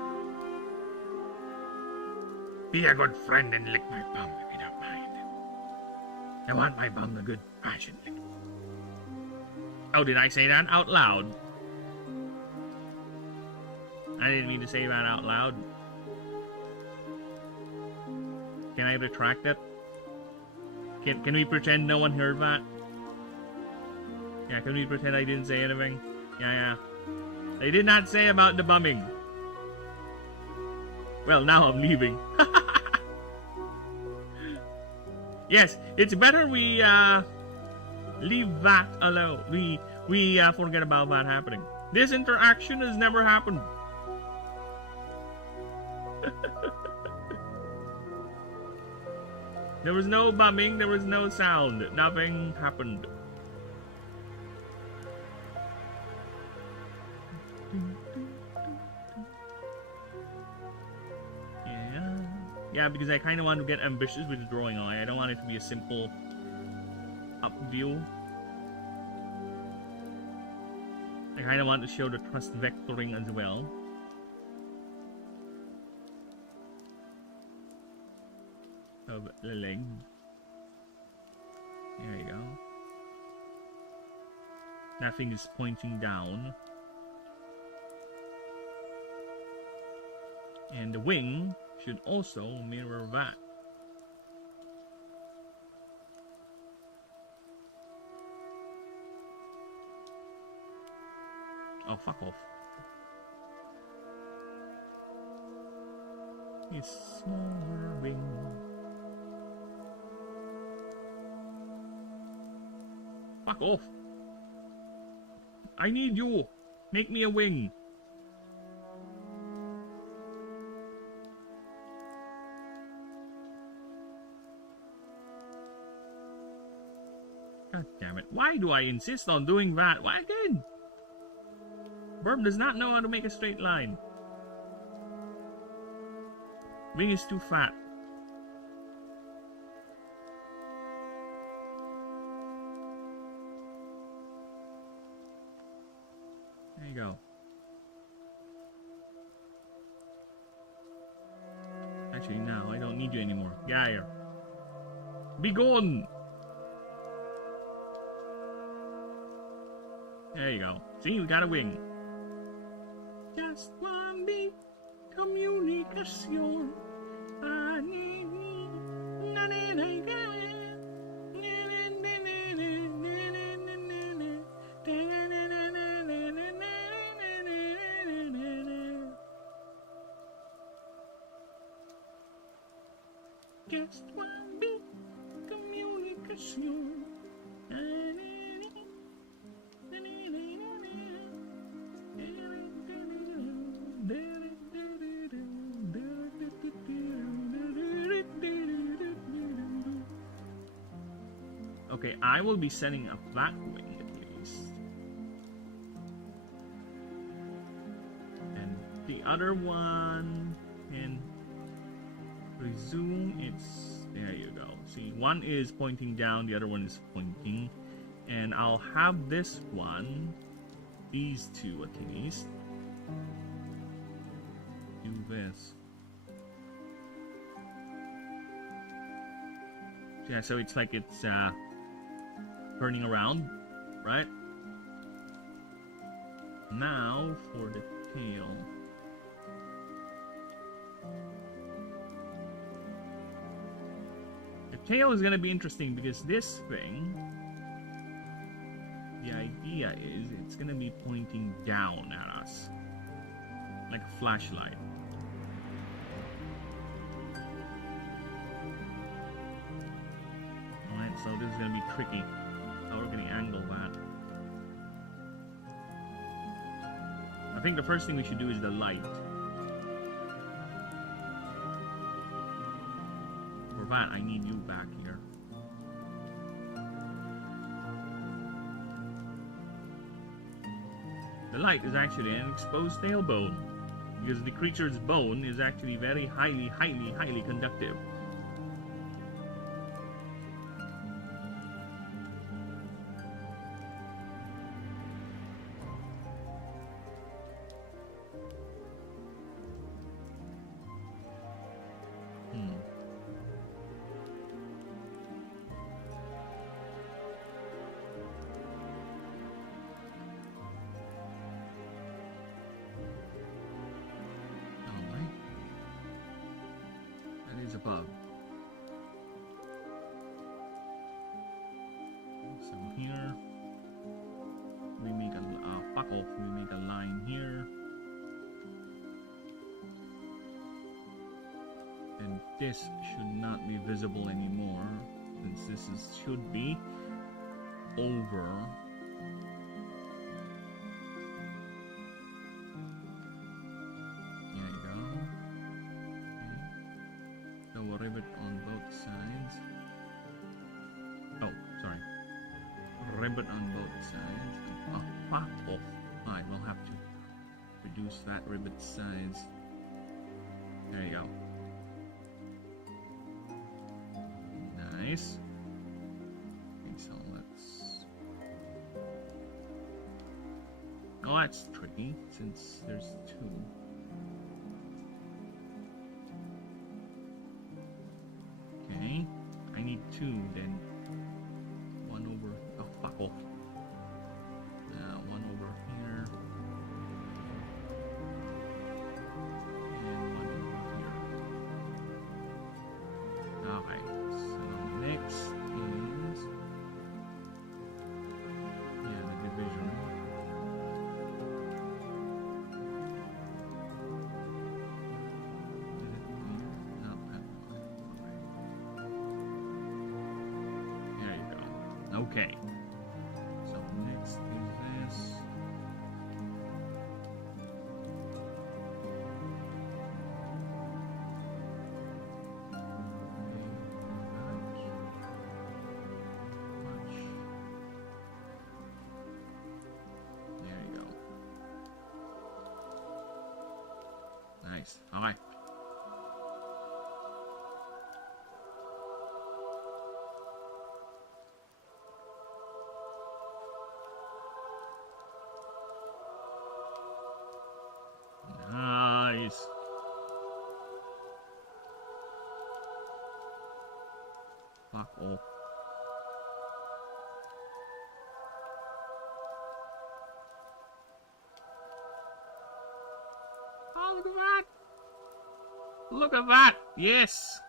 Be a good friend and lick my bum if you don't mind. I want my bum a good passion lick. Oh, did I say that out loud? I didn't mean to say that out loud. Can I retract it? Can we pretend no one heard that? Yeah, can we pretend I didn't say anything? Yeah. I did not say about the bumming. Well, now I'm leaving. Yes, it's better we leave that alone. We forget about that happening. This interaction has never happened. There was no bumming, there was no sound. Nothing happened. Yeah, because I kind of want to get ambitious with the drawing eye. I don't want it to be a simple up view. I kind of want to show the thrust vectoring as well. Of the leg. There you go. Nothing is pointing down. And the wing should also mirror that. Oh, fuck off. It's smaller wing. Fuck off. I need you. Make me a wing. God damn it. Why do I insist on doing that? Why again? Burb does not know how to make a straight line. Wing is too fat. There you go. Actually, now I don't need you anymore. Get out of here. Be gone! There you go. See, we got a wing. Just one big communication. Just one big communication. Okay, I will be setting up that wing at least. And the other one can resume its... There you go. See, one is pointing down, the other one is pointing. And I'll have this one, these two at least, do this. Yeah, so it's like it's turning around, right? Now for the tail. The tail is gonna be interesting because this thing, the idea is it's gonna be pointing down at us like a flashlight. Alright, so this is gonna be tricky. How we're gonna angle that. I think the first thing we should do is the light. For that, I need you back here. The light is actually an exposed tailbone, because the creature's bone is actually very highly conductive. Above. So here we make a fuck off. We make a line here, and this should not be visible anymore, since this is should be over. Rivet on both sides. Oh, sorry. Rivet on both sides. Oh, fuck off. Fine, we'll have to reduce that rivet size. There you go. Nice. Okay, so let's... Oh, that's tricky, since there's two. I need two then. One over. Oh, fuck off. One over here. And one over Okay. So next is this. There you go. Nice. All right. Nice. Fuck off. Oh, look at that. Look at that. Yes.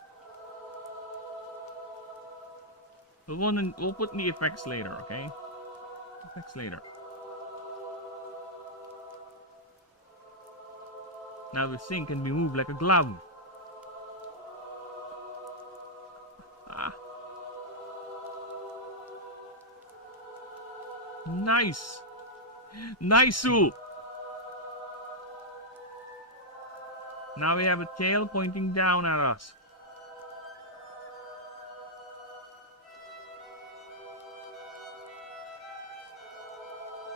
We'll put the effects later, okay? Effects later. Now the thing can be moved like a glove. Ah. Nice. Nice-oo. Now we have a tail pointing down at us.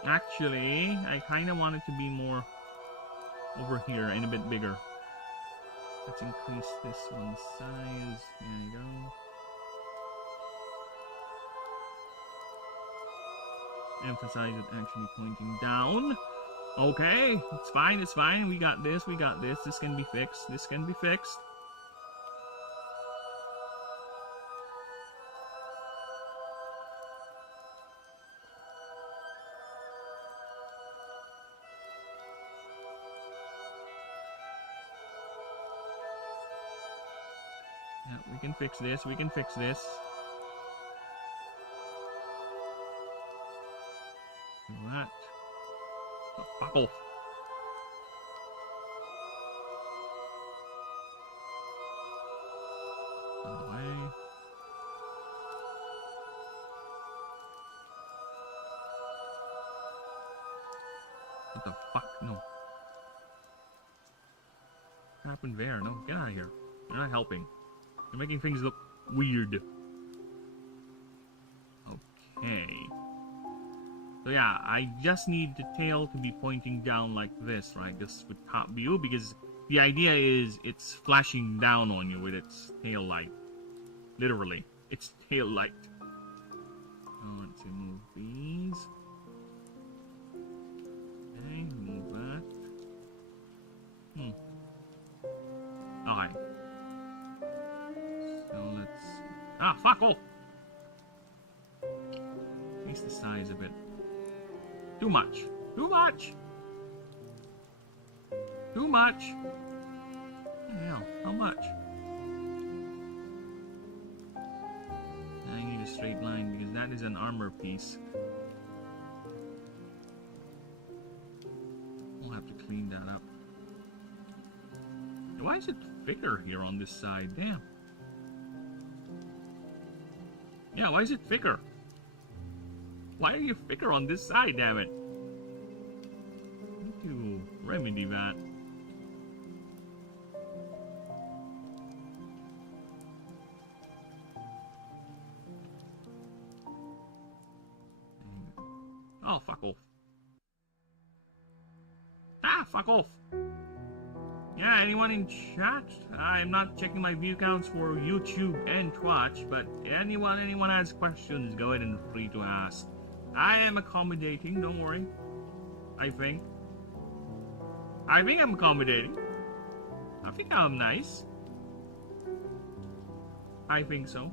Actually, I kind of want it to be more over here and a bit bigger. Let's increase this one's size. There you go. Emphasize it actually pointing down. Okay, it's fine, it's fine. We got this, we got this. This can be fixed. This can be fixed. Yeah, we can fix this, we can fix this. Do that. Oh, fuck off. Out of the way. What the fuck? No. What happened there? No, get out of here. You're not helping. You're making things look weird. Okay. So yeah, I just need the tail to be pointing down like this, right? Just with top view, because the idea is it's flashing down on you with its tail light. Literally, its tail light. Oh, let's move these. Okay, move that. Okay. So let's... Ah, fuck off! Increase the size a bit. Too much. Too much! Too much! Yeah, how much? I need a straight line because that is an armor piece. We'll have to clean that up. Why is it thicker here on this side? Damn. Yeah, why is it thicker? Why are you thicker on this side, damn it? Need to remedy that. Oh, fuck off. Ah, fuck off. Yeah, anyone in chat? I'm not checking my view counts for YouTube and Twitch, but anyone has questions, go ahead and free to ask. I am accommodating, don't worry. I think I'm accommodating. I think I'm nice. I think so.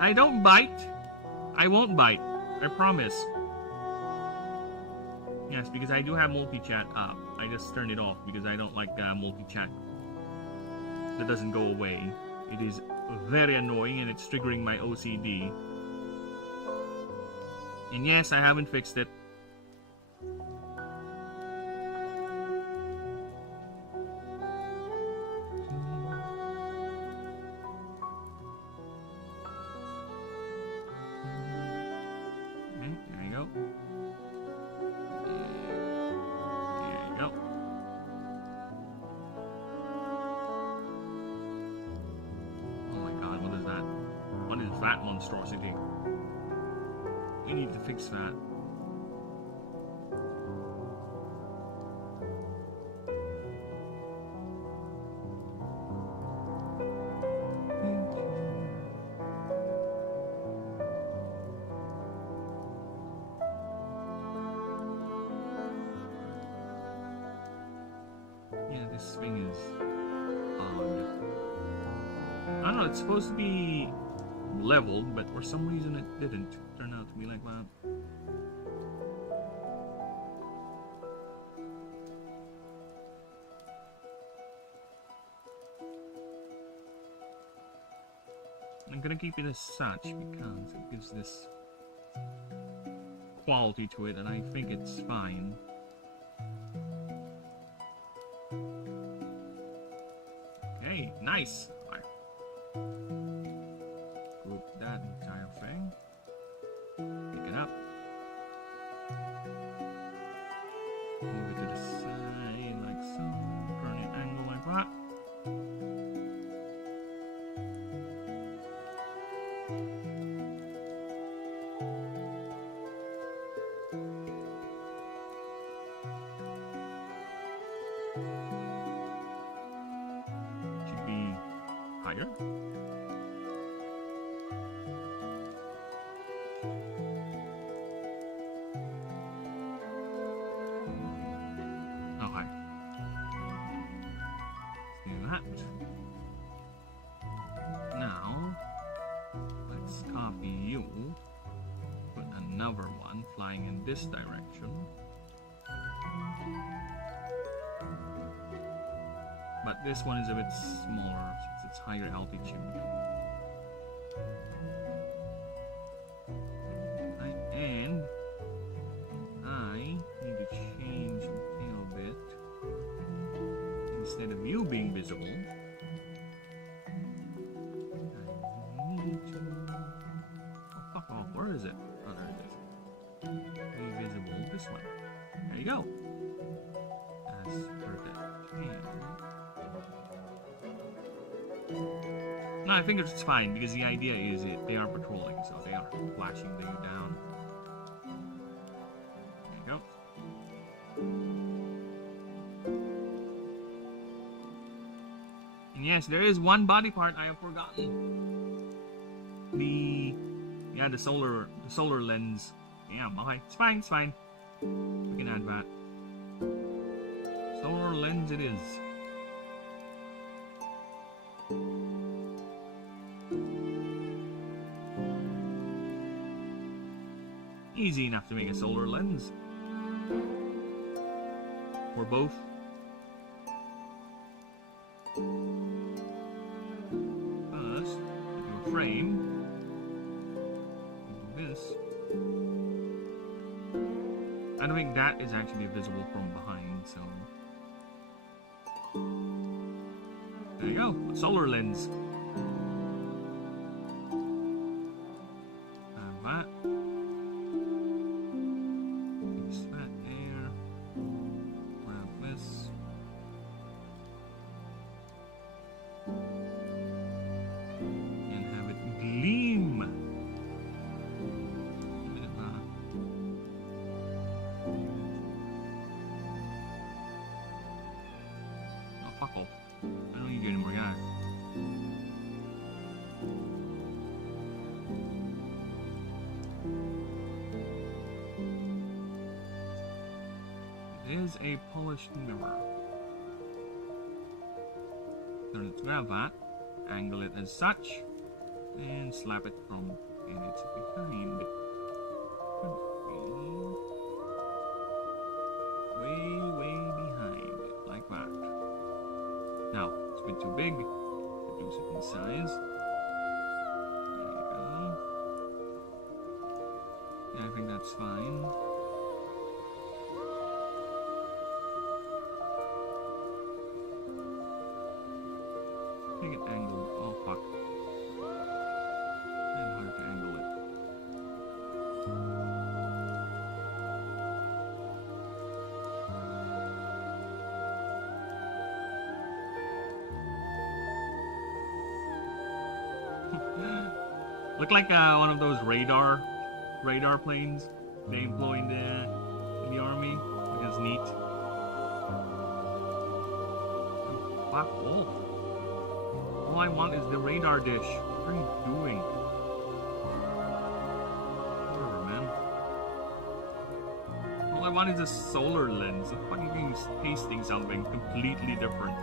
I don't bite. I won't bite. I promise. Yes, because I do have multi-chat up. I just turned it off because I don't like multi-chat. That doesn't go away. It is very annoying and it's triggering my OCD. And yes, I haven't fixed it. that monstrosity. We need to fix that. Yeah, this thing is odd. I don't know, it's supposed to be leveled, but for some reason it didn't turn out to be like that. I'm gonna keep it as such because it gives this quality to it, and I think it's fine. Okay, nice. Group that entire thing. Pick it up. Move it to the side like so. Turn it angle like that. Should be higher. Oh, hi. Let's do that. Now, let's copy you. Put another one flying in this direction. But this one is a bit smaller since it's higher altitude. Right, and I need to change the tail bit. Instead of you being visible, I need to... Oh, fuck off. Where is it? Oh, there it is. Be visible this way. There you go. As per the tail. No, I think it's fine because the idea is they are patrolling, so they are flashing you down. There you go. And yes, there is one body part I have forgotten. The solar lens. Yeah, okay, it's fine, it's fine. We can add that. Solar lens it is. Easy enough to make a solar lens. For both. First, do a frame. Do this. I don't think that is actually visible from behind, so... There you go, a solar lens. Have that. Fix that there. Grab this. And have it gleam. Look at that. Oh, fuck off. I don't need you anymore, guy. It is a polished mirror. So let's grab that, angle it as such, and slap it from and it's behind. Way behind, like that. Now, it's a bit too big. Reduce it in size. There you go. Yeah, I think that's fine. Make it angled. Oh, fuck. And hard to angle it. Look like one of those radar planes they employ in the army, which is neat. Fuck off! All I want is the radar dish. What are you doing? Whatever, man. All I want is a solar lens. The fucking thing is tasting something completely different.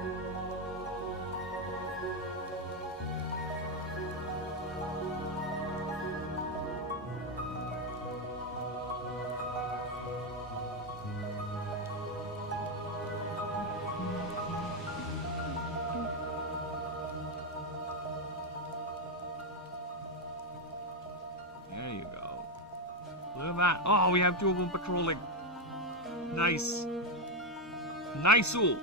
Oh, we have two of them patrolling. Nice. Nice-oo.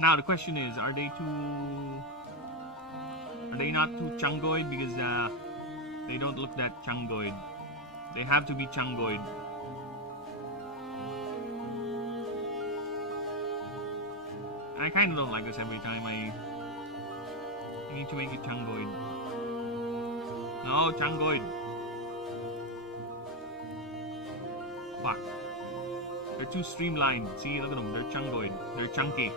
Now the question is, are they not too chungoid? Because they don't look that chungoid. They have to be chungoid. I kind of don't like this every time I need to make it chungoid. No, chungoid. Fuck. They're too streamlined. See, look at them. They're chungoid. They're chunky.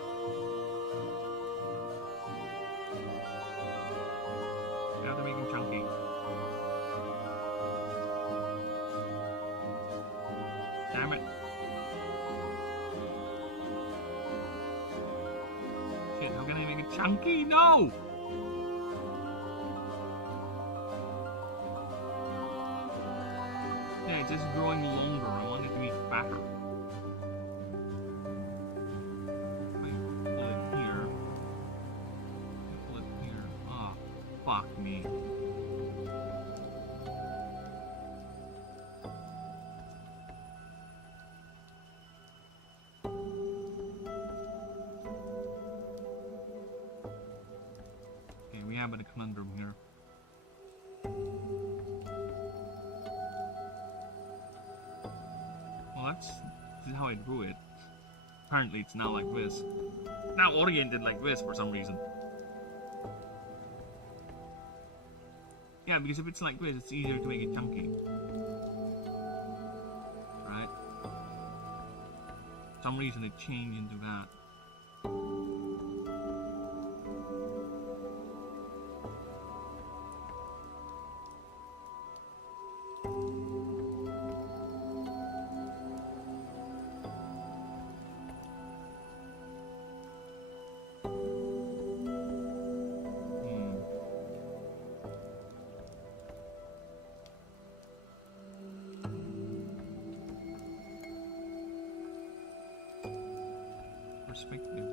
I have to make them chunky. Damn it. Shit, how can I make it chunky? No! Yeah, it's just growing longer. I want it to be fatter. If I pull it here. Pull it here. Ah, fuck me. Okay, we have a conundrum here. Well, this is how I drew it. Apparently it's now like this. Now oriented like this for some reason. Yeah, because if it's like this, it's easier to make it chunky. Right? For some reason it changed into that. Perspective.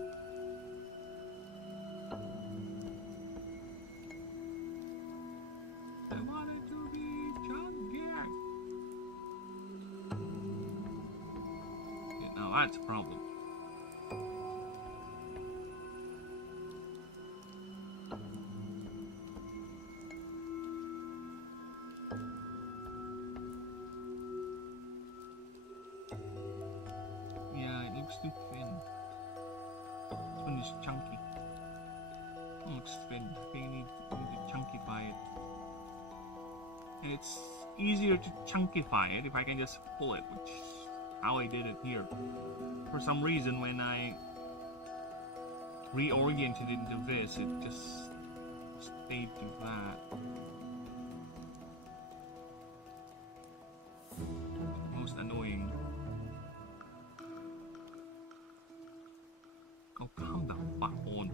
I want it to be chunky. Okay, now that's a problem. Yeah, it looks too thin. This one is chunky. It looks thin. Okay, you need to chunkify it. And it's easier to chunkify it if I can just pull it, which is how I did it here. For some reason, when I reoriented it into this, it just stayed to that. Most annoying. Oh, calm the fuck on.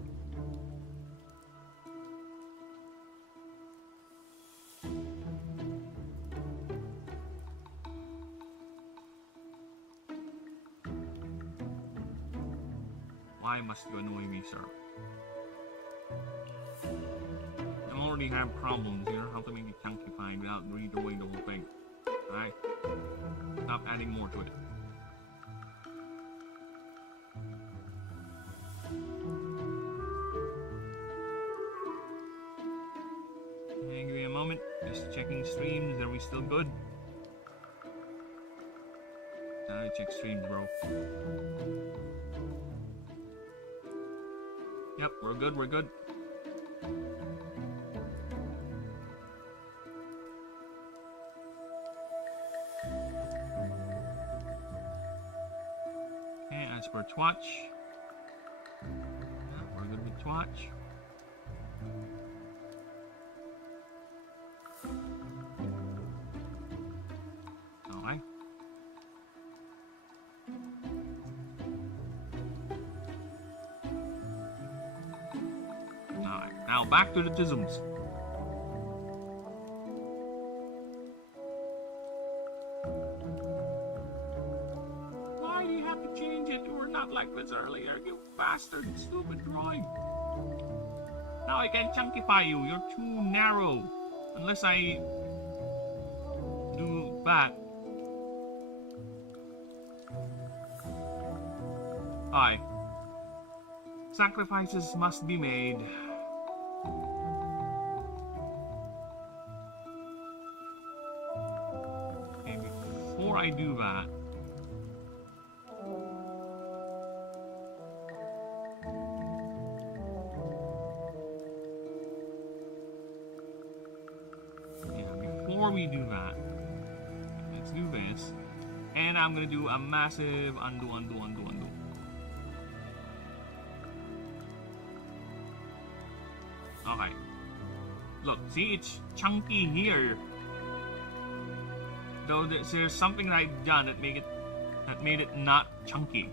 Why must you annoy me, sir? I already have problems here. How to make it chunkified without redoing the whole thing. Alright? Stop adding more to it. Okay, give me a moment. Just checking streams. Are we still good? Check streams, bro. Yep, we're good, we're good. As per Twatch. Yeah, we're good with Twatch. Alright. Alright, now back to the tisms. Why do you have to change it? You were not like this earlier, you bastard, stupid drawing. Now I can chunkify you, you're too narrow. Unless I do that. Aye. Sacrifices must be made. Okay, before I do that, before we do that, let's do this. And I'm gonna do a massive undo. Okay. Look, see, it's chunky here. Though there's something that I've done that made it not chunky.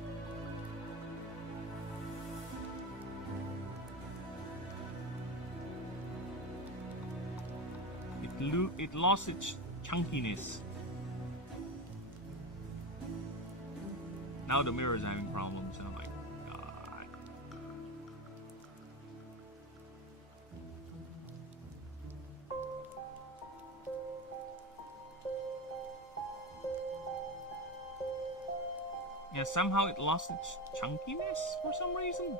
It lost its chunkiness. Now the mirror is having problems, and I'm like, God. Yeah, somehow it lost its chunkiness for some reason.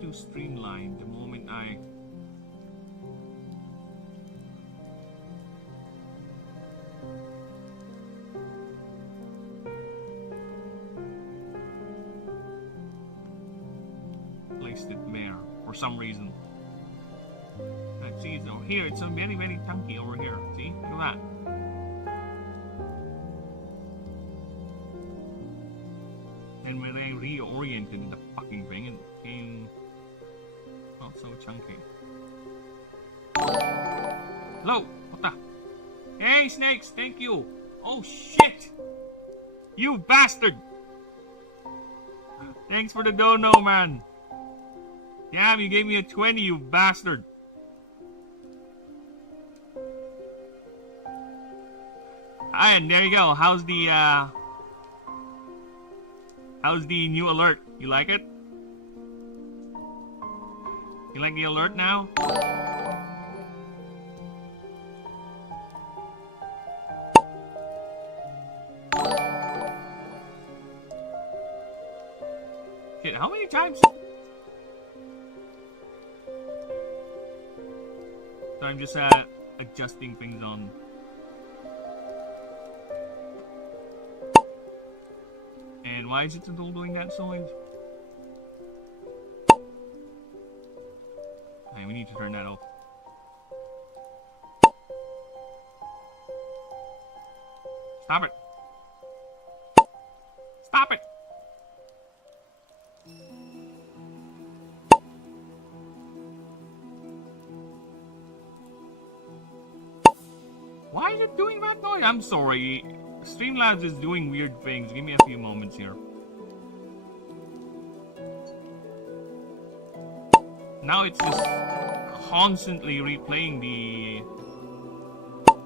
Too streamlined the moment I placed it there for some reason. Let's see, it's over here. It's so very, very chunky over here. See? Look at that. And when I reoriented the fucking thing, it became not so chunky. Hello! What the? Hey, snakes! Thank you! Oh, shit! You bastard! Thanks for the dono, man! Damn, you gave me a 20, you bastard! And there you go. How's the new alert? You like it? You like the alert now? Shit, how many times? So I'm just adjusting things on. And why is it still doing that noise? Hey, we need to turn that off. Stop it! Stop it! Why is it doing that noise? I'm sorry. Streamlabs is doing weird things. Give me a few moments here. Now it's just constantly replaying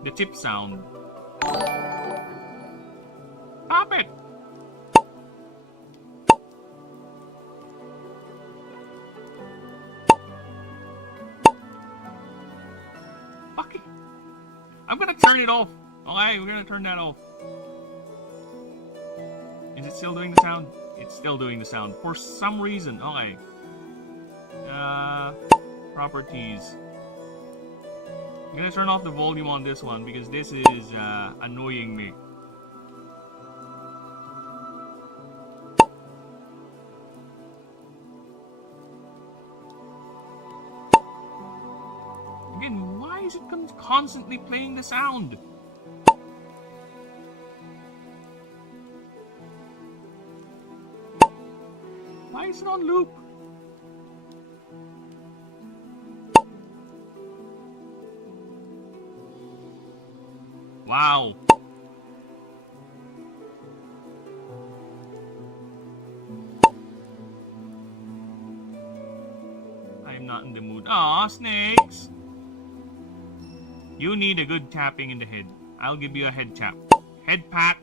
the tip sound. Stop it! Fuck it! I'm gonna turn it off. Okay, we're gonna turn that off. Is it still doing the sound? It's still doing the sound for some reason. Okay. Properties. I'm gonna turn off the volume on this one because this is annoying me. is it constantly playing the sound? Why is it on loop? Wow. I'm not in the mood. Aw, snakes. You need a good tapping in the head. I'll give you a head tap. Head pat.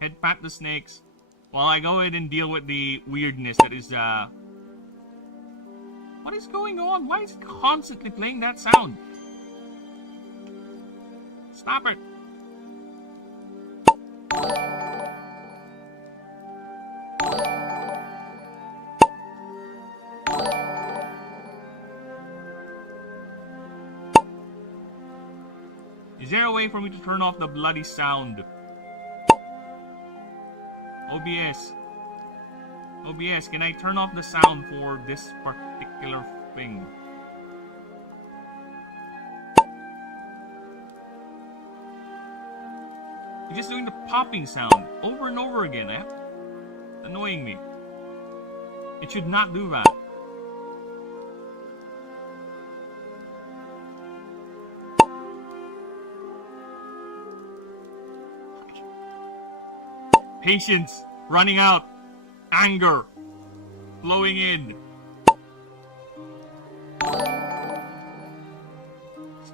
Head pat the snakes. While I go ahead and deal with the weirdness that is, What is going on? Why is it constantly playing that sound? Stop it. Is there a way for me to turn off the bloody sound? OBS. OBS, can I turn off the sound for this particular thing? You're just doing the popping sound over and over again, eh? It's annoying me. It should not do that. Patience running out. Anger flowing in.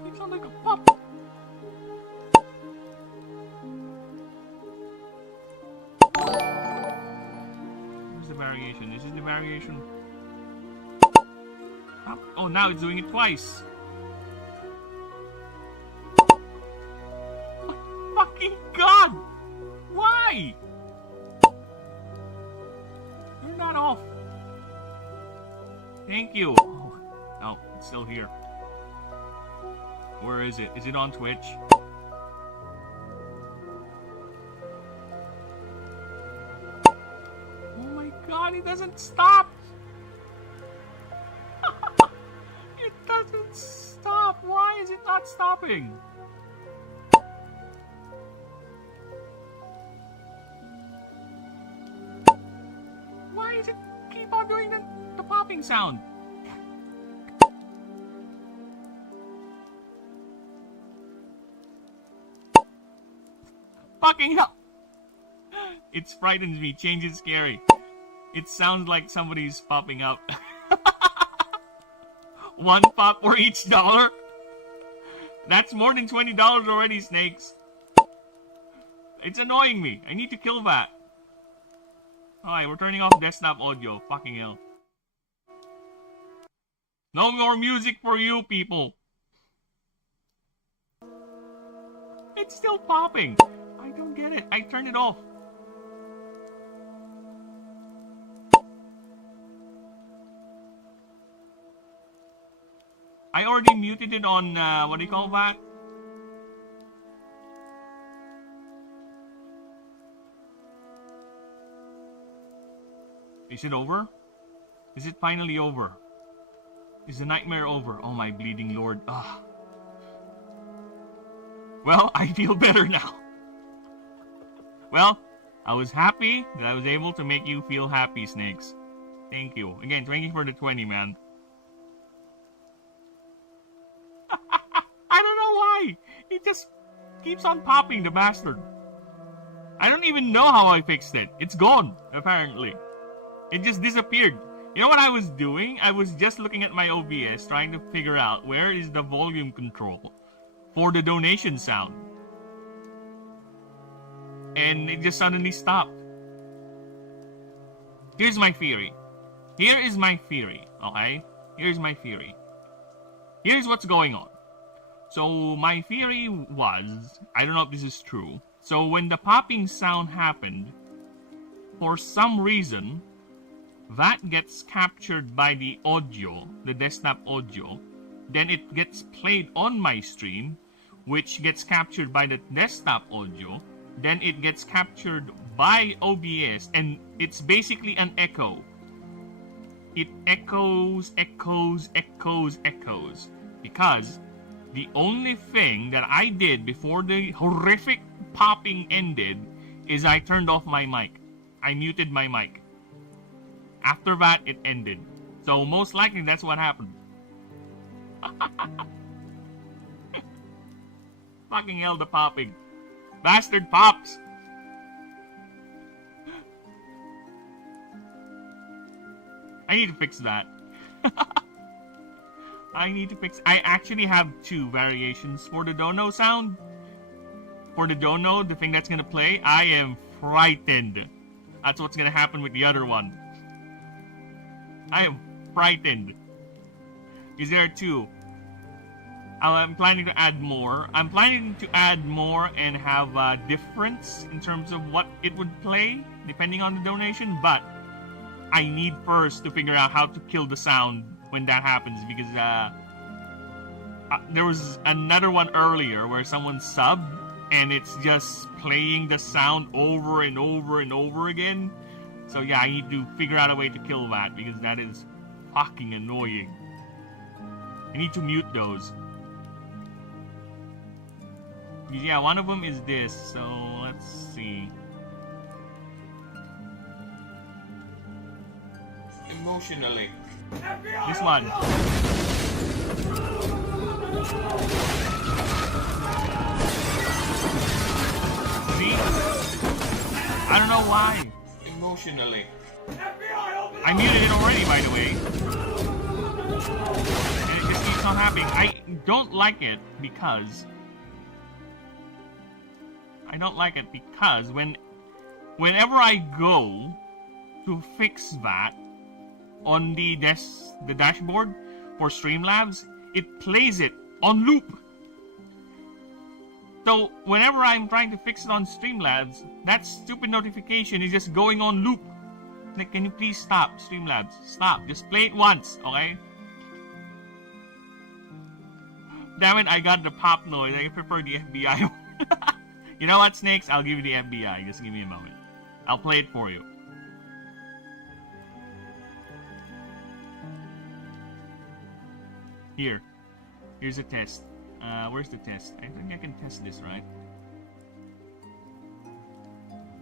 It sounds like a pop. Where's the variation? This is the variation. Oh, now it's doing it twice. Oh, fucking God! Why? You're not off. Thank you. Oh, no, it's still here. Where is it? Is it on Twitch? Oh my God, it doesn't stop. It doesn't stop. Why is it not stopping? Why does it keep on doing the popping sound? Fucking hell! It frightens me. Change is scary. It sounds like somebody's popping up. One pop for each dollar? That's more than $20 already, snakes. It's annoying me. I need to kill that. Alright, we're turning off desktop audio. Fucking hell. No more music for you people. It's still popping. I don't get it. I turned it off. I already muted it on, what do you call that? Is it over? Is it finally over? Is the nightmare over? Oh my bleeding lord. Ah. Well, I feel better now. Well, I was happy that I was able to make you feel happy, snakes. Thank you. Again, thank you for the 20, man. I don't know why. It just keeps on popping, the bastard. I don't even know how I fixed it. It's gone, apparently. It just disappeared. You know what I was doing? I was just looking at my OBS, trying to figure out where is the volume control for the donation sound. And it just suddenly stopped. Here's my theory. Here is my theory, okay? Here's my theory. Here's what's going on. So my theory was, I don't know if this is true. So when the popping sound happened, for some reason, that gets captured by the audio, the desktop audio. Then it gets played on my stream, which gets captured by the desktop audio. Then it gets captured by OBS, and it's basically an echo. It echoes, echoes, echoes, echoes. Because The only thing that I did before the horrific popping ended is I turned off my mic. I muted my mic. After that, it ended. So most likely that's what happened. Fucking hell, the popping. Bastard pops! I need to fix that. I actually have 2 variations for the dono sound. For the dono, the thing that's gonna play, I am frightened. That's what's gonna happen with the other one. I am frightened. Because there are 2. I'm planning to add more. I'm planning to add more and have a difference in terms of what it would play, depending on the donation, but I need first to figure out how to kill the sound when that happens, because there was another one earlier where someone subbed and it's just playing the sound over and over and over again. So yeah, I need to figure out a way to kill that, because that is fucking annoying. I need to mute those. Because yeah, one of them is this, so let's see. Emotionally. This one. See? I don't know why. Emotionally. I muted it already, by the way. And it just keeps on happening. I don't like it because... whenever I go to fix that on the dashboard for Streamlabs, it plays it on loop. So whenever I'm trying to fix it on Streamlabs, that stupid notification is just going on loop. Like, can you please stop, Streamlabs? Stop. Just play it once, okay? Damn it, I got the pop noise. I prefer the FBI one. You know what, Snakes? I'll give you the FBI. Just give me a moment. I'll play it for you. Here's a test. Where's the test? I think I can test this, right?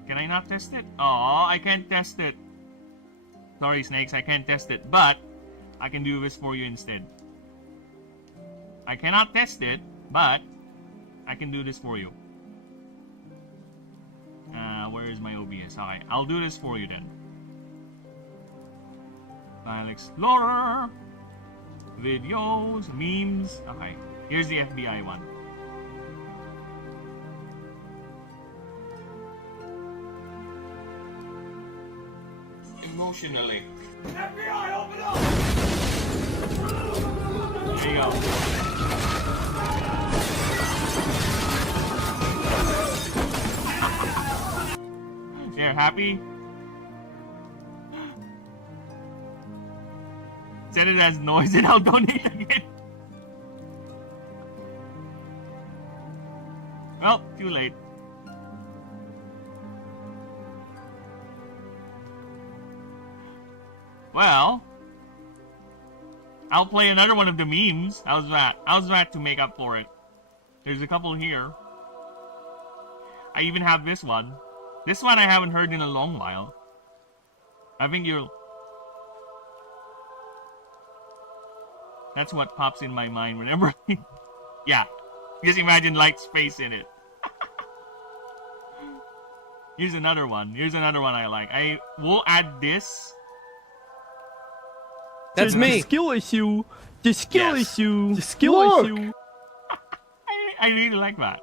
Can I not test it? Oh, I can't test it. Sorry, Snakes, I can't test it. But I can do this for you instead. I cannot test it, but I can do this for you. Where is my OBS? Okay, I'll do this for you then. File Explorer. Videos, memes. Okay, here's the FBI one. Emotionally. FBI, open up! There you go. There, happy? Set it as noise and I'll donate again. Well, too late. Well, I'll play another one of the memes. How's that? How's that to make up for it? There's a couple here. I even have this one. This one I haven't heard in a long while. I think you'll... That's what pops in my mind whenever... Yeah. Just imagine Light's face in it. Here's another one. Here's another one I like. I will add this. That's me. The skill issue. The skill Yes. issue. The skill issue. I really like that.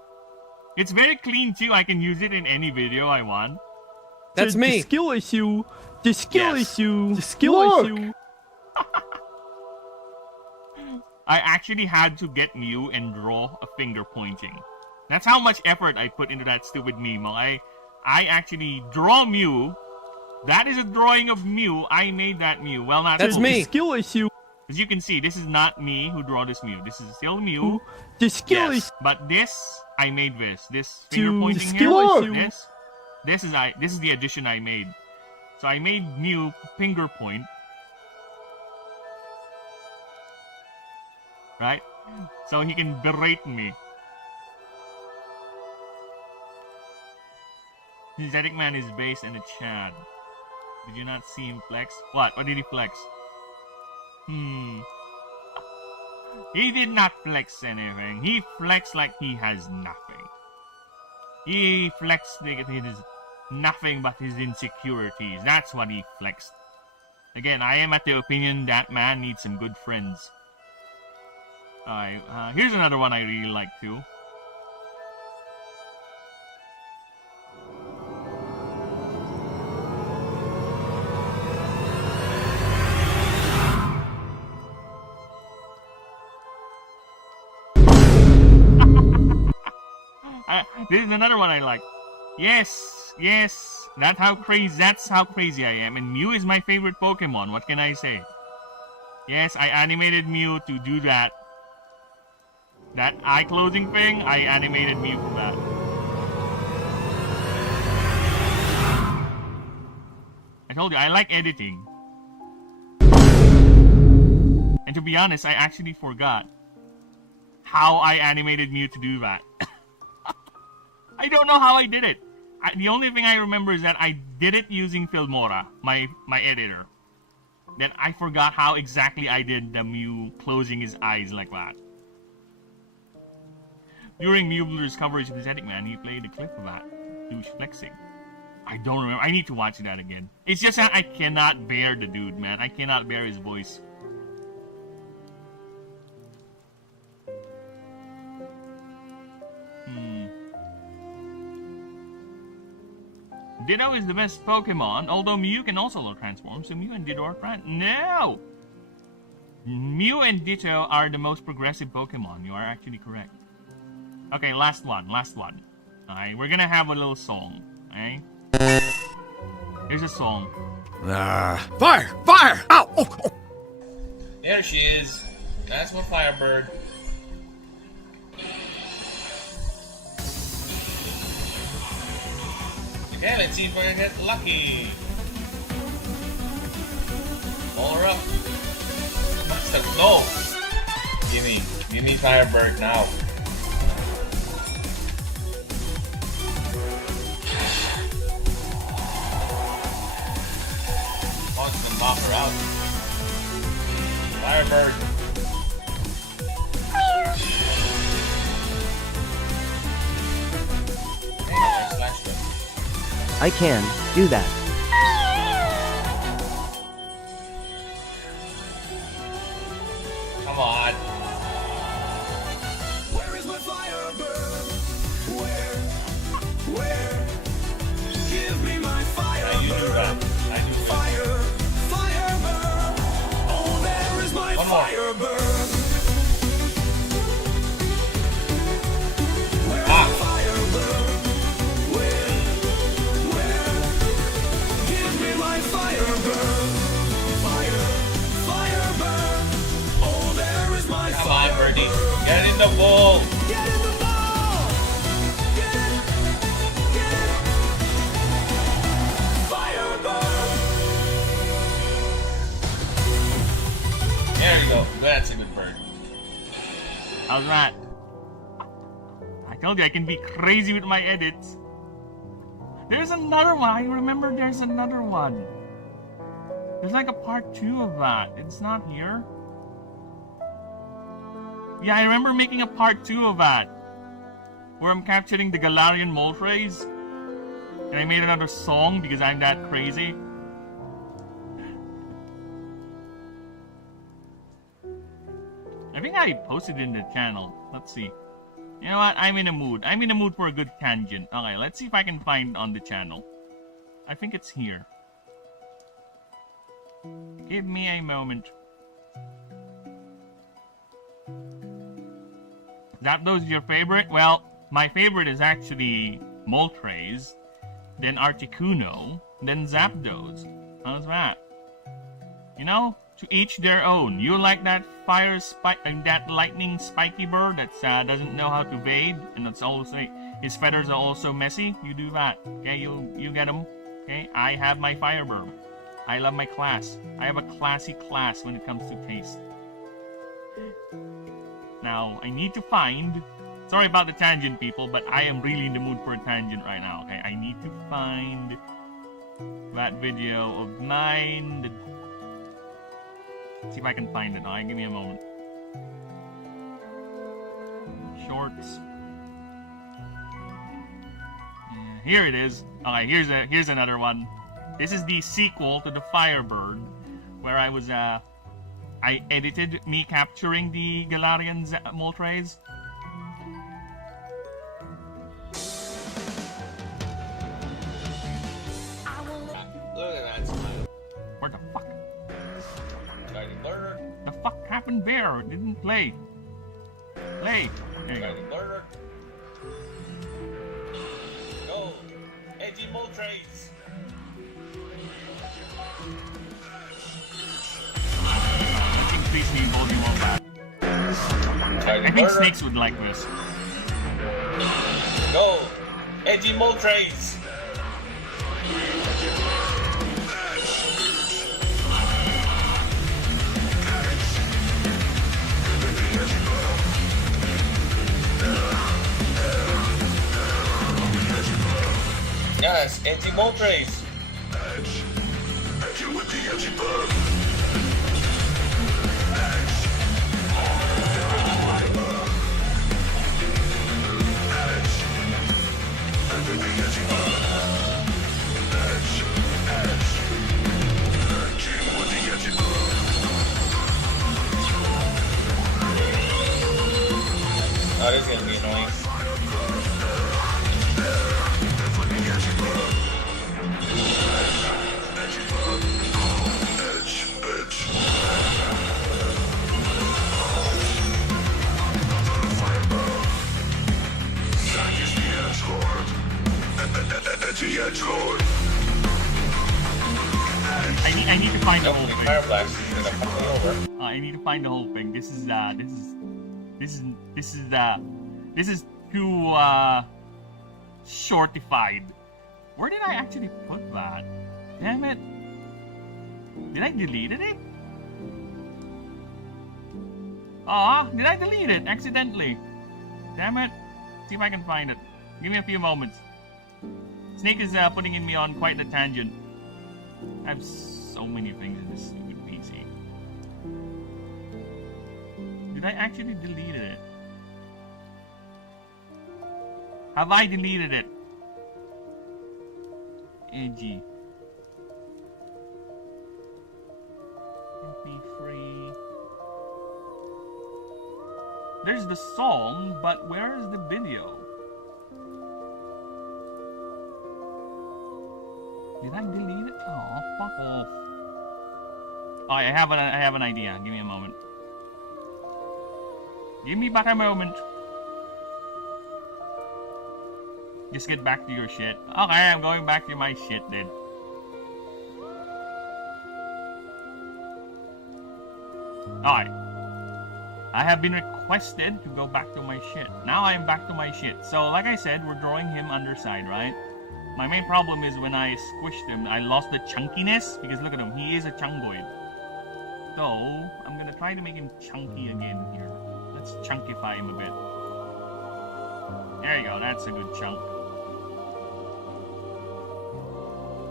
It's very clean too. I can use it in any video I want. That's The me. skill issue. The skill Yes. issue. The skill issue. I actually had to get Mew and draw a finger pointing. That's how much effort I put into that stupid meme. I actually draw Mew. That is a drawing of Mew. I made that Mew. Well, not That's fully. me. The skill issue. As you can see, this is not me who draw this Mew. This is still Mew. The skill Yes. issue. But this, I made this. This finger To pointing skill here. issue. This is the addition I made. So I made Mew finger point. Right? So he can berate me. Synthetic Man is based in a Chad. Did you not see him flex? What? What did he flex? He did not flex anything. He flexed like he has nothing. He flexed like it is nothing but his insecurities. That's what he flexed. Again, I am at the opinion that man needs some good friends. Alright, here's another one I really like too. This is another one I like. Yes, yes. That's how crazy I am. And Mew is my favorite Pokemon. What can I say? Yes, I animated Mew to do that. That eye closing thing, I animated Mew for that. I told you, I like editing. And to be honest, I actually forgot how I animated Mew to do that. I don't know how I did it. The only thing I remember is that I did it using Filmora, my editor. Then I forgot how exactly I did the Mew closing his eyes like that. During Mew Blue's coverage of the Synthetic Man, he played a clip of that. Douche flexing. I don't remember. I need to watch that again. It's just that I cannot bear the dude, man. I cannot bear his voice. Ditto is the best Pokemon, although Mew can also transform, so Mew and Ditto are friends. No! Mew and Ditto are the most progressive Pokemon. You are actually correct. Okay, last one. Alright, we're gonna have a little song. Okay? Here's a song. Fire! Fire! Ow! Oh, oh. There she is. That's my Firebird. Okay, let's see if we're gonna get lucky. Pull her up. What's the no? Give me Firebird now. Wants to knock her out. Firebird. Hey, I slashed her. I can do that. Come on. Where is my Firebird? Where? Give me my Yeah, you do that. Firebird. I do that. Firebird. Oh, there is my One more. Firebird. Where is Ah. my Firebird? Where? Give me my Firebird. Firebird. Oh, there is my Come on, Firebird. Birdie. Get in the bowl. Get in the ball! Get it! Firebird! There you go. That's a good bird. How's that? I told you I can be crazy with my edits. There's another one. I remember there's another one. There's like a part 2 of that. It's not here. Yeah, I remember making a part 2 of that. Where I'm capturing the Galarian Moltres. And I made another song because I'm that crazy. I think I posted it in the channel. Let's see. You know what? I'm in a mood. I'm in a mood for a good tangent. Okay, let's see if I can find on the channel. I think it's here. Give me a moment. Zapdos your favorite? Well, my favorite is actually Moltres, then Articuno, then Zapdos. How's that? You know, to each their own. You like that that lightning spiky bird that doesn't know how to evade, and that's always like his feathers are also messy. You do that, okay? You get them, okay? I have my Firebird. I love my class. I have a classy class when it comes to taste. now. I need to find... Sorry about the tangent, people, but I am really in the mood for a tangent right now, okay? I need to find that video of mine. See if I can find it. Alright, give me a moment. Shorts. Yeah, here it is. Alright, here's another one. This is the sequel to the Firebird, where I was I edited me capturing the Galarian Moltres. Look at that smile. Where the fuck? Guiding Lurker. The fuck happened there? It didn't play. Play. There you go. Guiding Lurker. Go. Edgy Moltres. Let's increase the volume of that. I think snakes would like this. Go. Edgy Moltres. Yes, edgy Moltres. Edge with the edgy bug. Oh, this is gonna be annoying. I need to find the whole Hopefully thing. Fire Blast is gonna fuck me over. I need to find the whole thing. This is too shortified. Where did I actually put that? Damn it! Did I delete it? Aw, did I delete it accidentally? Damn it! See if I can find it. Give me a few moments. Snake is putting me on quite the tangent. I have so many things in this stupid PC. Did I actually delete it? Have I deleted it? Edgy. MP3. There's the song, but where is the video? Did I delete it? Oh, fuck off. Oh, I have an idea. Give me a moment. Give me back a moment. Just get back to your shit. Okay, I'm going back to my shit then. Alright. I have been requested to go back to my shit. Now I am back to my shit. So, like I said, we're drawing him underside, right? My main problem is when I squished him, I lost the chunkiness. Because look at him, he is a chungoid. So, I'm gonna try to make him chunky again here. Let's chunkify him a bit. There you go, that's a good chunk.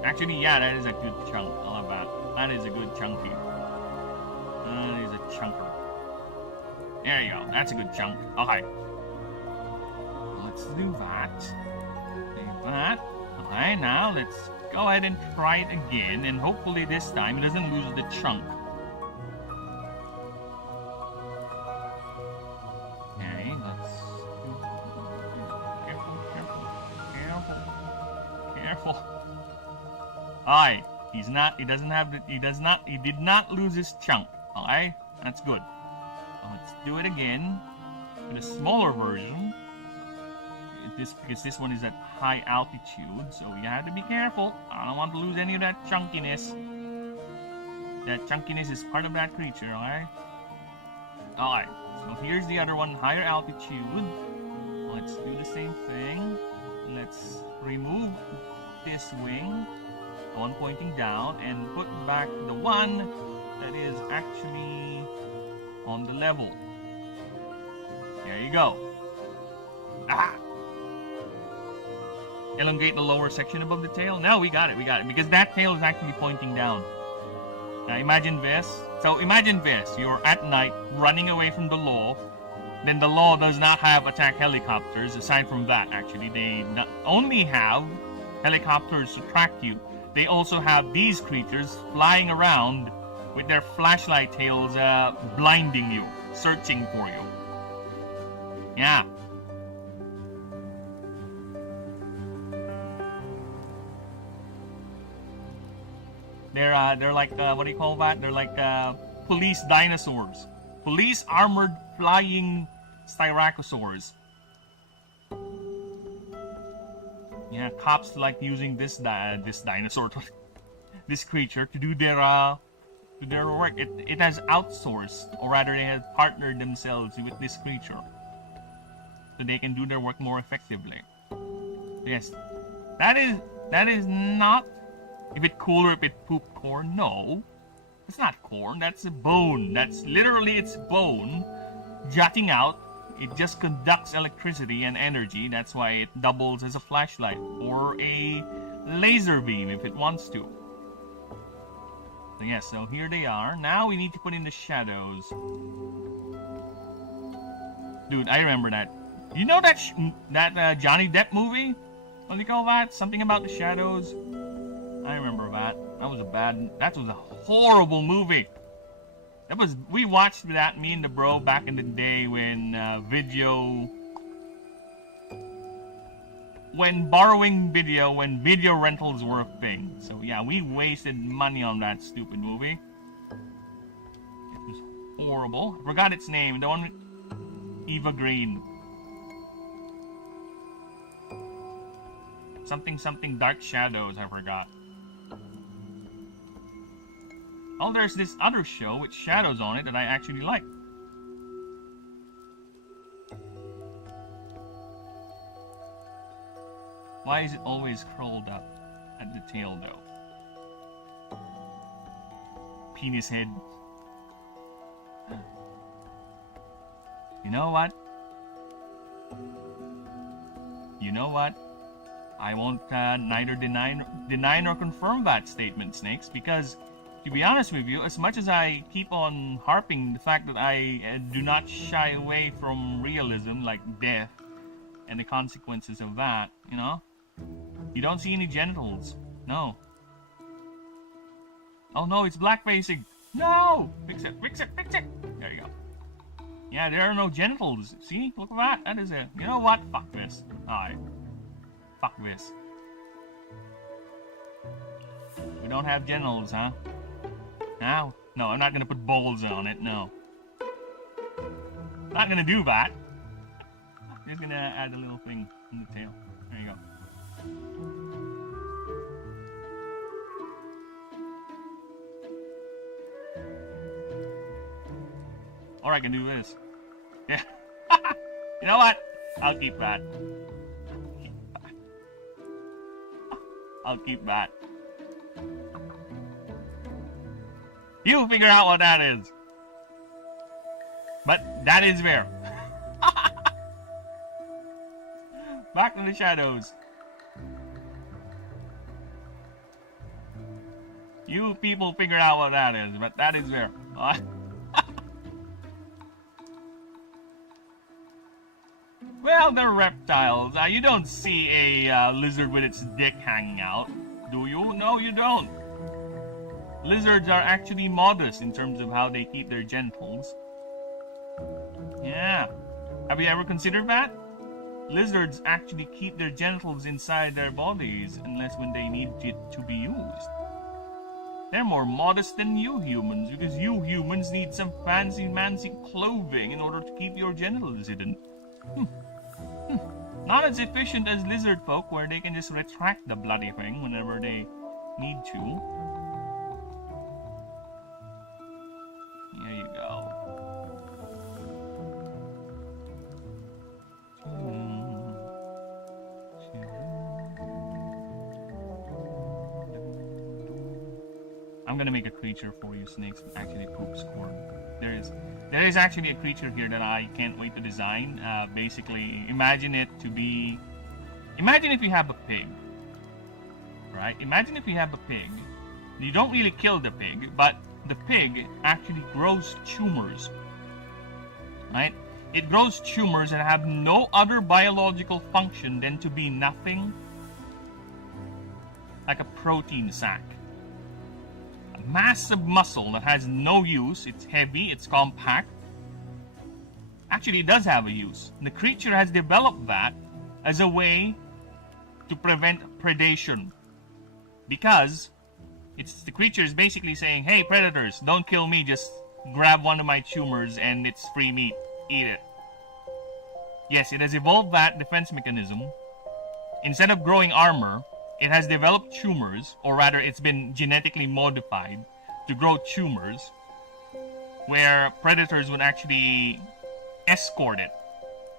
Actually, yeah, that is a good chunk. I love that. That is a good chunky. That is a chunker. There you go, that's a good chunk. Okay. Let's do that. Do that. Okay, now let's go ahead and try it again, and hopefully this time it doesn't lose the chunk. Okay, let's... Careful. Alright, he did not lose his chunk. Okay, that's good. So let's do it again with a smaller version. Because this one is at high altitude, so you have to be careful. I don't want to lose any of that chunkiness. That chunkiness is part of that creature, alright? Alright, so here's the other one, higher altitude. Let's do the same thing. Let's remove this wing, the one pointing down, and put back the one that is actually on the level. There you go. Ah! Elongate the lower section above the tail. No, we got it. Because that tail is actually pointing down. Now imagine this. So imagine this. You're at night running away from the law. Then the law does not have attack helicopters. Aside from that, actually, they not only have helicopters to track you. They also have these creatures flying around with their flashlight tails blinding you, searching for you. Yeah. They're like what do you call that? They're like police dinosaurs, police armored flying styracosaurs. Yeah, cops like using this dinosaur, this creature to do their work. It has outsourced, or rather, they have partnered themselves with this creature, so they can do their work more effectively. Yes, that is not. If it cooler if it pooped corn, no. It's not corn, that's a bone. That's literally its bone jutting out. It just conducts electricity and energy. That's why it doubles as a flashlight or a laser beam if it wants to. So yes, so here they are. Now we need to put in the shadows. Dude, I remember that. You know that Johnny Depp movie? What do you call that? Something about the shadows? I remember that. That was a horrible movie. We watched that, me and the bro, back in the day when borrowing video, when video rentals were a thing. So yeah, we wasted money on that stupid movie. It was horrible. I forgot its name. The one with Eva Green. Something Dark Shadows, I forgot. Oh, there's this other show with shadows on it that I actually like. Why is it always curled up at the tail, though? Penis head. You know what? I won't neither deny nor confirm that statement, Snakes, because to be honest with you, as much as I keep on harping the fact that I do not shy away from realism, like death and the consequences of that, you know? You don't see any genitals. No. Oh no, it's blackfacing. No! Fix it. There you go. Yeah, there are no genitals. See? Look at that. That is it. You know what? Fuck this. Alright. Fuck this. We don't have genitals, huh? Now? No, I'm not gonna put balls on it, no. Not gonna do that. Just gonna add a little thing in the tail. There you go. Or I can do this. Yeah. You know what? I'll keep that. I'll keep that. You figure out what that is. But that is fair. Back to the shadows. You people figure out what that is, but that is fair. Well, they're reptiles. You don't see a lizard with its dick hanging out, do you? No, you don't. Lizards are actually modest in terms of how they keep their genitals. Yeah. Have you ever considered that? Lizards actually keep their genitals inside their bodies unless when they need it to be used. They're more modest than you humans because you humans need some fancy clothing in order to keep your genitals hidden. Not as efficient as lizard folk where they can just retract the bloody thing whenever they need to. There you go. I'm gonna make a creature for you, snakes. Actually, poops corn. There is actually a creature here that I can't wait to design. Basically, imagine if you have a pig, right? Imagine if you have a pig. You don't really kill the pig, but the pig actually grows tumors, right? It grows tumors and have no other biological function than to be nothing like a protein sac. A massive muscle that has no use. It's heavy, it's compact. Actually, it does have a use. The creature has developed that as a way to prevent predation. Because the creature is basically saying, hey, predators, don't kill me, just grab one of my tumors and it's free meat. Eat it. Yes, it has evolved that defense mechanism. Instead of growing armor, it has developed tumors, or rather it's been genetically modified to grow tumors, where predators would actually escort it.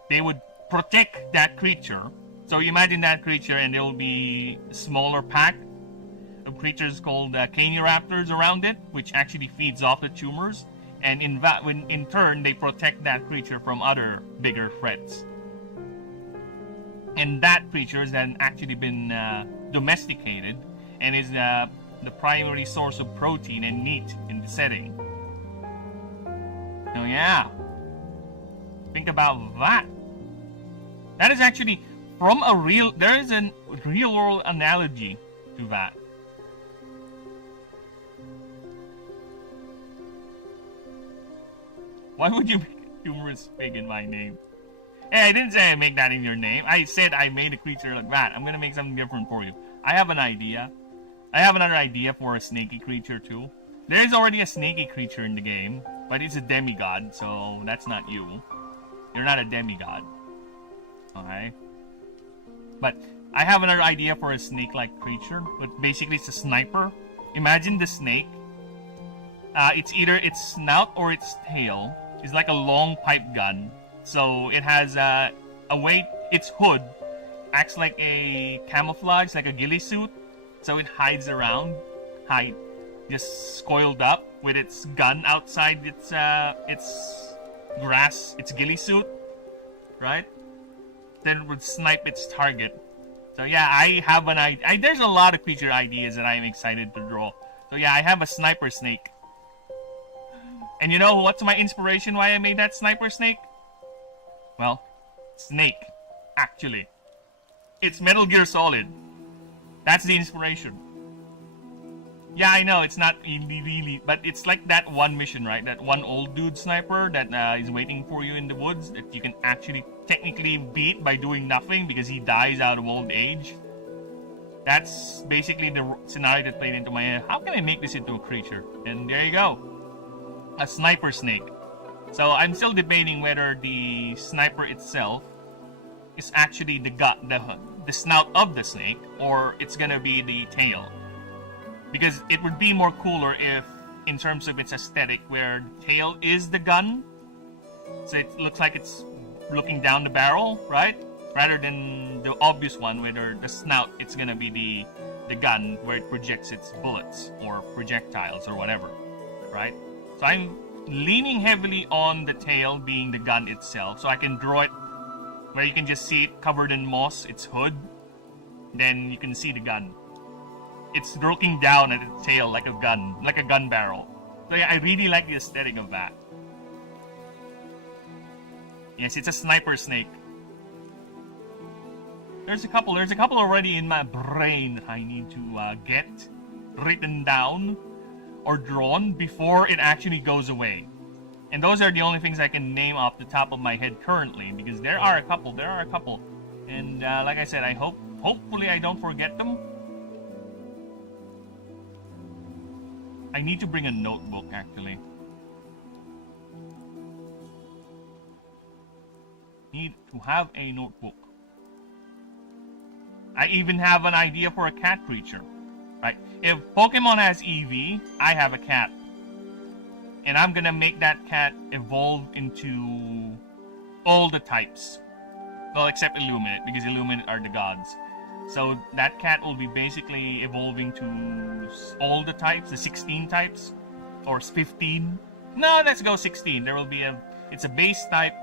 They would protect that creature. So imagine that creature and there will be a smaller pack of creatures called caniraptors around it, which actually feeds off the tumors. And in turn, they protect that creature from other bigger threats. And that creature has then actually been domesticated and is the primary source of protein and meat in the setting. So yeah, think about that. That is actually from there is a real world analogy to that. Why would you make a humorous pig in my name? Hey, I didn't say I make that in your name. I said I made a creature like that. I'm gonna make something different for you. I have an idea. I have another idea for a snaky creature too. There is already a snaky creature in the game, but it's a demigod, so that's not you. You're not a demigod. Okay? But I have another idea for a snake-like creature, but basically it's a sniper. Imagine the snake. It's either its snout or its tail is like a long pipe gun. So it has a weight. Its hood acts like a camouflage, like a ghillie suit. So it hides around, just coiled up with its gun outside its ghillie suit, right? Then it would snipe its target. So yeah, I have an idea. There's a lot of creature ideas that I'm excited to draw. So yeah, I have a sniper snake. And you know what's my inspiration why I made that sniper snake? Well, snake, actually. It's Metal Gear Solid. That's the inspiration. Yeah, I know, it's not really, but it's like that one mission, right? That one old dude sniper that is waiting for you in the woods that you can actually technically beat by doing nothing because he dies out of old age. That's basically the scenario that played into my head. How can I make this into a creature? And there you go. A sniper snake. So I'm still debating whether the sniper itself is actually the snout of the snake, or it's gonna be the tail. Because it would be more cooler if, in terms of its aesthetic, where the tail is the gun, so it looks like it's looking down the barrel, right? Rather than the obvious one, where the snout, it's gonna be the gun where it projects its bullets or projectiles or whatever, right? So I'm leaning heavily on the tail being the gun itself, so I can draw it where you can just see it covered in moss, its hood, then you can see the gun. It's looking down at its tail like a gun barrel. So yeah, I really like the aesthetic of that. Yes, it's a sniper snake. There's a couple already in my brain that I need to get written down or drawn before it actually goes away. And those are the only things I can name off the top of my head currently, because there are a couple. And like I said, hopefully I don't forget them. I need to bring a notebook, actually. Need to have a notebook. I even have an idea for a cat creature. Right? If Pokemon has EV, I have a cat. And I'm gonna make that cat evolve into all the types. Well, except Illuminate, because Illuminate are the gods. So that cat will be basically evolving to all the types, the 16 types, or 15. No, let's go 16. There will be it's a base type,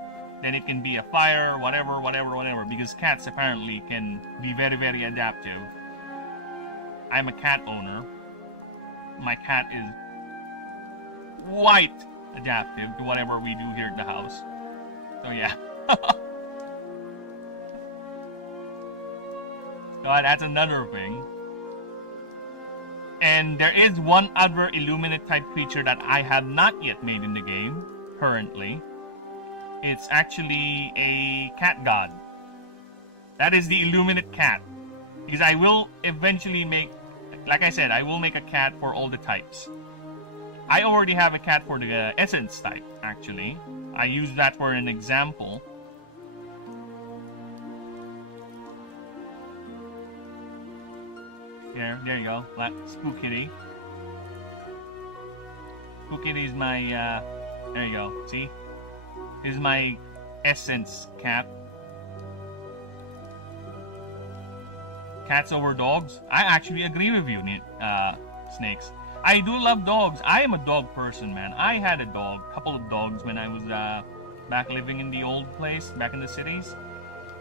then it can be a fire, whatever, because cats apparently can be very, very adaptive. I'm a cat owner. My cat is quite adaptive to whatever we do here at the house. So yeah. So that's another thing. And there is one other Illuminate type creature that I have not yet made in the game, currently. It's actually a cat god. That is the Illuminate cat. Because I will eventually make, like I said, I will make a cat for all the types. I already have a cat for the Essence type, actually. I use that for an example. There you go. Spook Kitty. Spook Kitty is my, there you go. See? This is my Essence cat. Cats over dogs? I actually agree with you, Snakes. I do love dogs. I am a dog person, man. I had a couple of dogs when I was back living in the old place, back in the cities.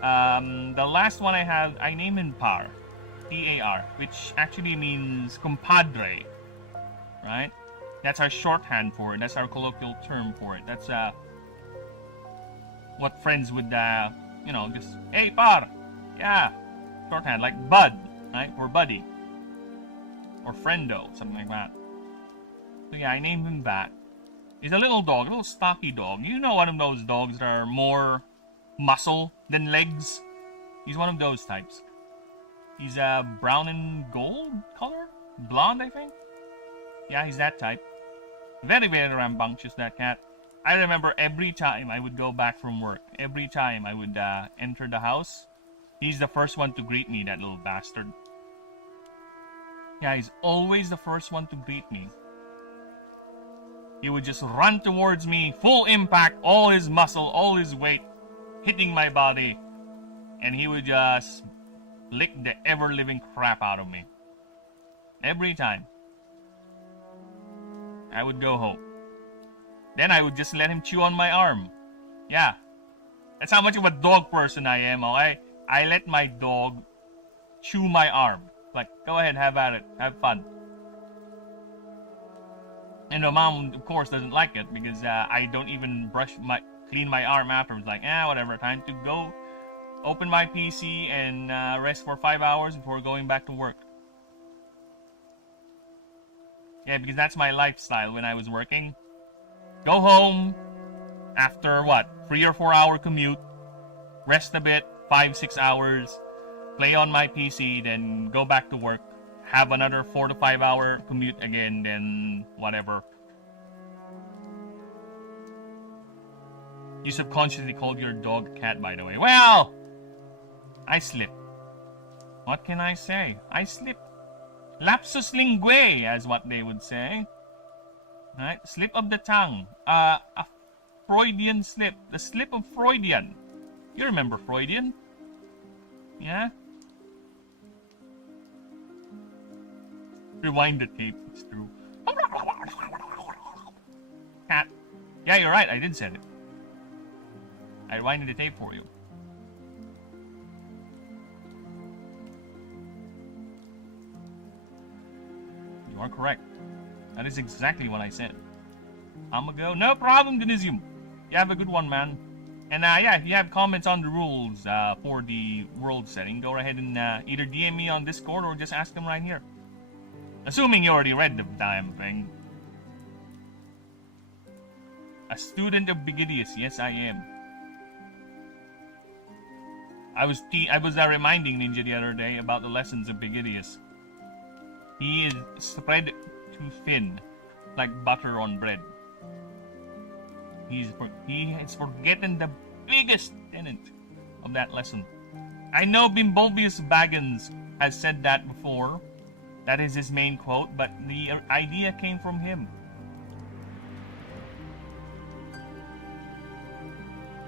The last one I had, I named him Par. P-A-R, which actually means compadre, right? That's our shorthand for it. That's our colloquial term for it. That's what friends would, just, hey, Par! Yeah! Shorthand, like bud, right? Or buddy. Or friendo, something like that. So yeah, I named him that. He's a little dog, a little stocky dog. You know, one of those dogs that are more muscle than legs? He's one of those types. He's brown and gold color? Blonde, I think? Yeah, he's that type. Very, very rambunctious, that cat. I remember every time I would go back from work, every time I would enter the house, he's the first one to greet me, that little bastard. Yeah, he's always the first one to greet me. He would just run towards me, full impact, all his muscle, all his weight, hitting my body. And he would just lick the ever-living crap out of me. Every time. I would go home. Then I would just let him chew on my arm. Yeah. That's how much of a dog person I am. I let my dog chew my arm. Like, go ahead, have at it. Have fun. And the mom, of course, doesn't like it because I don't even clean my arm afterwards. Like, whatever, time to go open my PC and rest for 5 hours before going back to work. Yeah, because that's my lifestyle when I was working. Go home after, 3 or 4 hour commute. Rest a bit, 5-6 hours. Play on my PC, then go back to work. Have another 4 to 5 hour commute again, then whatever. You subconsciously called your dog cat, by the way. Well, I slipped. What can I say? I slipped. Lapsus linguae, as what they would say. Right? Slip of the tongue. A Freudian slip. The slip of Freudian. You remember Freudian? Yeah? Rewind the tape. It's true. Cat. Yeah, you're right. I did say it. I rewinded the tape for you. You are correct. That is exactly what I said. I'ma go. No problem, Denisium. You have a good one, man. And yeah, if you have comments on the rules for the world setting, go ahead and either DM me on Discord or just ask them right here. Assuming you already read the damn thing. A student of Bigidius. Yes, I am. I was reminding Ninja the other day about the lessons of Bigidius. He is spread too thin, like butter on bread. He is forgetting the biggest tenet of that lesson. I know Bimbobius Baggins has said that before. That is his main quote, but the idea came from him.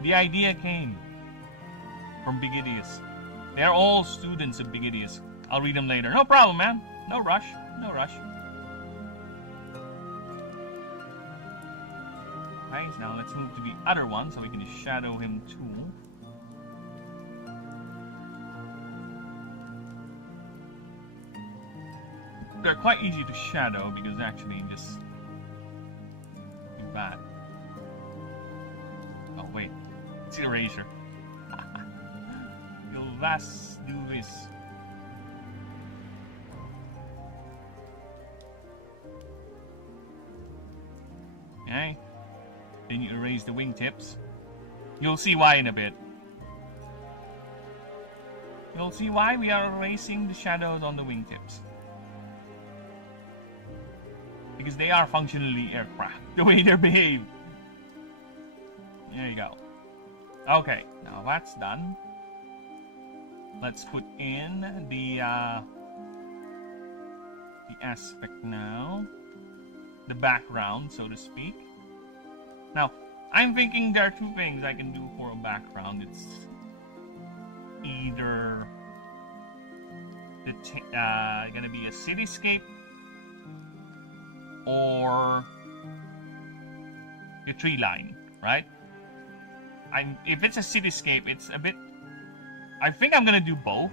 The idea came from Bigidius. They're all students of Bigidius. I'll read them later. No problem, man. No rush. No rush. Right, now let's move to the other one so we can shadow him too. They're quite easy to shadow because actually just do that. Oh wait, it's erasure. Let's do this. Okay. Then you erase the wingtips. You'll see why in a bit. You'll see why we are erasing the shadows on the wingtips. Because they are functionally aircraft, the way they behave. There you go. Okay, now that's done. Let's put in the aspect now. The background, so to speak. Now, I'm thinking there are two things I can do for a background. It's either gonna be a cityscape or a tree line, right? If it's a cityscape, it's a bit. I think I'm gonna do both,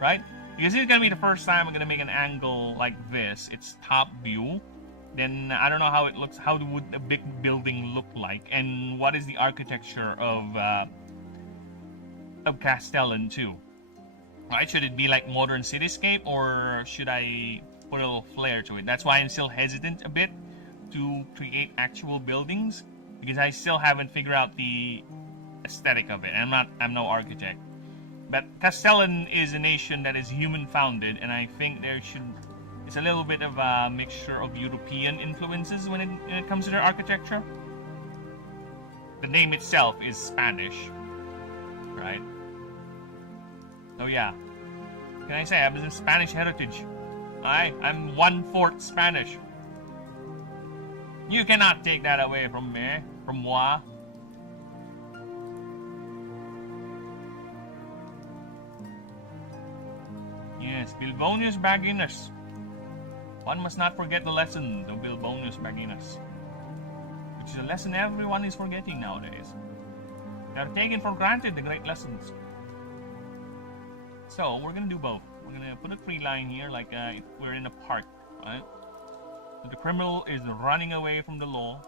right? Because it's gonna be the first time I'm gonna make an angle like this. It's top view. Then I don't know how it looks. How would a big building look like? And what is the architecture of Castellan too? Right? Should it be like modern cityscape, or should I put a little flair to it? That's why I'm still hesitant a bit to create actual buildings, because I still haven't figured out the aesthetic of it. I'm no architect. But Castellan is a nation that is human-founded, and I think it's a little bit of a mixture of European influences when it comes to their architecture. The name itself is Spanish, right? So yeah, can I say I have some Spanish heritage? I'm 1/4 Spanish. You cannot take that away from me, from moi. Yes, Bilbonius Baginus. One must not forget the lesson of Bilbonius Baginus, which is a lesson everyone is forgetting nowadays. They are taken for granted, the great lessons. So, we're gonna do both. We're gonna put a tree line here, like if we're in a park, right? So the criminal is running away from the law.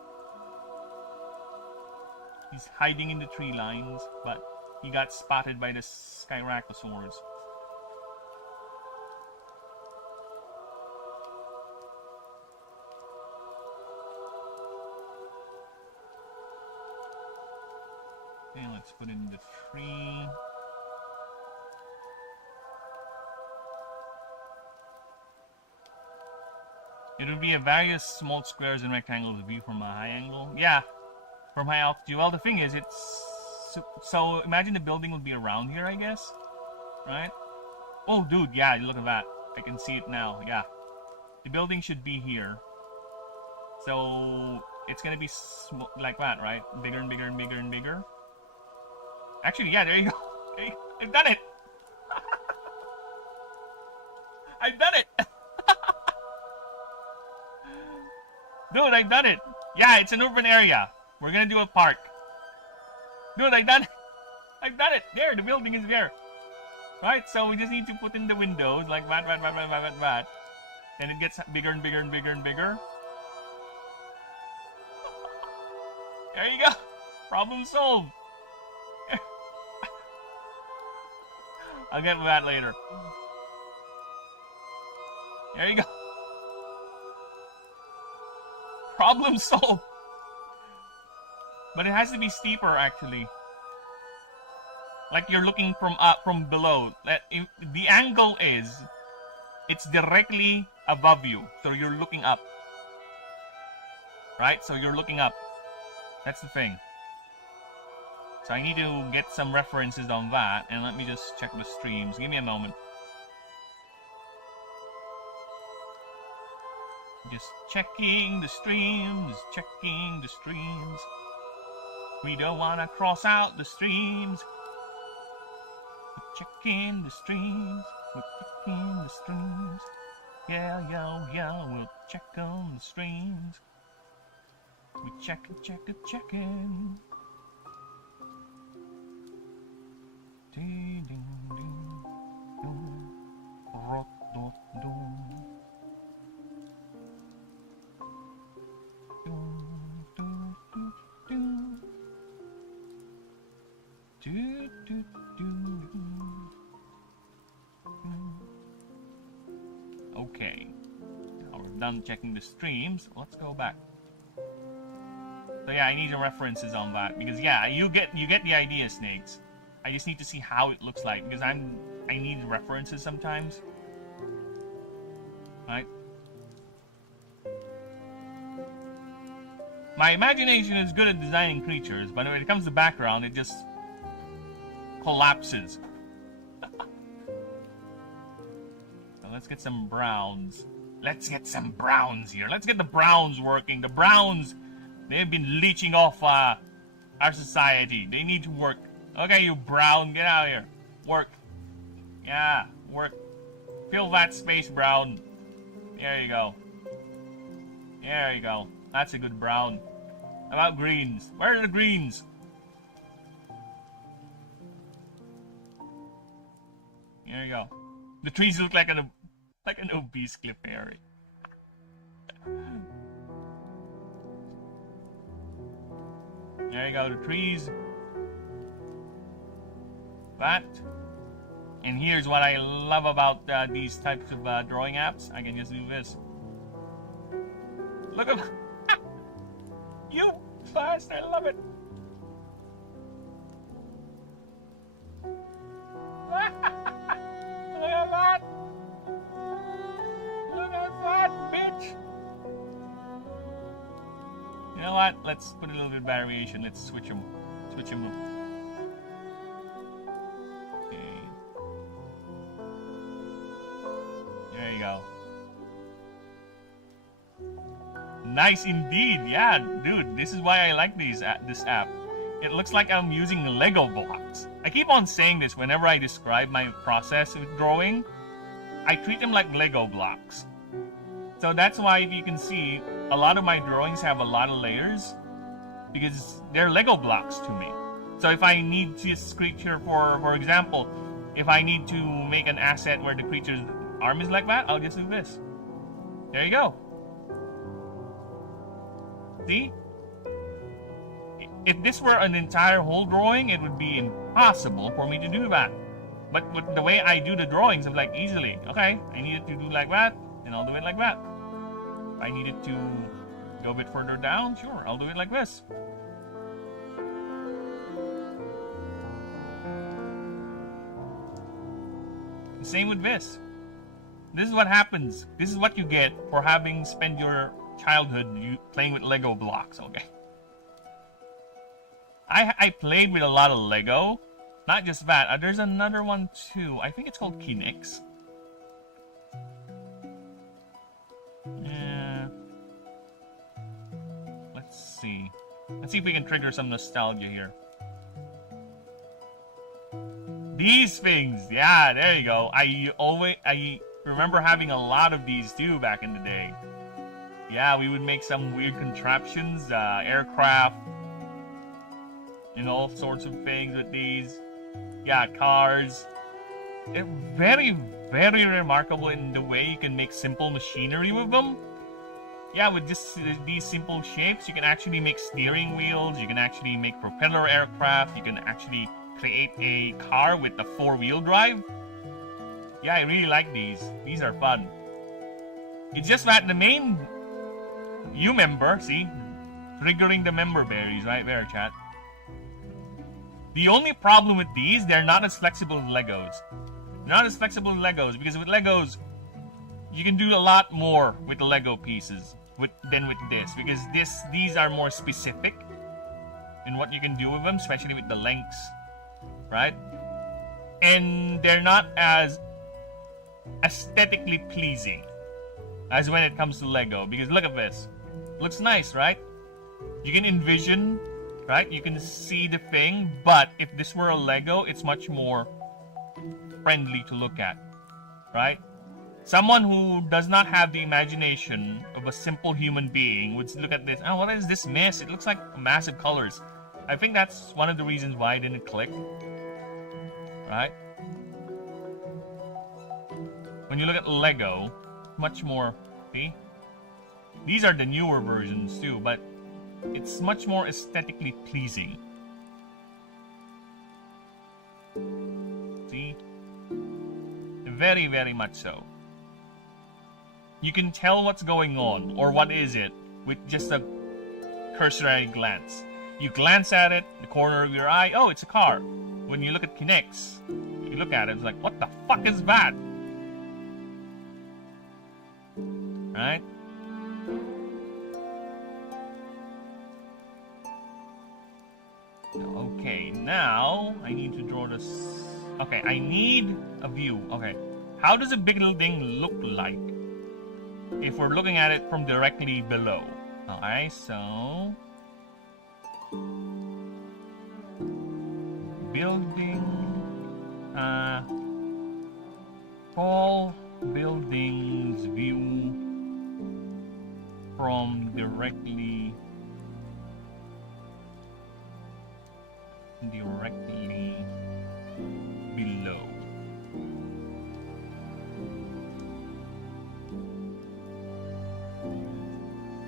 He's hiding in the tree lines, but he got spotted by the Skyracosaurs. Okay, let's put in the tree. It would be a various small squares and rectangles view from a high angle. Yeah, from high altitude. Well, the thing is, it's... So, imagine the building would be around here, I guess. Right? Oh, dude, yeah, look at that. I can see it now, yeah. The building should be here. So, it's gonna be like that, right? Bigger and bigger and bigger and bigger. Actually, yeah, there you go. I've done it! I've done it! Dude, I've done it! Yeah, it's an urban area. We're gonna do a park. Dude, I've done it! I've done it! There, the building is there. Right, so we just need to put in the windows like that. And it gets bigger and bigger and bigger and bigger. There you go! Problem solved! I'll get to that later. There you go. Problem solved. But it has to be steeper, actually. Like you're looking from below. The angle is, it's directly above you, so you're looking up. Right? So you're looking up. That's the thing. So I need to get some references on that, and let me just check the streams. Give me a moment. Just checking the streams, checking the streams. We don't want to cross out the streams. checking the streams. We're checking the streams. Yeah, yeah, yeah, we'll check on the streams. We checking. Ding, ding, ding, dong, rot, dot, dong. Dong, dong, dong, dong. Do, do, do, do. Okay, now we're done checking the streams. Let's go back. So yeah, I need your references on that because yeah, you get the idea, Snakes. I just need to see how it looks like because I need references sometimes. Right? My imagination is good at designing creatures, but when it comes to background, it just collapses. So let's get some browns. Let's get some browns here. Let's get the browns working. The browns, they've been leeching off our society. They need to work. Okay, you brown, get out of here. Work. Yeah, work. Fill that space, brown. There you go. There you go. That's a good brown. How about greens? Where are the greens? There you go. The trees look like an obese cliff fairy. There you go, the trees. That. And here's what I love about these types of drawing apps. I can just do this. Look at you fast. I love it. Look at that. Look at that, bitch. You know what? Let's put a little bit of variation. Let's switch them. Switch them. There you go. Nice indeed. Yeah, dude, this is why I like this app. It looks like I'm using Lego blocks. I keep on saying this whenever I describe my process with drawing. I treat them like Lego blocks. So that's why, if you can see, a lot of my drawings have a lot of layers because they're Lego blocks to me. So if I need this creature, for example, if I need to make an asset where the creature's arm is like that, I'll just do this. There you go. See? If this were an entire whole drawing, it would be impossible for me to do that. But with the way I do the drawings, I'm like, easily, okay, I need it to do like that, then I'll do it like that. If I need it to go a bit further down, sure, I'll do it like this. Same with this. This is what happens. This is what you get for having spent your childhood playing with Lego blocks, okay? I played with a lot of Lego. Not just that. There's another one too. I think it's called Kinix. Yeah. Let's see. Let's see if we can trigger some nostalgia here. These things. Yeah, there you go. I remember having a lot of these too back in the day. Yeah, we would make some weird contraptions, aircraft, and all sorts of things with these. Yeah, cars. It's very, very remarkable in the way you can make simple machinery with them. Yeah, with just these simple shapes, you can actually make steering wheels, you can actually make propeller aircraft, you can actually create a car with a 4-wheel drive. Yeah, I really like these. These are fun. It's just that the main... You member, see? Triggering the member berries right there, chat. The only problem with these, they're not as flexible as Legos. They're not as flexible as Legos, because with Legos, you can do a lot more with the Lego pieces than with this, because these are more specific in what you can do with them, especially with the lengths, right? And they're not as aesthetically pleasing as when it comes to Lego, because look at this. Looks nice, right? You can envision, right? You can see the thing, but if this were a Lego, it's much more friendly to look at, right? Someone who does not have the imagination of a simple human being would look at this. Oh, what is this mess? It looks like massive colors. I think that's one of the reasons why I didn't click. Right? When you look at Lego, much more. See? These are the newer versions too, but it's much more aesthetically pleasing. See? Very, very much so. You can tell what's going on, or what is it, with just a cursory glance. You glance at it, the corner of your eye, oh, it's a car. When you look at Kinects, you look at it, it's like, what the fuck is that? Right? Okay, now I need to draw this. Okay, I need a view. Okay, how does a building look like if we're looking at it from directly below? Okay, so building, all buildings view from directly below.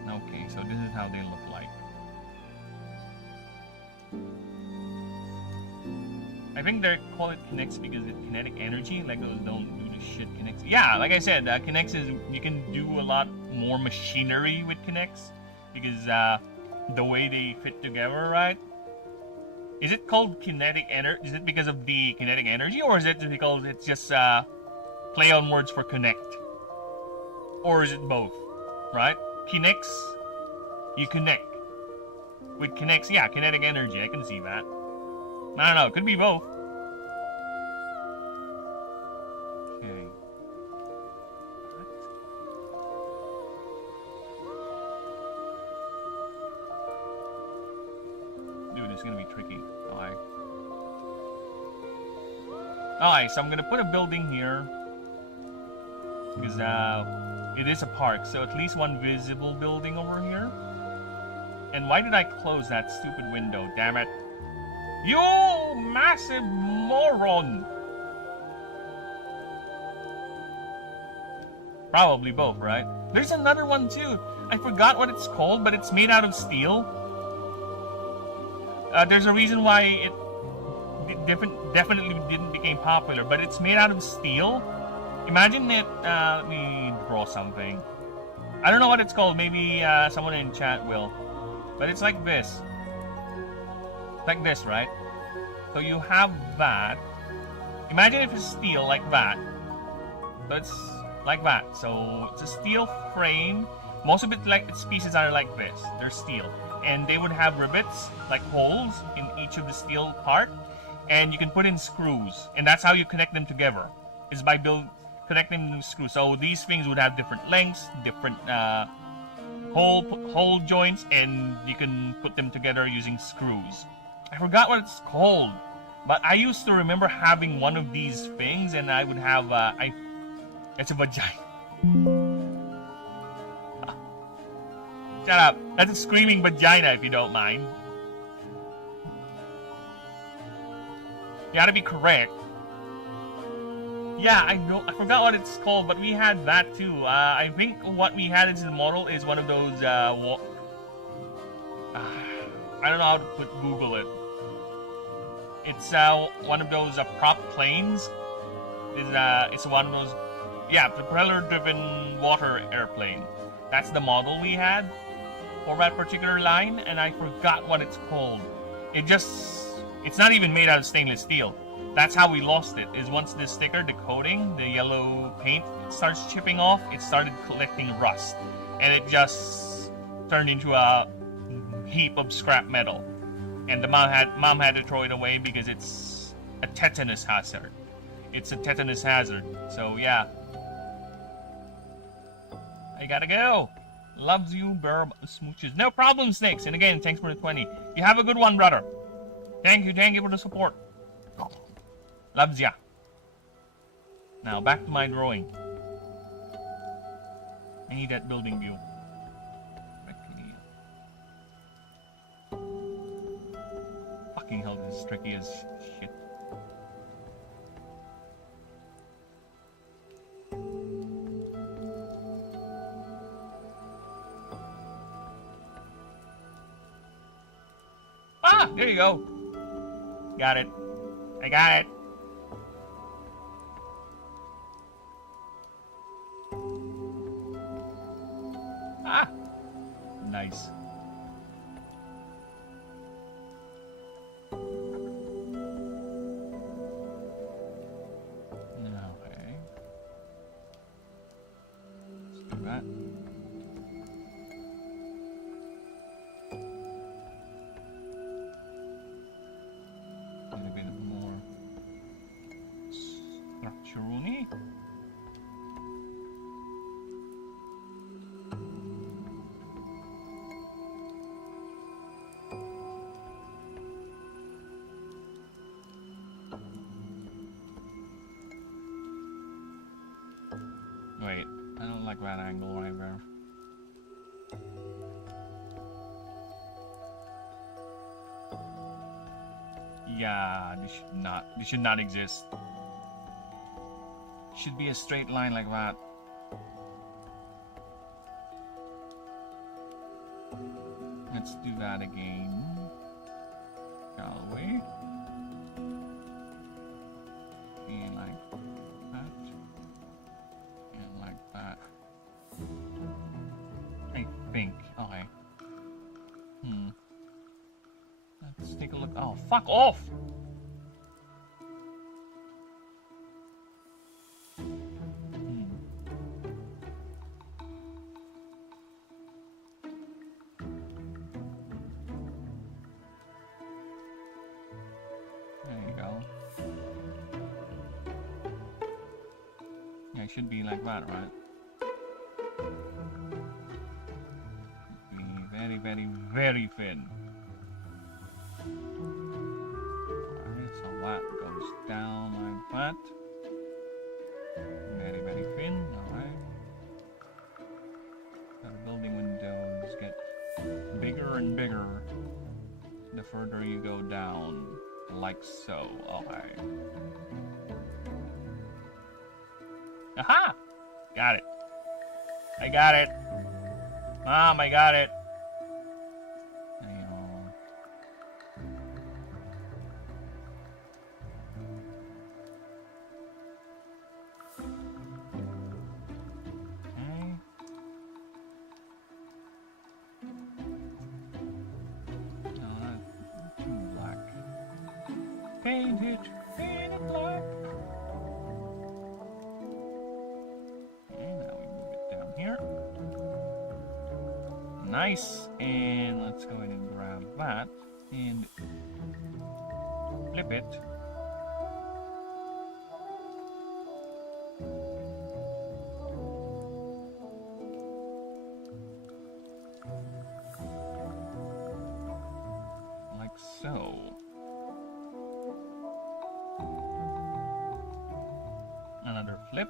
Okay, so this is how they look like. I think they call it Kinects because it's kinetic energy. Legos don't do the shit Kinects. Yeah, like I said, Kinects is, you can do a lot more machinery with Kinects because the way they fit together, right? Is it called kinetic energy? Is it because of the kinetic energy, or is it because it's just play on words for connect? Or is it both? Right? Kinects, you connect. With Kinects, yeah, kinetic energy. I can see that. I don't know. It could be both. Okay. Dude, it's gonna be tricky. Alright. Alright, so I'm gonna put a building here. Because it is a park, so at least one visible building over here. And why did I close that stupid window? Damn it. You massive moron! Probably both, right? There's another one too. I forgot what it's called, but it's made out of steel. There's a reason why it definitely didn't become popular, but it's made out of steel. Imagine it. Let me draw something. I don't know what it's called. Maybe someone in chat will. But it's like this. Like this, right? So you have that. Imagine if it's steel like that. But it's like that. So it's a steel frame. Most of it, like its pieces are like this. They're steel. And they would have rivets, like holes in each of the steel part. And you can put in screws. And that's how you connect them together. Is by connecting them screws. So these things would have different lengths, different hole joints, and you can put them together using screws. I forgot what it's called, but I used to remember having one of these things, and I would have it's a vagina. Shut up. That's a screaming vagina, if you don't mind. You gotta be correct. Yeah, I know. I forgot what it's called, but we had that too. I think what we had as the model is one of those. I don't know how to Google it. It's one of those prop planes. It's one of those. Yeah, propeller-driven water airplane. That's the model we had for that particular line, and I forgot what it's called. It's not even made out of stainless steel. That's how we lost it, is once the sticker, the coating, the yellow paint starts chipping off, it started collecting rust. And it just turned into a heap of scrap metal. And the mom had to throw it away because it's a tetanus hazard. It's a tetanus hazard. So yeah. I gotta go. Loves you, Burb Smooches. No problem, Snakes. And again, thanks for the 20. You have a good one, brother. Thank you for the support. Loves ya. Now back to my drawing. I need that building view. Fucking hell, this is tricky as shit. Ah, there you go. Got it. I got it. Ah, nice. Okay. Let's do that. A little bit more structurally. Wait, I don't like that angle right there. Yeah, this should not exist. Should be a straight line like that. Let's do that again. Shall we? And like that. And like that. I think. Okay. Let's take a look. Oh, fuck off! There you go. Yeah, it should be like that, right? Be very, very, very thin. Alright, so that goes down like that. Very, very thin, alright. So the building windows get bigger and bigger the further you go down, like so. Okay. Aha! Got it. I got it. Mom, I got it. There you go. Okay. No, not too black. Paint it black. Okay, now we move it down here. Nice, and let's go ahead and grab that and flip it. Like so. Another flip.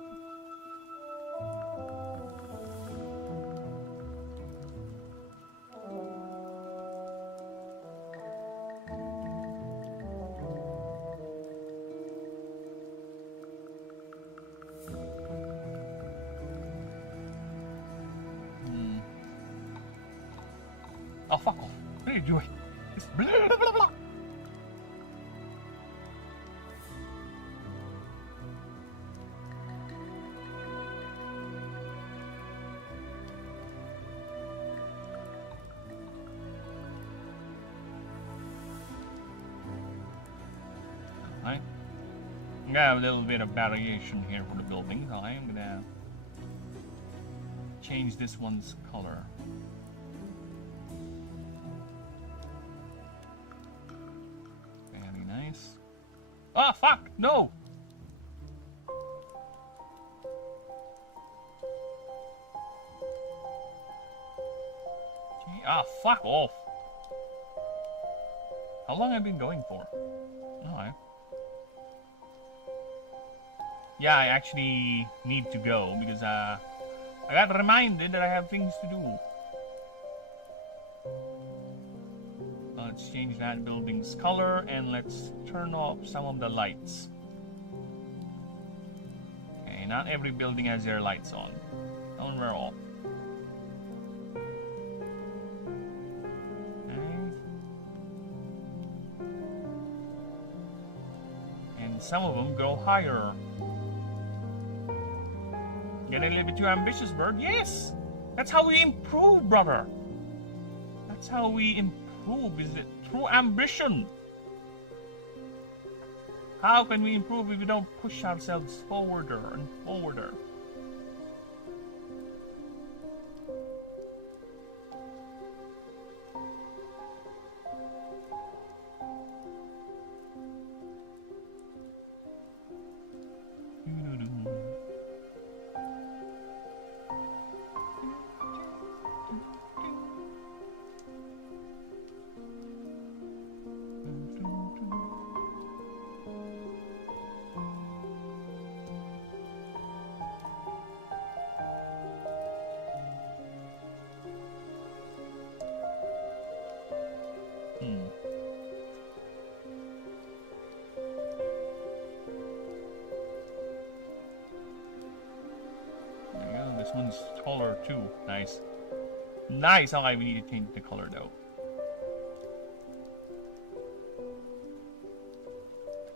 Oh, fuck off. What are you doing? It's blah, blah, blah, blah. Alright. I'm gonna have a little bit of variation here for the buildings. I'm gonna change this one's color. Ah, fuck! No! Okay, ah, fuck off! How long have I been going for? Alright. Yeah, I actually need to go because I got reminded that I have things to do. Let's change that building's color and let's turn off some of the lights. Okay, not every building has their lights on. Some are off. Okay. And some of them go higher. Getting a little bit too ambitious, Bird? Yes! That's how we improve, brother! That's how we improve, is it? Through ambition! How can we improve if we don't push ourselves forwarder and forwarder? There you go, this one's taller too. Nice. Nice! Okay, we need to change the color though.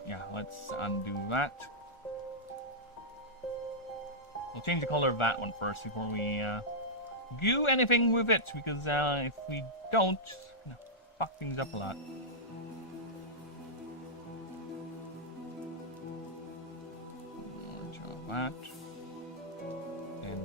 Yeah, let's undo that. We'll change the color of that one first before we do anything with it, because if we don't, it's gonna fuck things up a lot. Draw that. And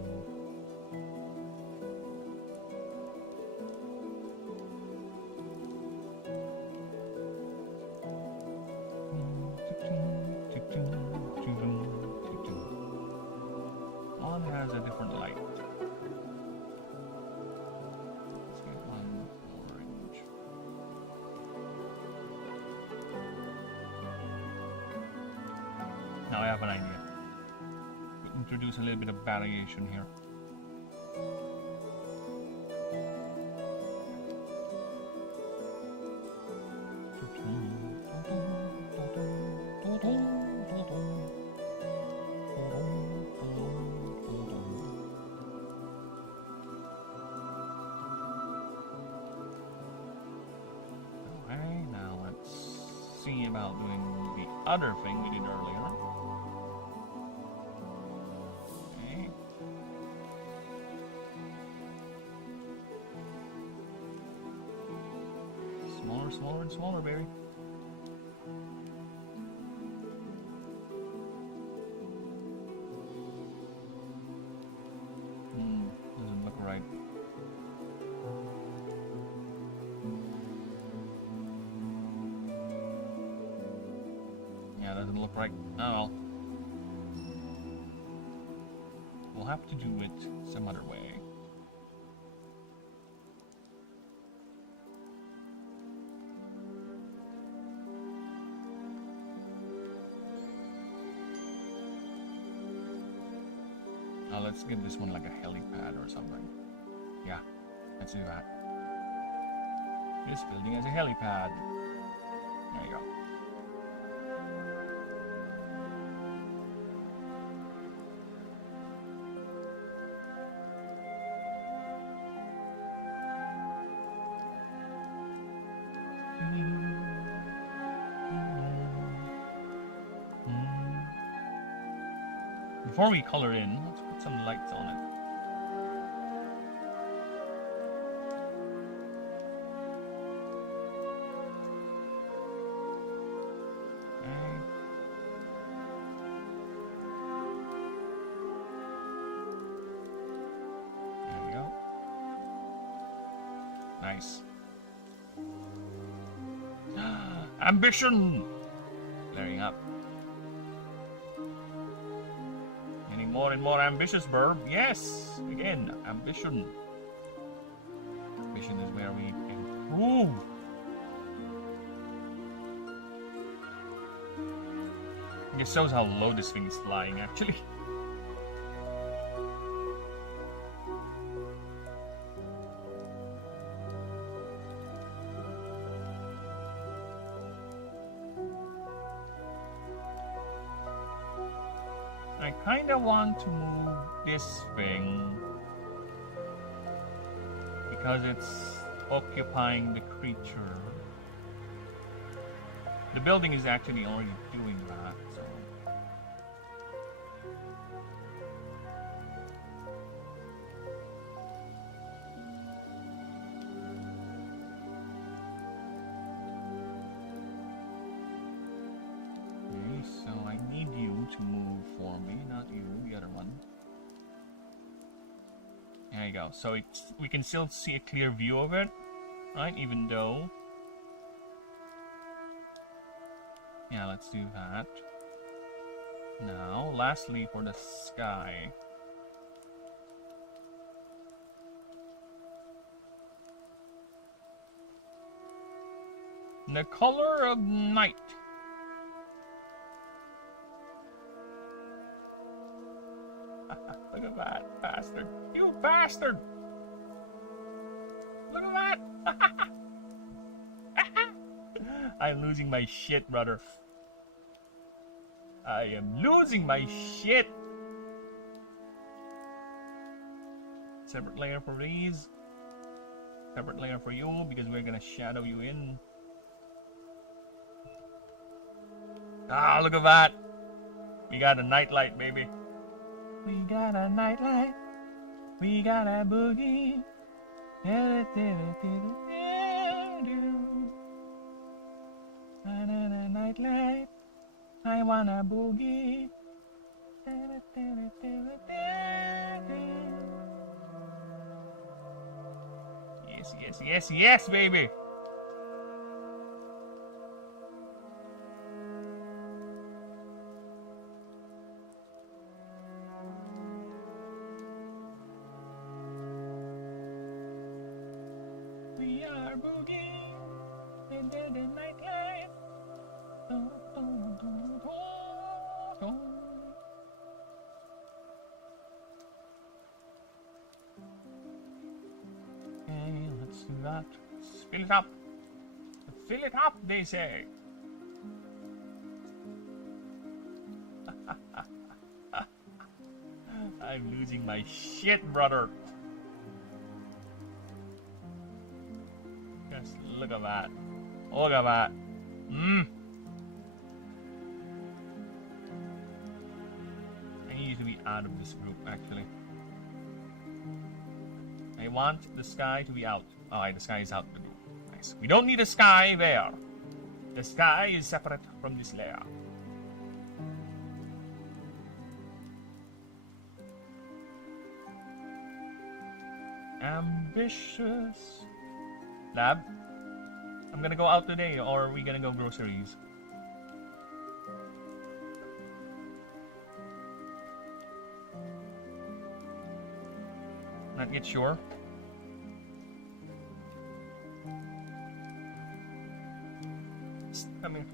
one has a different light. Let's get one orange. Now I have an idea. We'll introduce a little bit of variation here. Okay, now let's see about doing the other thing we did earlier. Okay. Smaller, smaller, and smaller, baby. Doesn't look right. Yeah, doesn't look right. Oh well. We'll have to do it some other way. Now let's give this one like a helipad or something. Yeah, let's do that. This building has a helipad. There you go. Before we color in, let's put some lights on it. Okay. There we go. Nice. Ambition! Flaring up. Getting more and more ambitious, Burr. Yes! Again, ambition. Ambition is where we improve. It shows how low this thing is flying, actually. I kinda want to move this thing because it's occupying the creature. The building is actually already doing that, so. Okay, so I need you to move for me, not you, the other one. There you go. So we can still see a clear view of it, right? Even though. Yeah, let's do that. Now, lastly, for the sky. The color of night. Look at that bastard. You bastard! Look at that! I'm losing my shit, brother. I am losing my shit. Separate layer for these. Separate layer for you because we're gonna shadow you in. Ah, look at that. We got a nightlight, baby. We got a nightlight. We got a boogie. Nightlight. I wanna boogie. Yes, yes, yes, yes, baby. We are boogie under the nightlight. Okay, let's do that. Fill it up. Fill it up, they say. I'm losing my shit, brother. Just look at that. Look at that. I need you to be out of this group, actually. I want the sky to be out. Alright, the sky is out. Nice. We don't need a sky there. The sky is separate from this layer. Ambitious. Lab, I'm gonna go out today, or are we gonna go groceries? Not yet sure. Come here.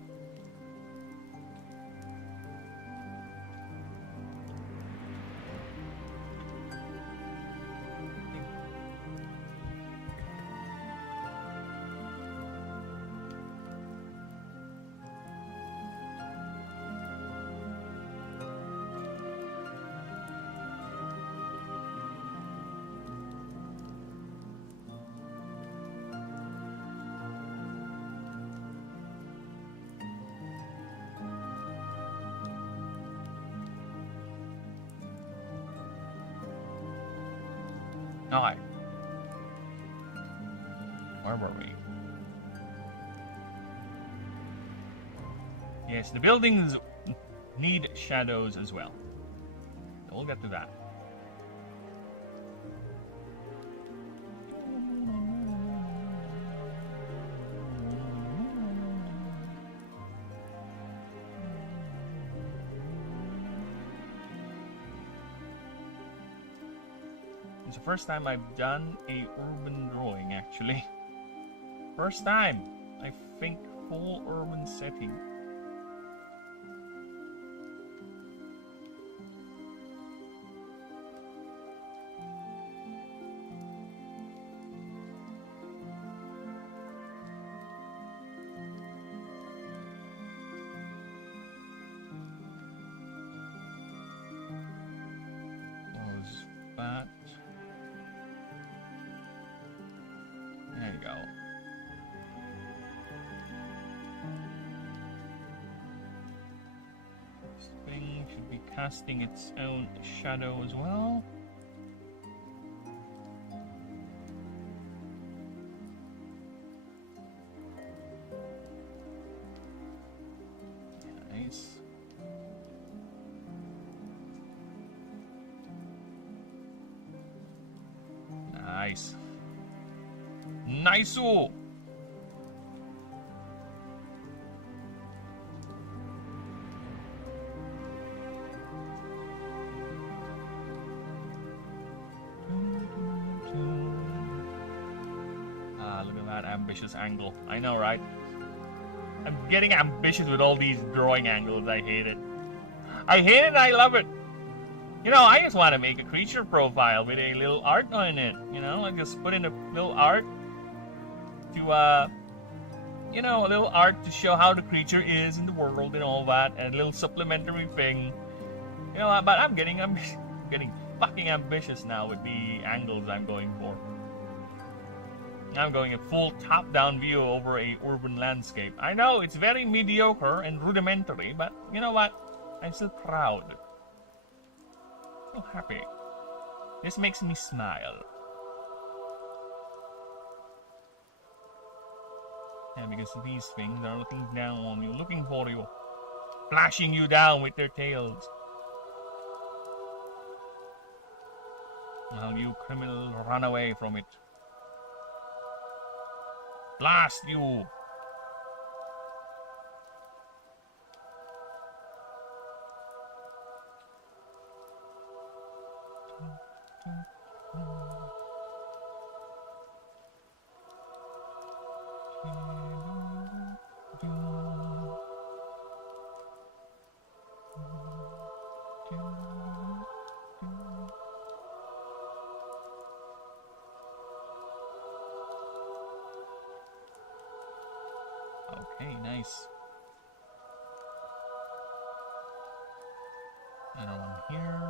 Alright. Where were we? Yes, the buildings need shadows as well. We'll get to that. It's the first time I've done a urban drawing, actually. First time, I think, full urban setting. There you go. This thing should be casting its own shadow as well. Nice. Nice. Nice-o! Ah, look at that ambitious angle. I know, right? I'm getting ambitious with all these drawing angles. I hate it. I hate it, I love it. You know, I just want to make a creature profile with a little art on it. You know, I just put in a little art to, you know, a little art to show how the creature is in the world and all that, and a little supplementary thing. You know, but I'm getting fucking ambitious now with the angles I'm going for. I'm going a full top-down view over a urban landscape. I know it's very mediocre and rudimentary, but you know what? I'm still proud. So happy. This makes me smile. Yeah, because these things are looking down on you, looking for you, flashing you down with their tails. Now you criminal, run away from it. Blast you! Okay, nice. Another one here.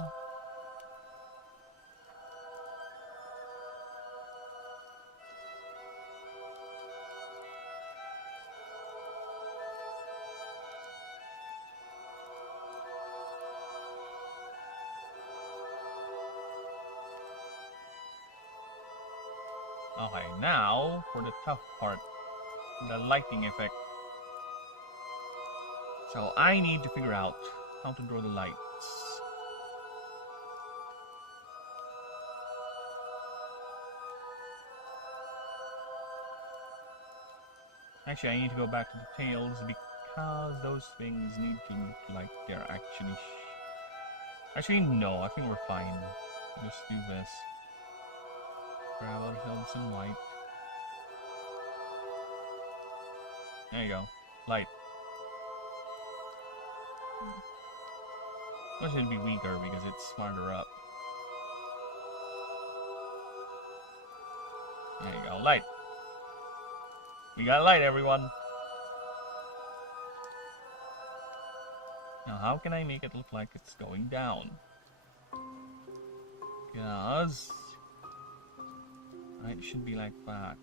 Okay, now for the tough part, the lighting effect. So I need to figure out how to draw the lights. Actually, I need to go back to the tails because those things need to look like they're actually... Actually, no, I think we're fine. Let's do this. Grab ourselves some light. There you go. Light. Well, should be weaker because it's farther up. There you go. Light. We got light, everyone. Now, how can I make it look like it's going down? Because... it should be like that.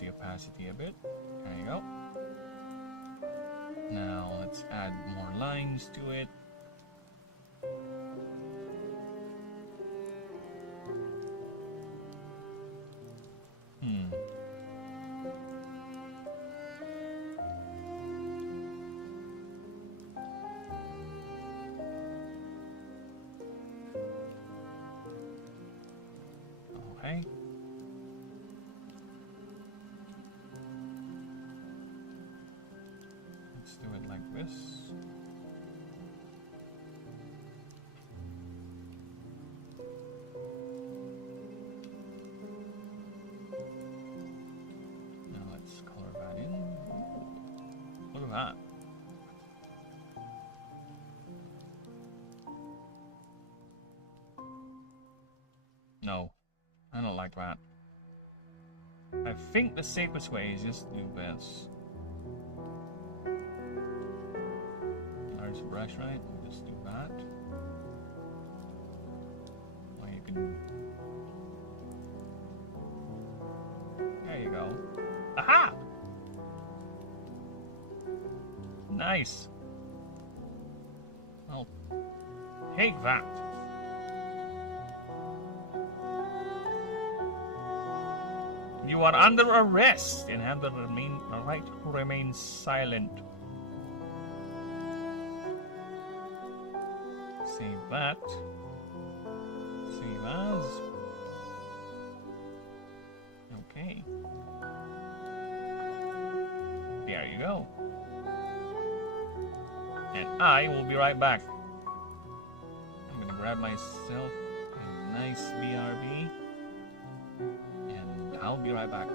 The opacity a bit. There you go. Now let's add more lines to it. Okay. Let's do it like this. Now let's color that in. Look at that. No, I don't like that. I think the safest way is just do this. Large brush, right? Just do that. Or you can. There you go. Aha! Nice. I'll take that. You are under arrest and have the right to remain silent. Save that. Save as. Okay. There you go. And I will be right back. I'm gonna grab myself a nice BRB. And I'll be right back.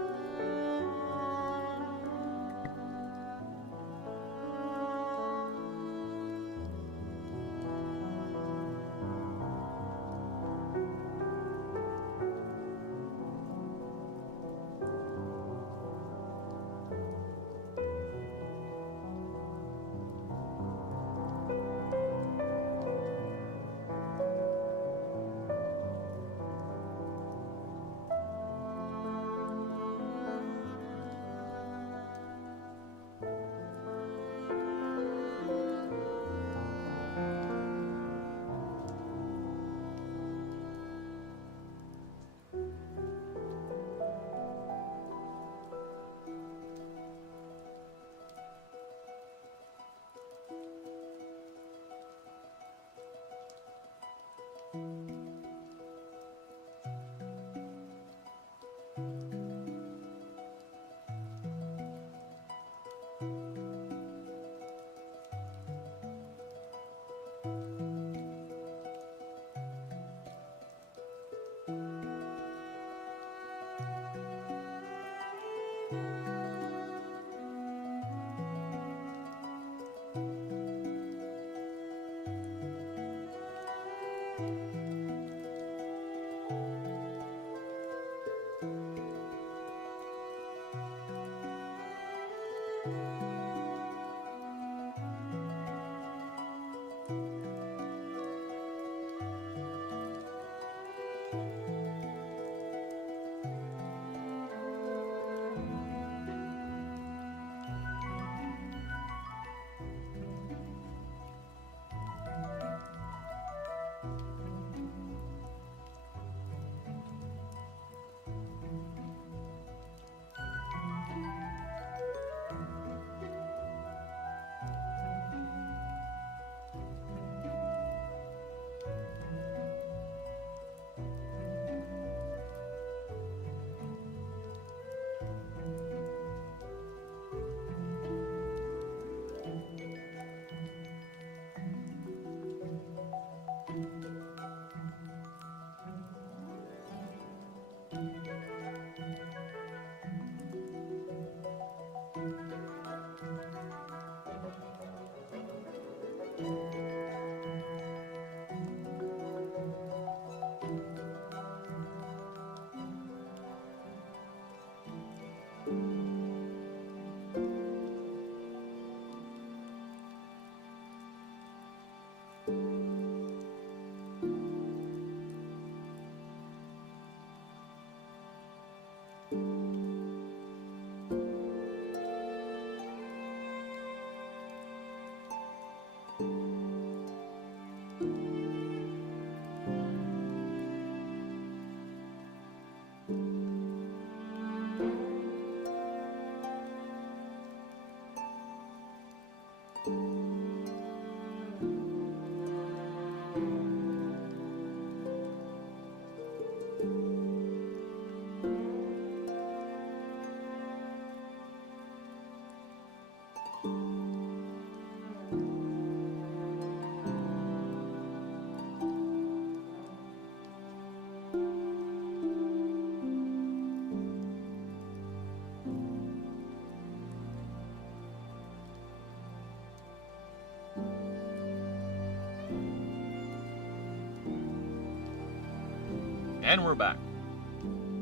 And we're back.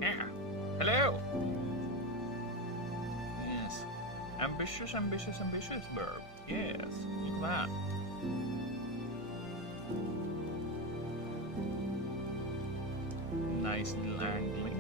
Yeah. Hello. Yes. Ambitious, ambitious, ambitious burp. Yes. Look at that. Nice little angling.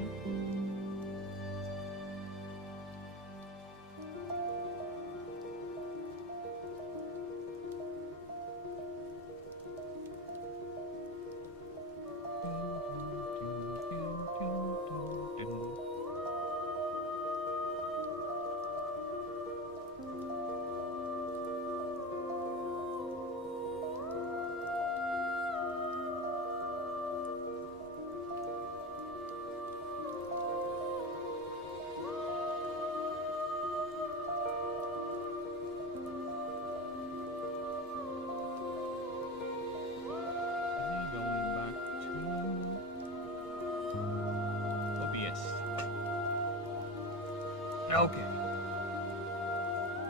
Okay.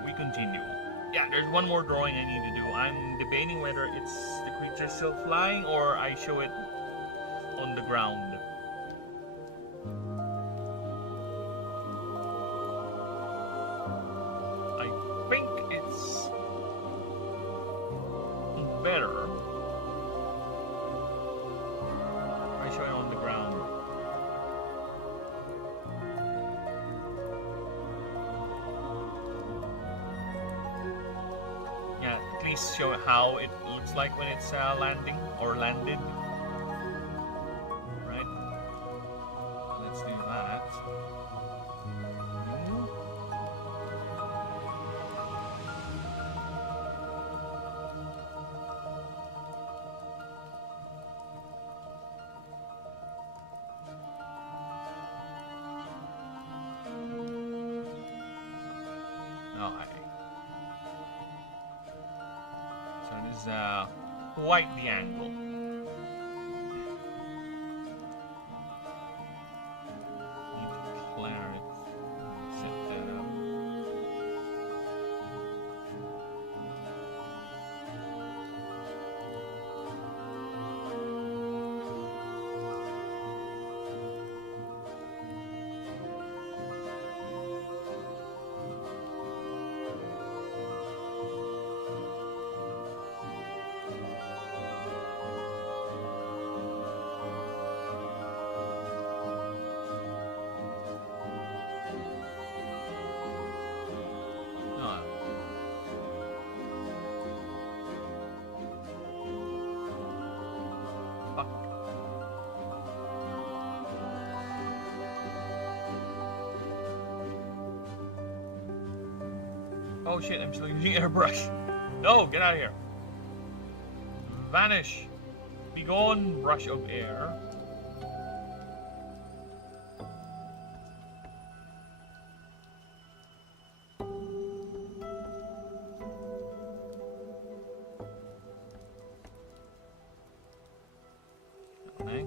We continue. Yeah, there's one more drawing I need to do. I'm debating whether it's the creature still flying or I show it on the ground. I think it's better if I show it on the ground. Show how it looks like when it's landing or landed. Right? Let's do that. Quite the angle. Need to clear it. Set that up. Oh shit, I'm still using airbrush. No, get out of here. Vanish. Be gone, brush of air. Okay.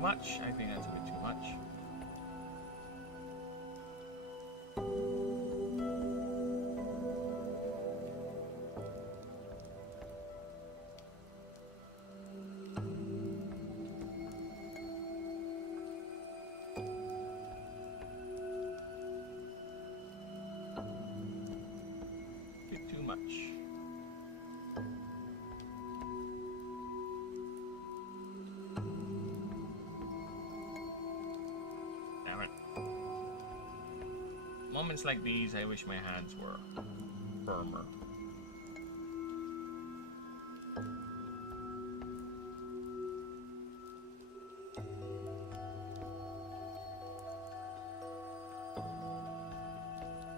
Much? I think that's a bit too much. Bit too much. Moments like these, I wish my hands were firmer.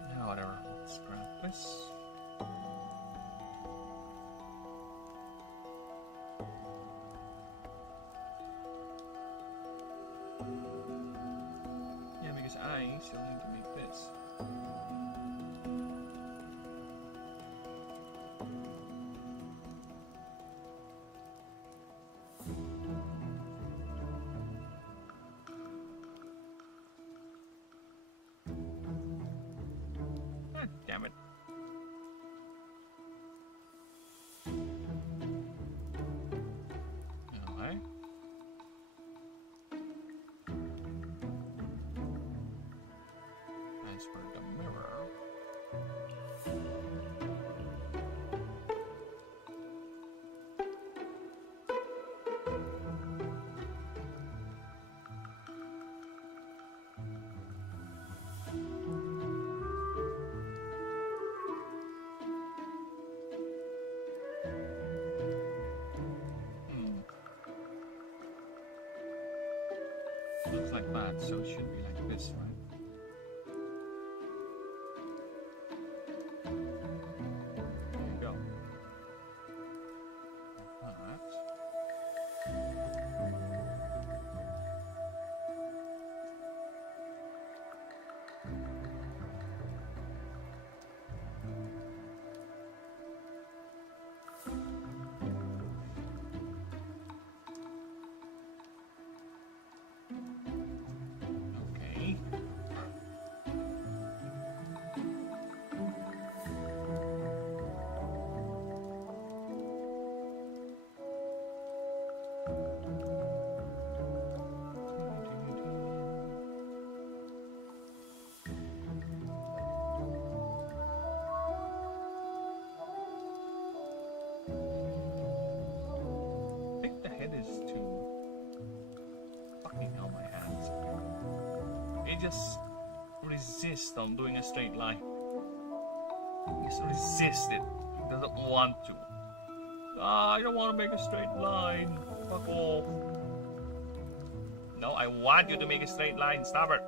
Now, whatever. Let's grab this. Yeah, because I still need to make this. Ah, damn it. Alright. Transfer the mirror. Looks like that, so it should be like this, right? There you go. Alright. Okay. I think the head is too fucking hell my hands. It just resists on doing a straight line. It just resists it. It doesn't want to. Ah, I don't want to make a straight line. Fuck off. No, I want you to make a straight line. Stop it.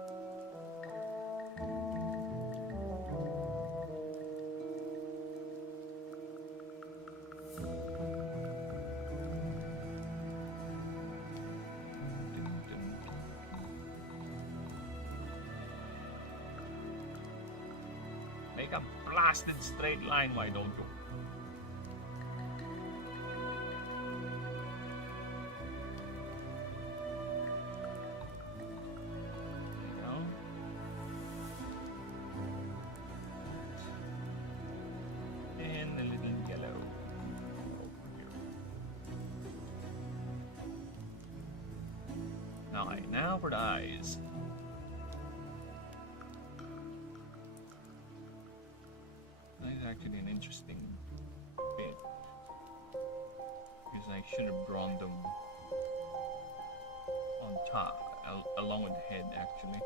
Make a blasted straight line, why don't you? There you go. And a little yellow over here. Alright, now for the eyes. That is actually an interesting bit. Because I should have drawn them on top, along with the head actually.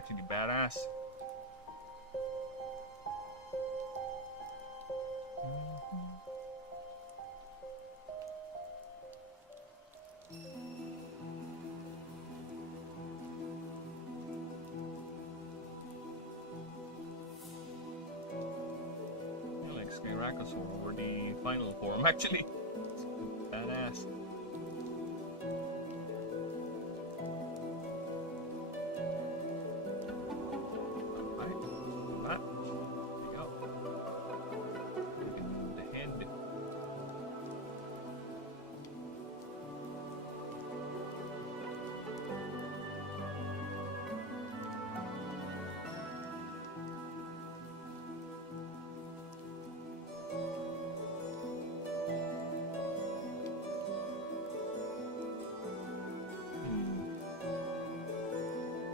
actually badass. I like Skyrakosaur, the final form, actually. It's badass.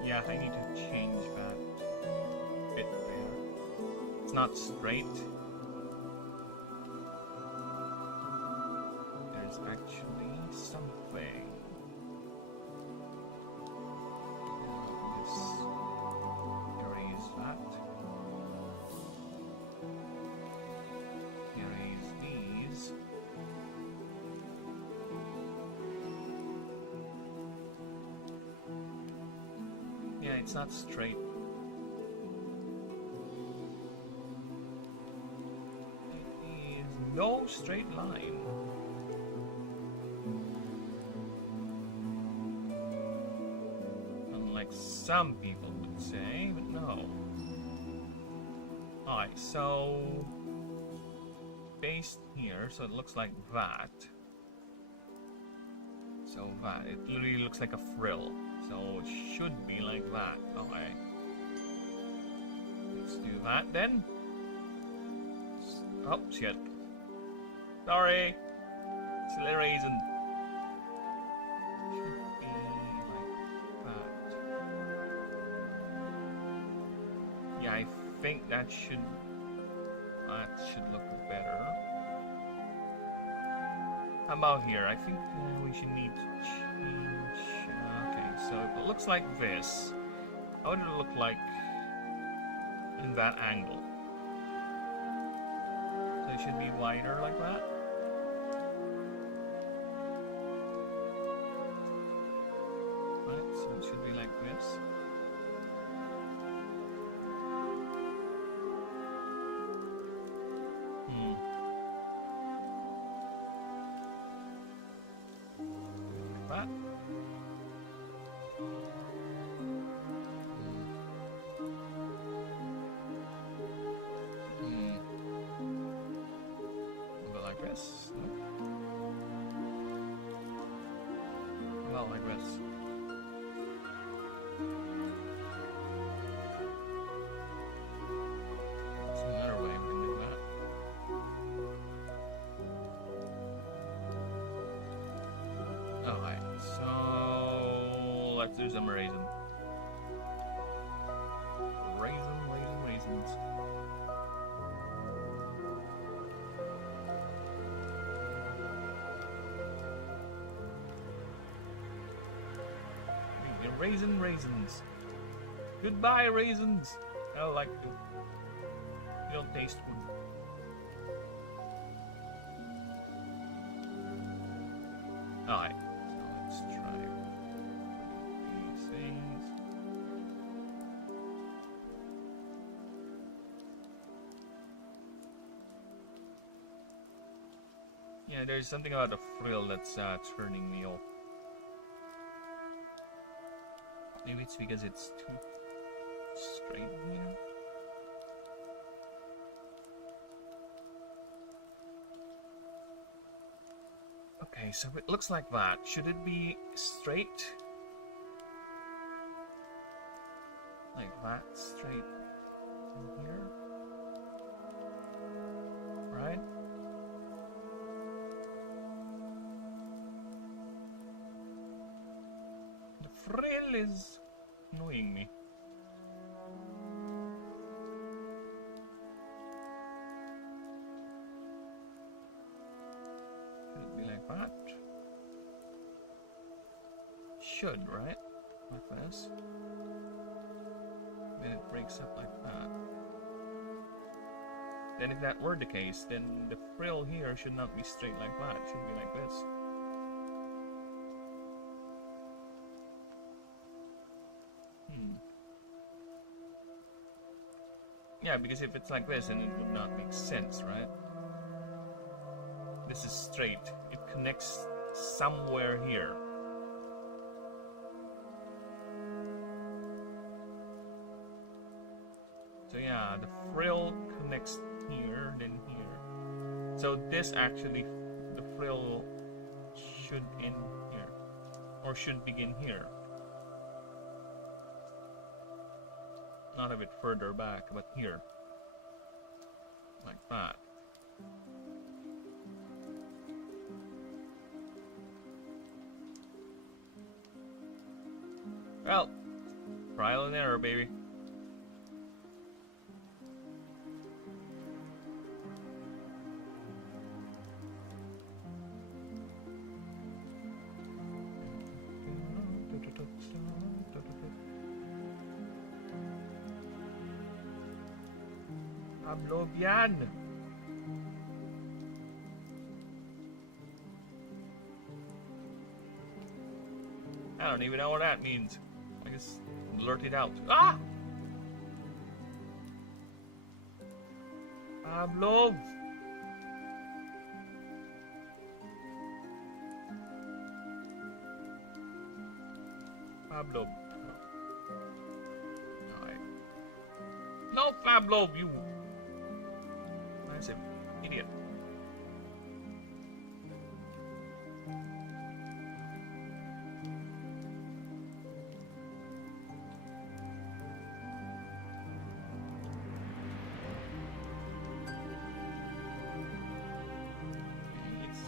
Yeah, I need to change that bit there. It's not straight. There's actually something. Just erase that. Erase these. Yeah, it's not straight. It is no straight line. Unlike some people would say, but no. Alright, so based here, so it looks like that. So that, it literally looks like a frill. So it should be like that. Okay. Let's do that then. Oh, shit. Sorry. Silly reason. Should be like that. Yeah, I think that should look better. How about here? I think we should need to change. Okay, so if it looks like this, how would it look like in that angle? So it should be wider like that. Right, so it should be like this. Like that. Go like this. Well, like this. There's another way we can do that. Alright, so let's do some raisin. Raisins. Raisins. Goodbye, raisins. I don't like them. They don't taste good. Alright, so let's try these things. Yeah, there's something about the frill that's turning me off. Maybe it's because it's too straight here. Okay, so it looks like that. Should it be straight? Like that, straight in here? Right? The frill is annoying me. Should it be like that? Should, right? Like this. breaks up like that. Then if that were the case, then the frill here should not be straight like that. It should be like this. Yeah, because if it's like this, then it would not make sense, right? This is straight. It connects somewhere here. So yeah, the frill connects here, then here. So this actually, the frill should end here. Or should begin here. Not a bit further back, but here. Like that. Well, trial and error, baby. Pablo yan. I don't even know what that means. I just blurt it out. Ah! Pablo! Pablo. No, Pablo, you massive idiot.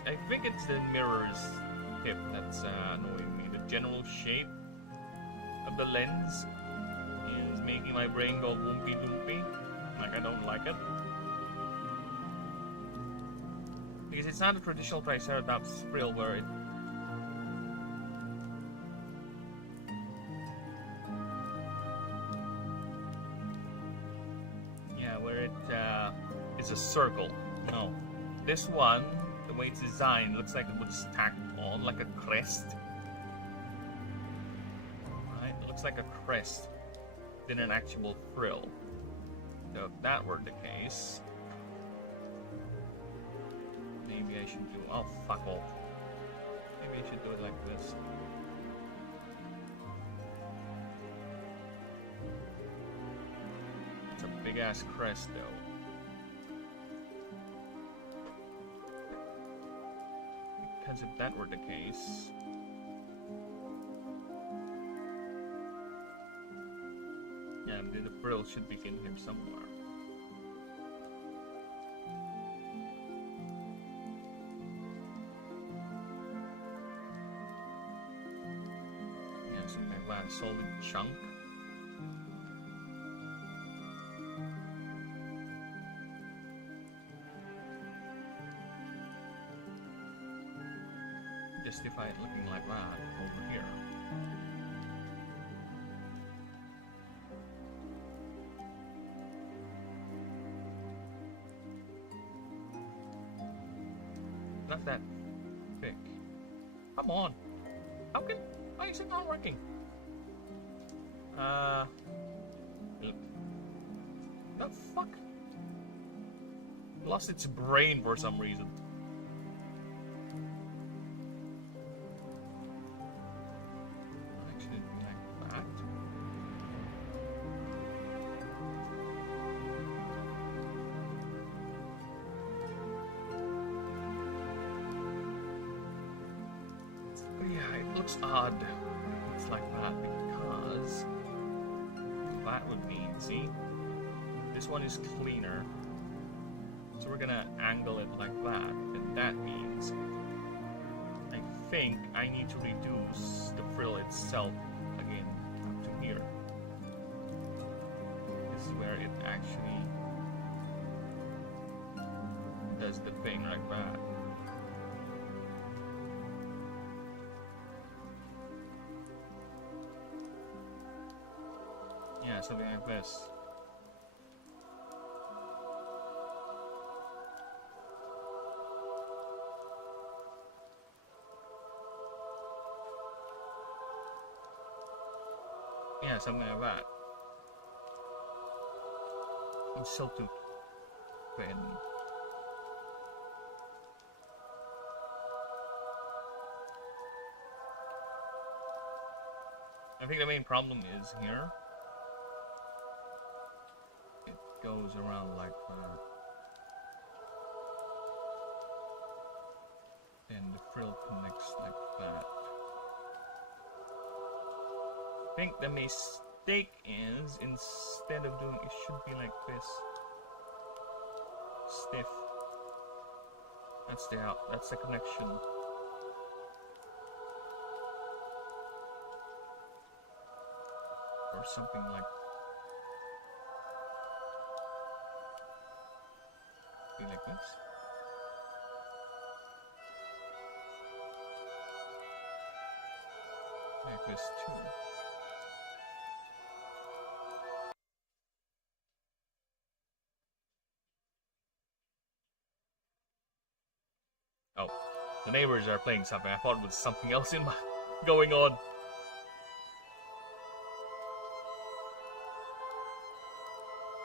I think it's the mirrors tip that's annoying me. The general shape of the lens is making my brain go woompy doopy. Like I don't like it. Because it's not a traditional Triceratops frill where it it's a circle. No. This one, the way it's designed, looks like it would stack on like a crest. Right? It looks like a crest than an actual frill. So if that were the case, maybe I should do... Oh, fuck off. Maybe I should do it like this. It's a big-ass crest, though. Because if that were the case... Yeah, the frill should begin here somewhere. Yeah, something like that, a solid chunk. Justify it looking like that over here. Not that thick. Come on. Why is it not working? The fuck? Lost its brain for some reason. Actually, like that. Yeah, it looks odd. It's like that because that would mean, see, this one is cleaner. So we're gonna angle it like that, and that means I think I need to reduce the frill itself again up to here. This is where it actually does the thing like that. Yeah, something like this. Yeah, something like that. It's so too thin. I think the main problem is here. It goes around like that. And the frill connects like that. I think the mistake is, instead of doing it, should be like this. Stiff. That's the connection. Or something like this. Like this too. Oh, the neighbors are playing something. I thought it was something else in my going on.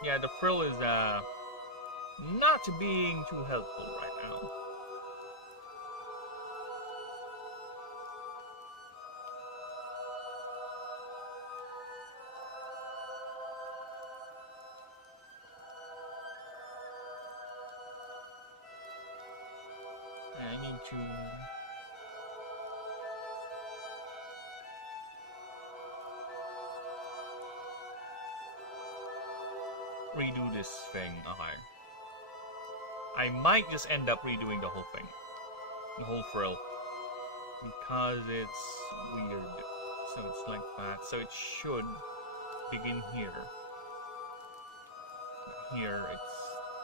Yeah, the frill is not being too helpful right now. I need to redo this thing. Okay. I might just end up redoing the whole thing. The whole frill. Because it's weird. So it's like that. So it should begin here. Here it's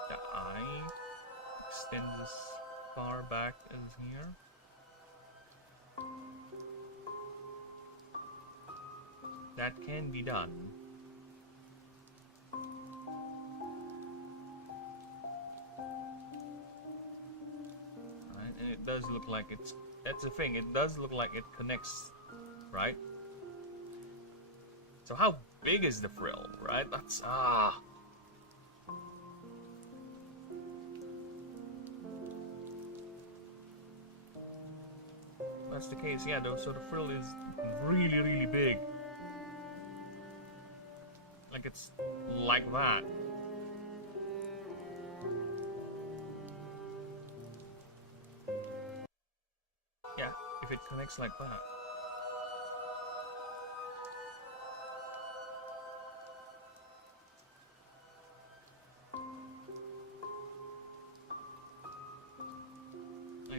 the eye. Extends as far back as here. That can be done. And it does look like it's... That's the thing, it does look like it connects, right? So how big is the frill, right? That's... That's the case, yeah, though, so the frill is really, really big. Like it's like that. Yeah, if it connects like that.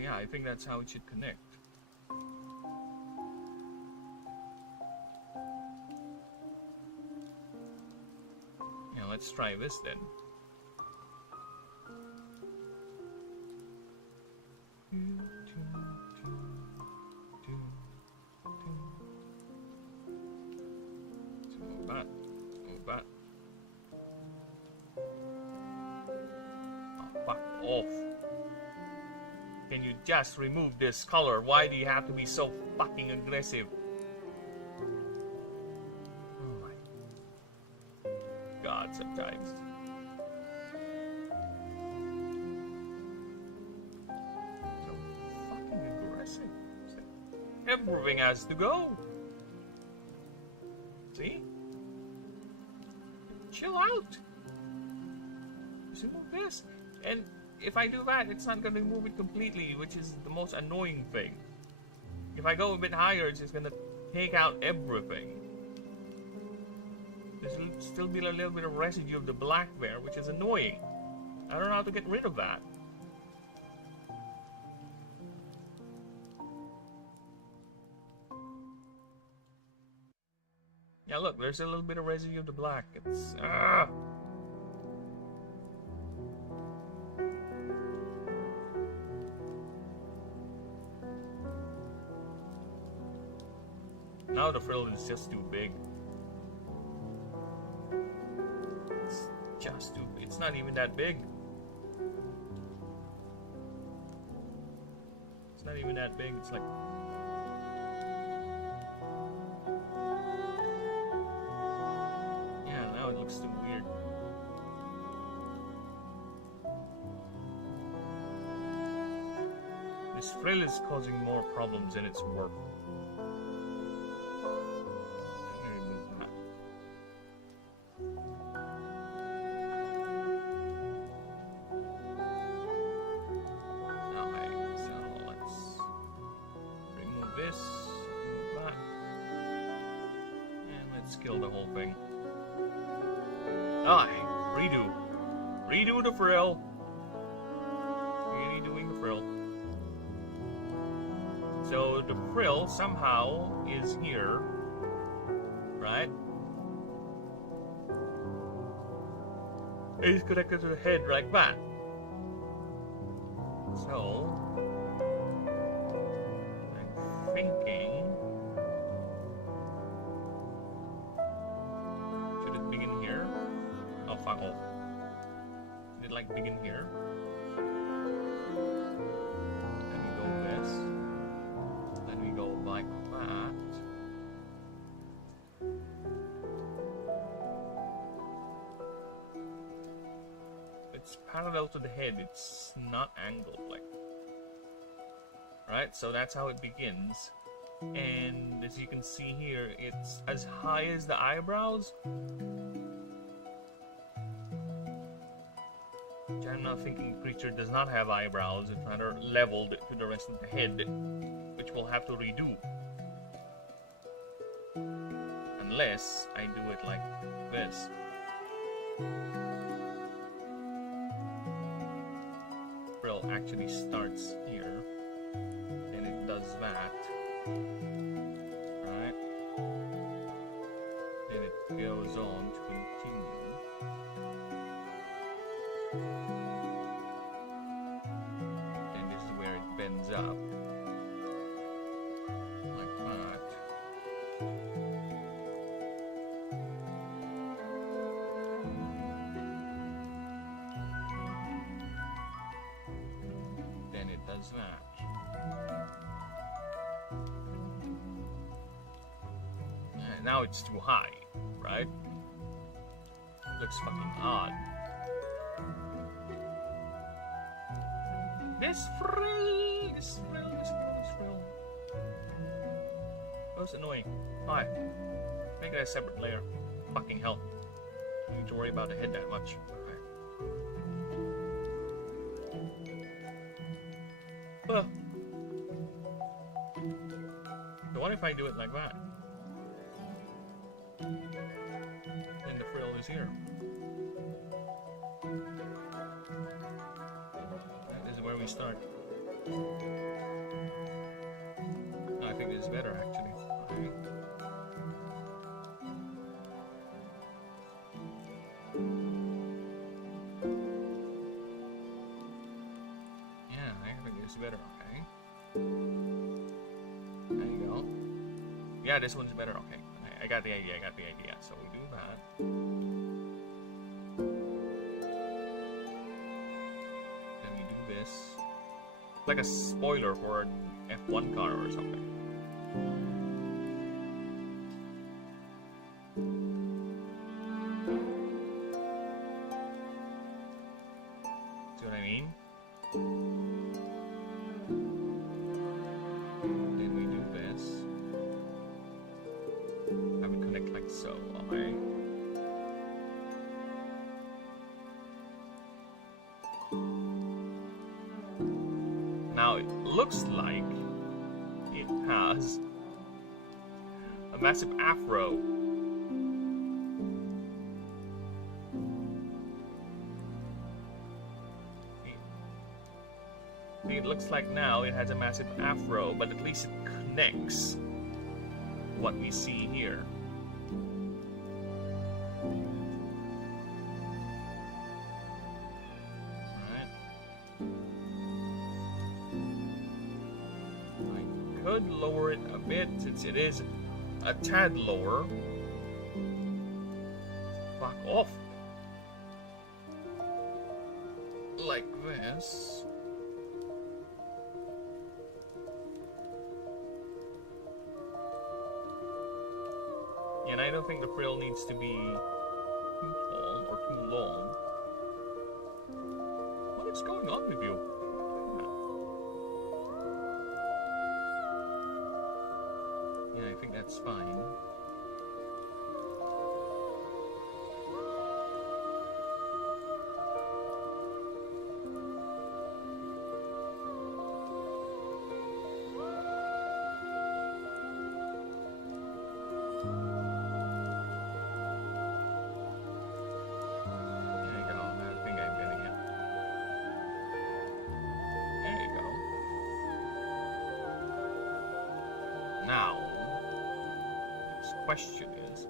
Yeah, I think that's how it should connect. Yeah, let's try this then. Move that. Oh, fuck off. Can you just remove this color? Why do you have to be so fucking aggressive? Oh my god, sometimes. So fucking aggressive. Everything has to go. See? Chill out. Just remove this. And if I do that, it's not going to remove it completely, which is the most annoying thing. If I go a bit higher, it's just going to take out everything. There's still be a little bit of residue of the black there, which is annoying. I don't know how to get rid of that. Yeah, look, there's a little bit of residue of the black. It's... Now the frill is just too big. It's just too big. It's not even that big. It's not even that big. It's like... looks too weird. This frill is causing more problems than it's worth. Remove that. Okay, so let's remove this, remove that, and let's kill the whole thing. Aye, redo the frill. Redoing the frill. So the frill somehow is here, right? It's connected to the head like that. So I'm thinking, should it begin here? Oh, fuck off. Should it like begin here? Then we go this. Then we go like that. It's parallel to the head, it's not angled like. Right, so that's how it begins. And as you can see here, it's as high as the eyebrows. Which I'm not thinking the creature does not have eyebrows, it's rather leveled to the rest of the head, which we'll have to redo. Unless I do it like this. Frill actually starts here, and it does that. Right? Then it goes on to continue. And this is where it bends up. Like that. Then it does that. And now it's too high, right? Looks fucking odd. This frill. That was annoying. Why? Make it a separate layer. Fucking hell. You need to worry about the head that much. Okay. So what if I do it like that? Then the frill is here. This is where we start. No, I think this is better actually. Okay. Yeah, I think this is better, okay. There you go. Yeah, this one's better, okay. I got the idea, So we do that. Then we do this. Like a spoiler for an F1 car or something. See what I mean? Then we do this. I would connect like so, okay? Now it looks like it has a massive afro. It looks like now it has a massive afro, but at least it connects what we see here. Could lower it a bit since it is a tad lower. Fuck off. Like this. And I don't think the frill needs to be That's fine. There you go. I think I'm getting it. There you go. Now, this question is,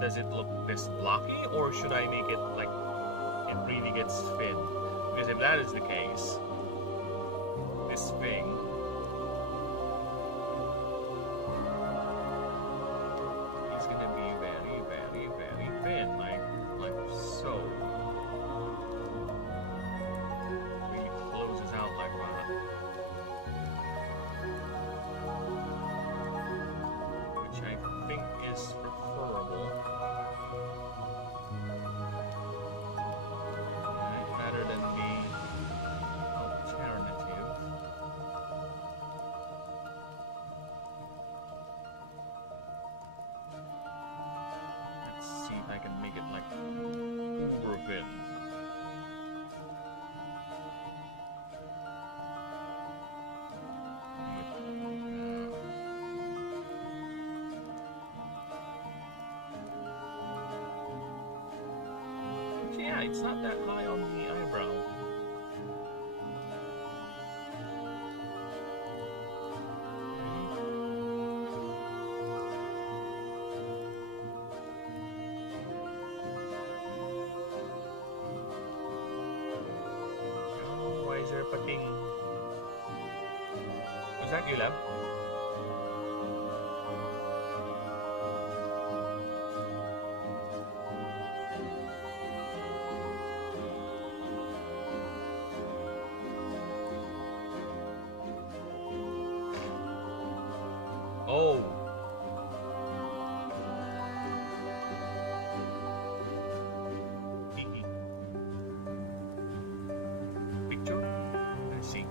does it look this blocky, or should I make it like it really gets fit? Because if that is the case, this thing is gonna be very, very, very thin, like so. Really closes out like that. Which I think is preferable. Better than the alternative. Let's see if I can make it like uber thin. Yeah, it's not that high on the eyebrow. Oh, why is there a pating? Was that you, Lab? Oh. Picture? I see.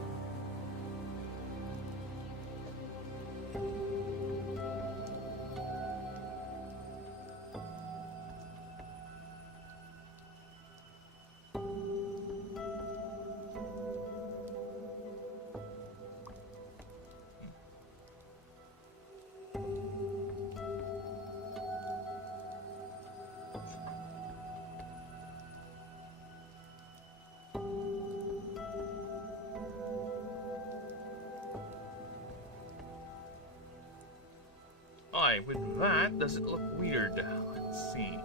Aye, with that, does it look weird? Let's see.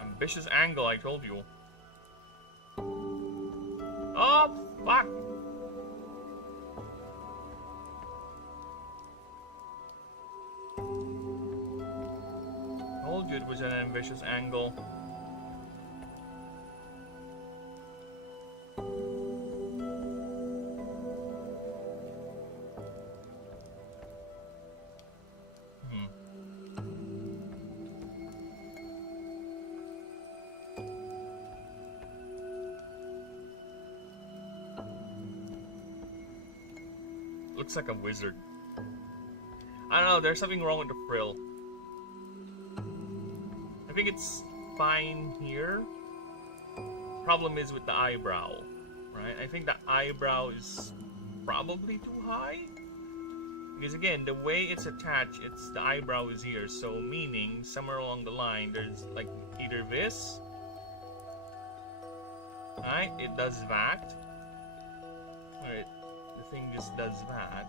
Ambitious angle, I told you. Oh, fuck! Told you it was an ambitious angle. Looks like a wizard. I don't know, there's something wrong with the frill. I think it's fine here. Problem is with the eyebrow, right? I think the eyebrow is probably too high. Because again, the way it's attached, it's the eyebrow is here. So meaning, somewhere along the line, there's like either this. Right? It does that. Alright. The thing just does that.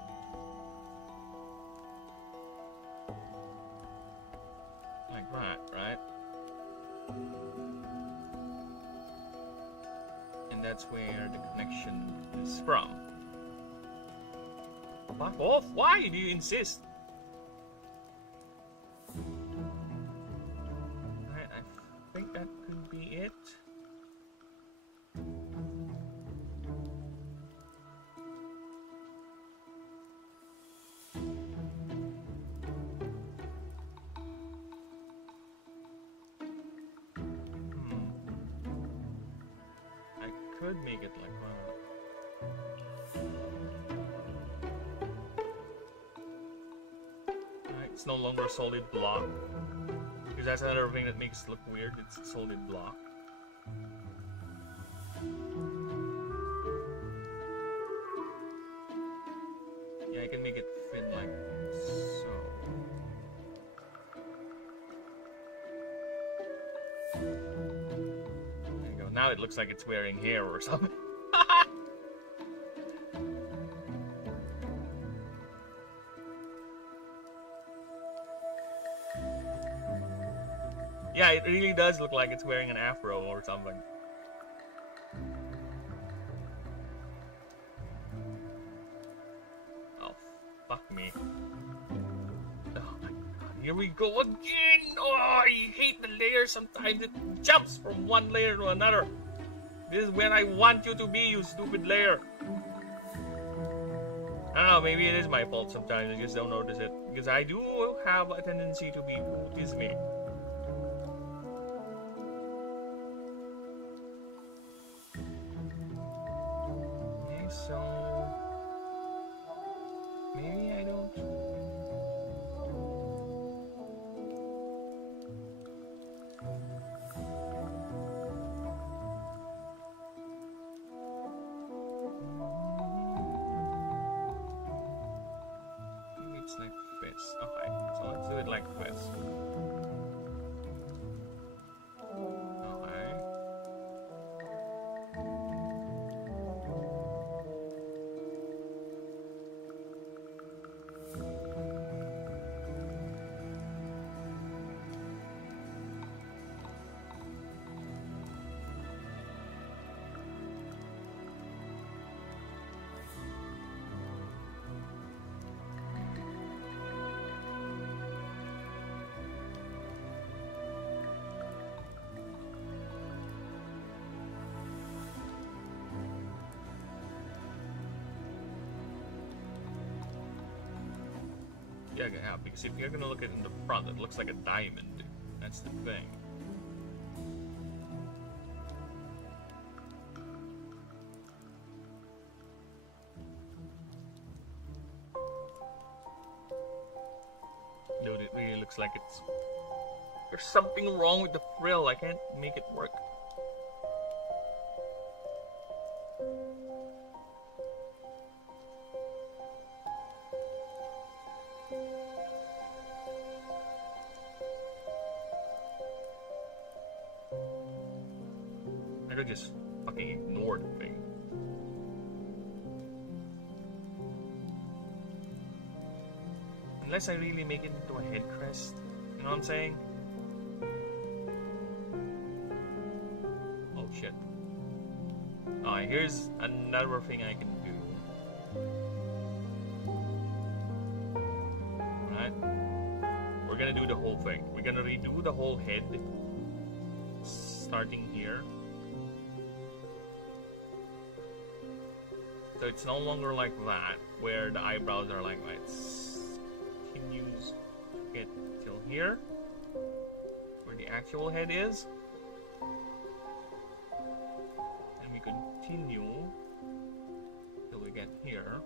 Like that, right? And that's where the connection is from. Fuck off! Why do you insist? Alright, I think that could be it. Could make it like that. It's no longer a solid block. Because that's another thing that makes it look weird. It's a solid block. Yeah, I can make it fit like so. There you go. Now it looks like it's wearing hair or something. Yeah, it really does look like it's wearing an afro or something. Oh, fuck me. Oh my god, here we go again! Oh, I hate the layer sometimes. It jumps from one layer to another. This is where I want you to be, you stupid layer. I don't know, maybe it is my fault sometimes. I just don't notice it. Because I do have a tendency to be who is me. So maybe I don't. Maybe it's like this. Okay, so let's do it like this. Okay. Yeah, because if you're gonna look at it in the front, it looks like a diamond. That's the thing. Dude, it really looks like it's... There's something wrong with the frill. I can't make it work. I could just fucking ignore the thing. Unless I really make it into a head crest. You know what I'm saying? Oh shit. Alright, here's another thing I can do. Alright. We're gonna do the whole thing. We're gonna redo the whole head. Starting here. So it's no longer like that, where the eyebrows are like that. It continues to get till here, where the actual head is. And we continue till we get here.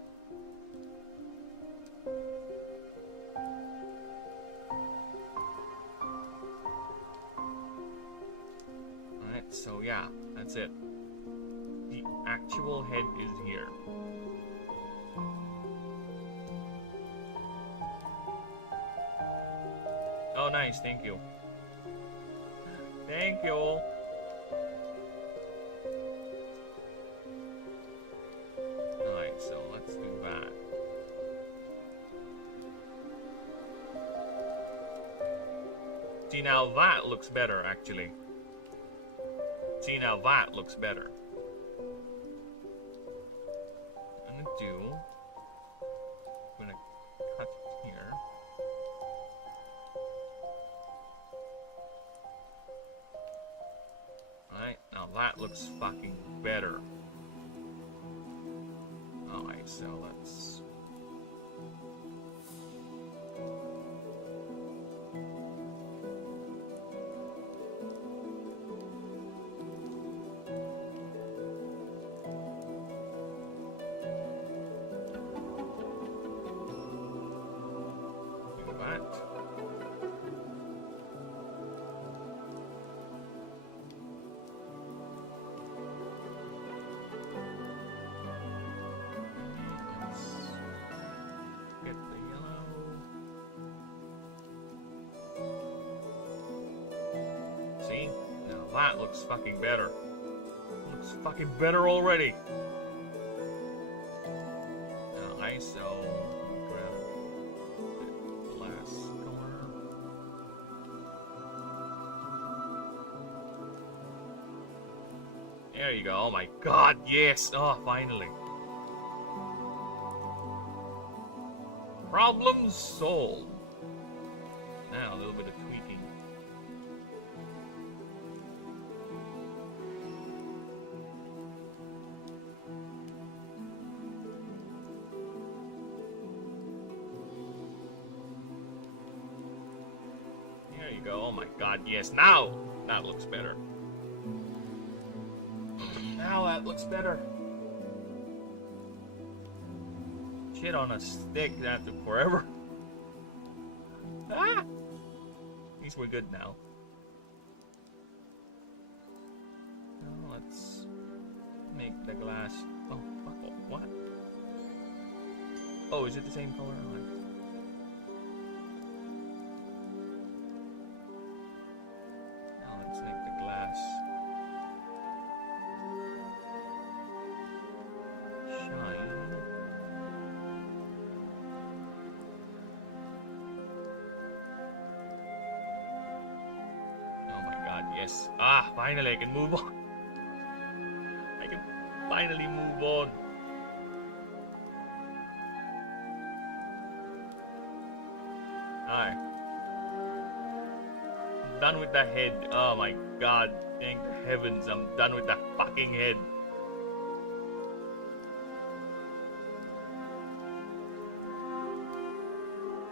Alright, so yeah, that's it. The actual head is here. Oh, nice, thank you. Thank you. Alright, so let's do that. See, now that looks better, actually. See, now that looks better. I'm gonna cut here. Alright, now that looks fucking better. Alright, so let's... do that. that looks fucking better. Looks fucking better already. Alright, so grab the glass corner. There you go. Oh my god, yes! Oh, finally. Problem solved. Now a little bit of tweaking. There you go. Oh my god, yes. Now that looks better. Now that looks better. Shit on a stick, that took forever. Ah! At least we're good now. Now let's make the glass. Oh, fuck. What? Oh, is it the same color? Now let's make the glass shine. Yes. Ah, finally I can move on. I can finally move on. Alright. I'm done with the head. Oh my god. Thank heavens I'm done with the fucking head.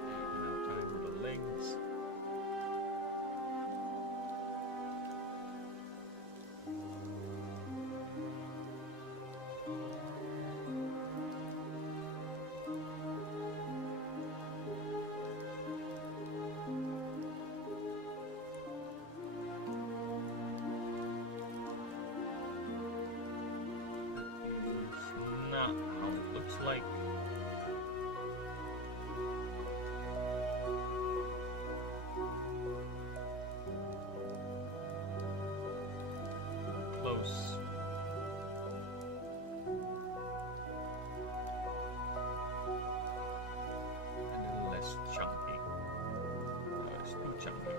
Now time for the legs. Not how it looks like. Close. A little less chunky. It's too chunky.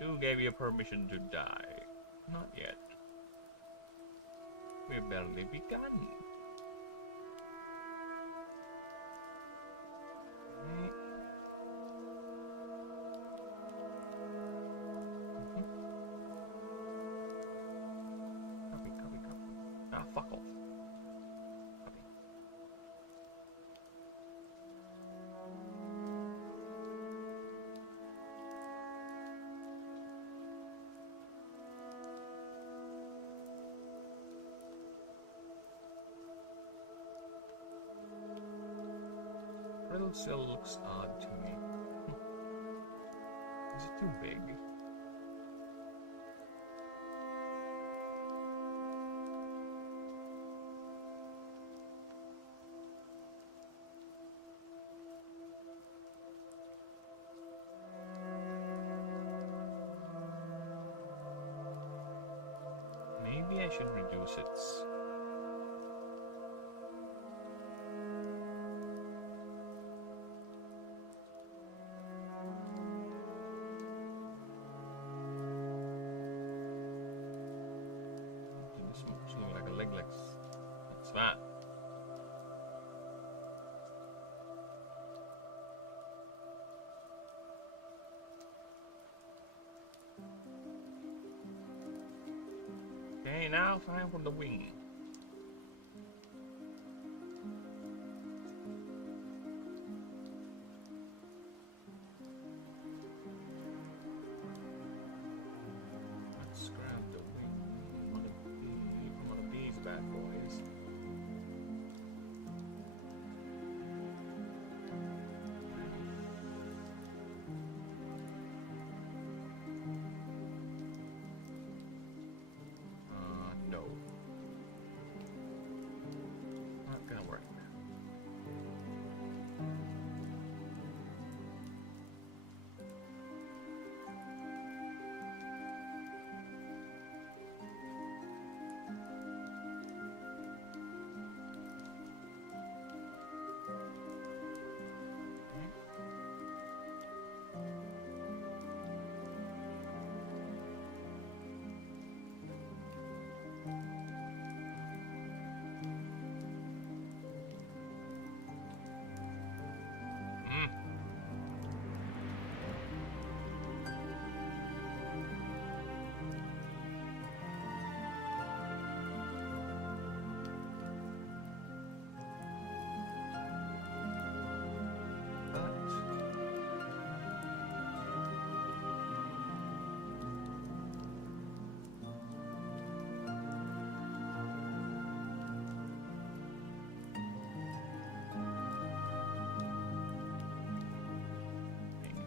Who gave you permission to die? Not yet. We've barely begun. Copy. Ah, fuck off. Copy. Riddle still looks odd to me. Is it too big? Maybe I should reduce it. Something like a leg legs. What's that? Okay, now fire from the wing. Let's grab the wing. One of these bad boys. No. Not gonna work.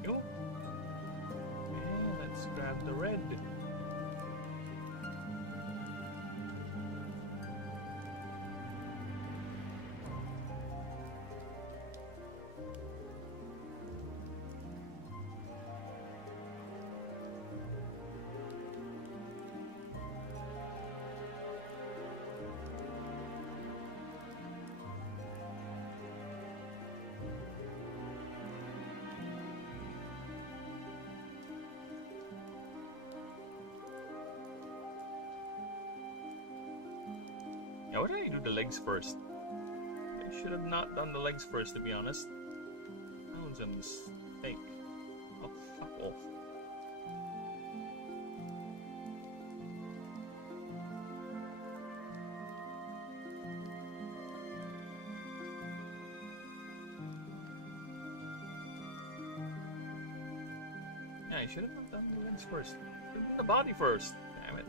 Go. And let's grab the red. Yeah, why did I do the legs first? I should have not done the legs first, to be honest. That was a mistake. Oh, fuck off. Yeah, I should have not done the legs first. Should have done the body first. Damn it.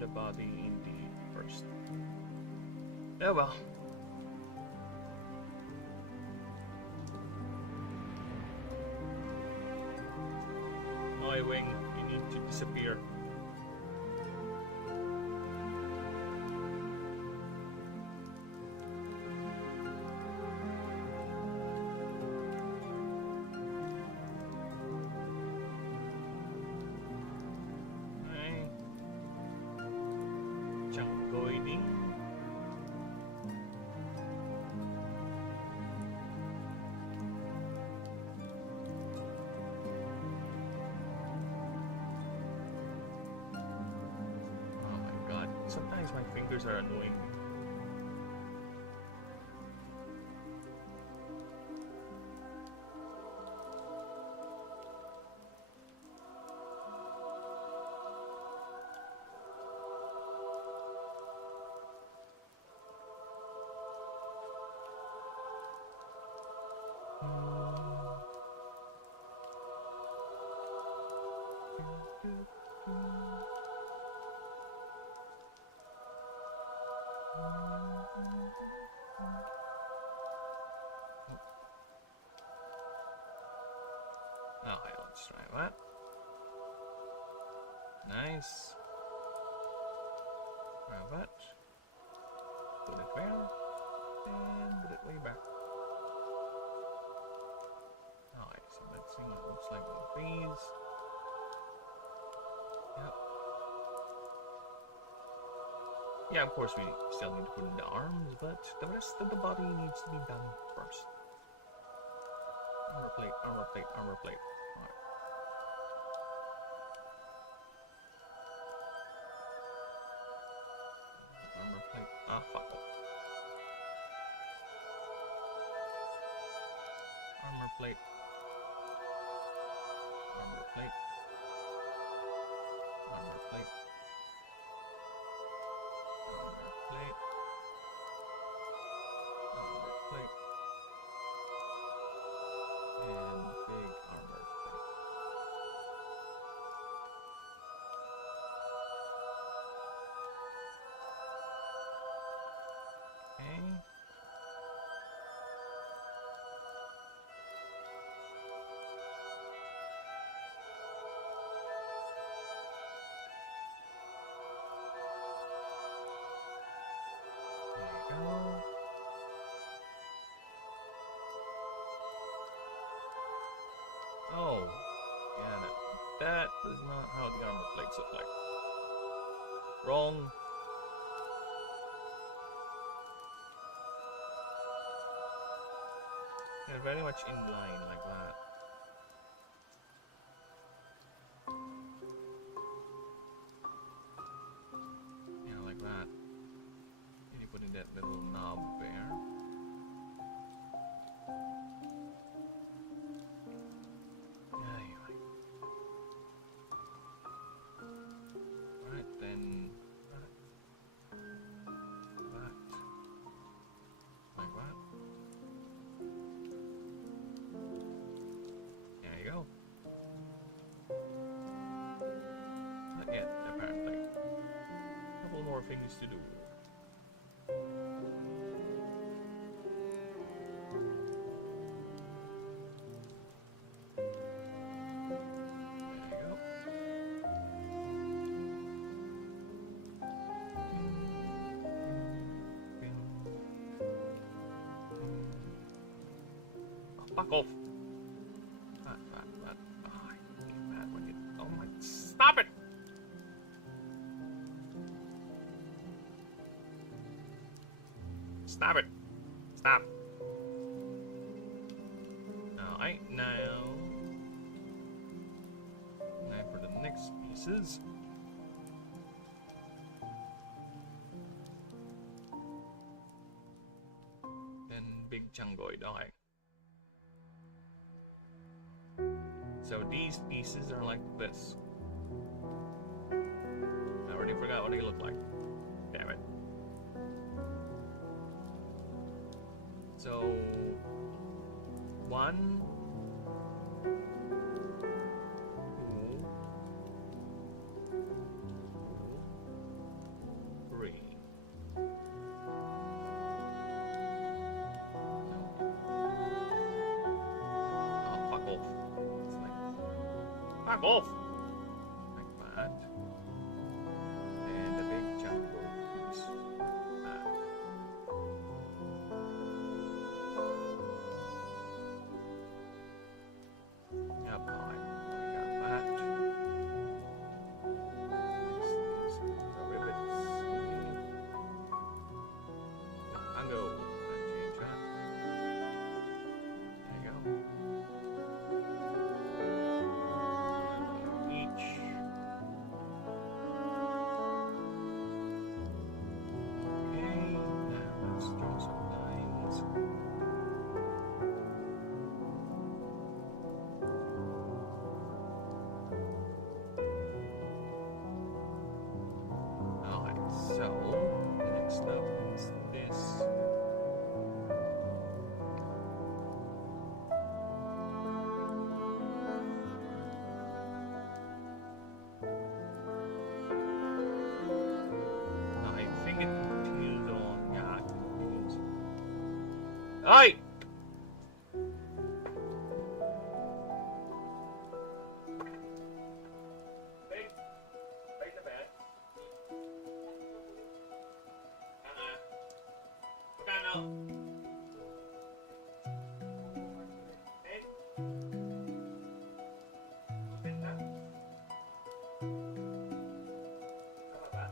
The body indeed first. Oh well. My wing, you need to disappear. Jungoiding. Oh my god, sometimes my fingers are annoying. Alright, let's try that. Nice. Grab that. Put it where? And put it way back. Alright, so let's see what it looks like with these. Yep. Yeah, of course we still need to put in the arms, but the rest of the body needs to be done first. Armor plate, armor plate, armor plate. Alright. Armor plate. Ah, fuck off. Armor plate. Armor plate. Armor plate. Armor plate. Armor plate. And big armor plate. Okay. There you go. Oh, yeah, no. That is not how the armor plates look like. Wrong. They're very much in line like that. Yeah, like that. And you put in that little knob there. Anyway. Right then. That. Like that. There you go. Not yet, apparently. A couple more things to do. There you go. Oh, fuck off. That. Oh, I hate that when you. Oh my. Stop it! Stop it! Stop! Alright, now for the next pieces. Then big chungoid, alright. So these pieces are like this. I already forgot what they look like. Damn it. So 1, 2, 3. Oh, fuck off. It's like, fuck off! Like that. And the big jumbo piece. Like that. Yep, alright. We got that. Next is the rivets. Tango. Change that. There you go. Each. Okay, now let's draw some lines. Alright, so next up is this. I think it continues on. Yeah, it continues. Hey! Right the bed. Okay, now. Hey. Open that. How about that?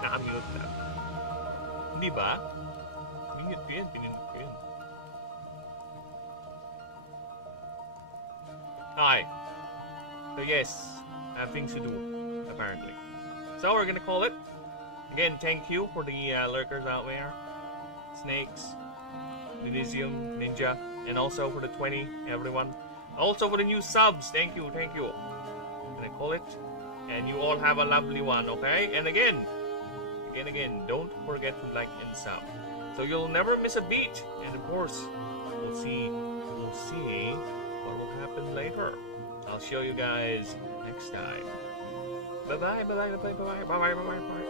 Nakamute na. Hindi ba? Pinindot ko yun. Okay. So yes, I have things to do, apparently. So we're gonna call it. Again, thank you for the lurkers out there. Snakes, Denisium, Ninja, and also for the 20, everyone. Also for the new subs, thank you. I'm gonna call it. And you all have a lovely one, okay? And again, don't forget to like and sub. So you'll never miss a beat. And of course, you'll we'll see what will happen later. I'll show you guys next time. Bye bye, bye bye, bye bye, bye bye, bye bye, bye bye.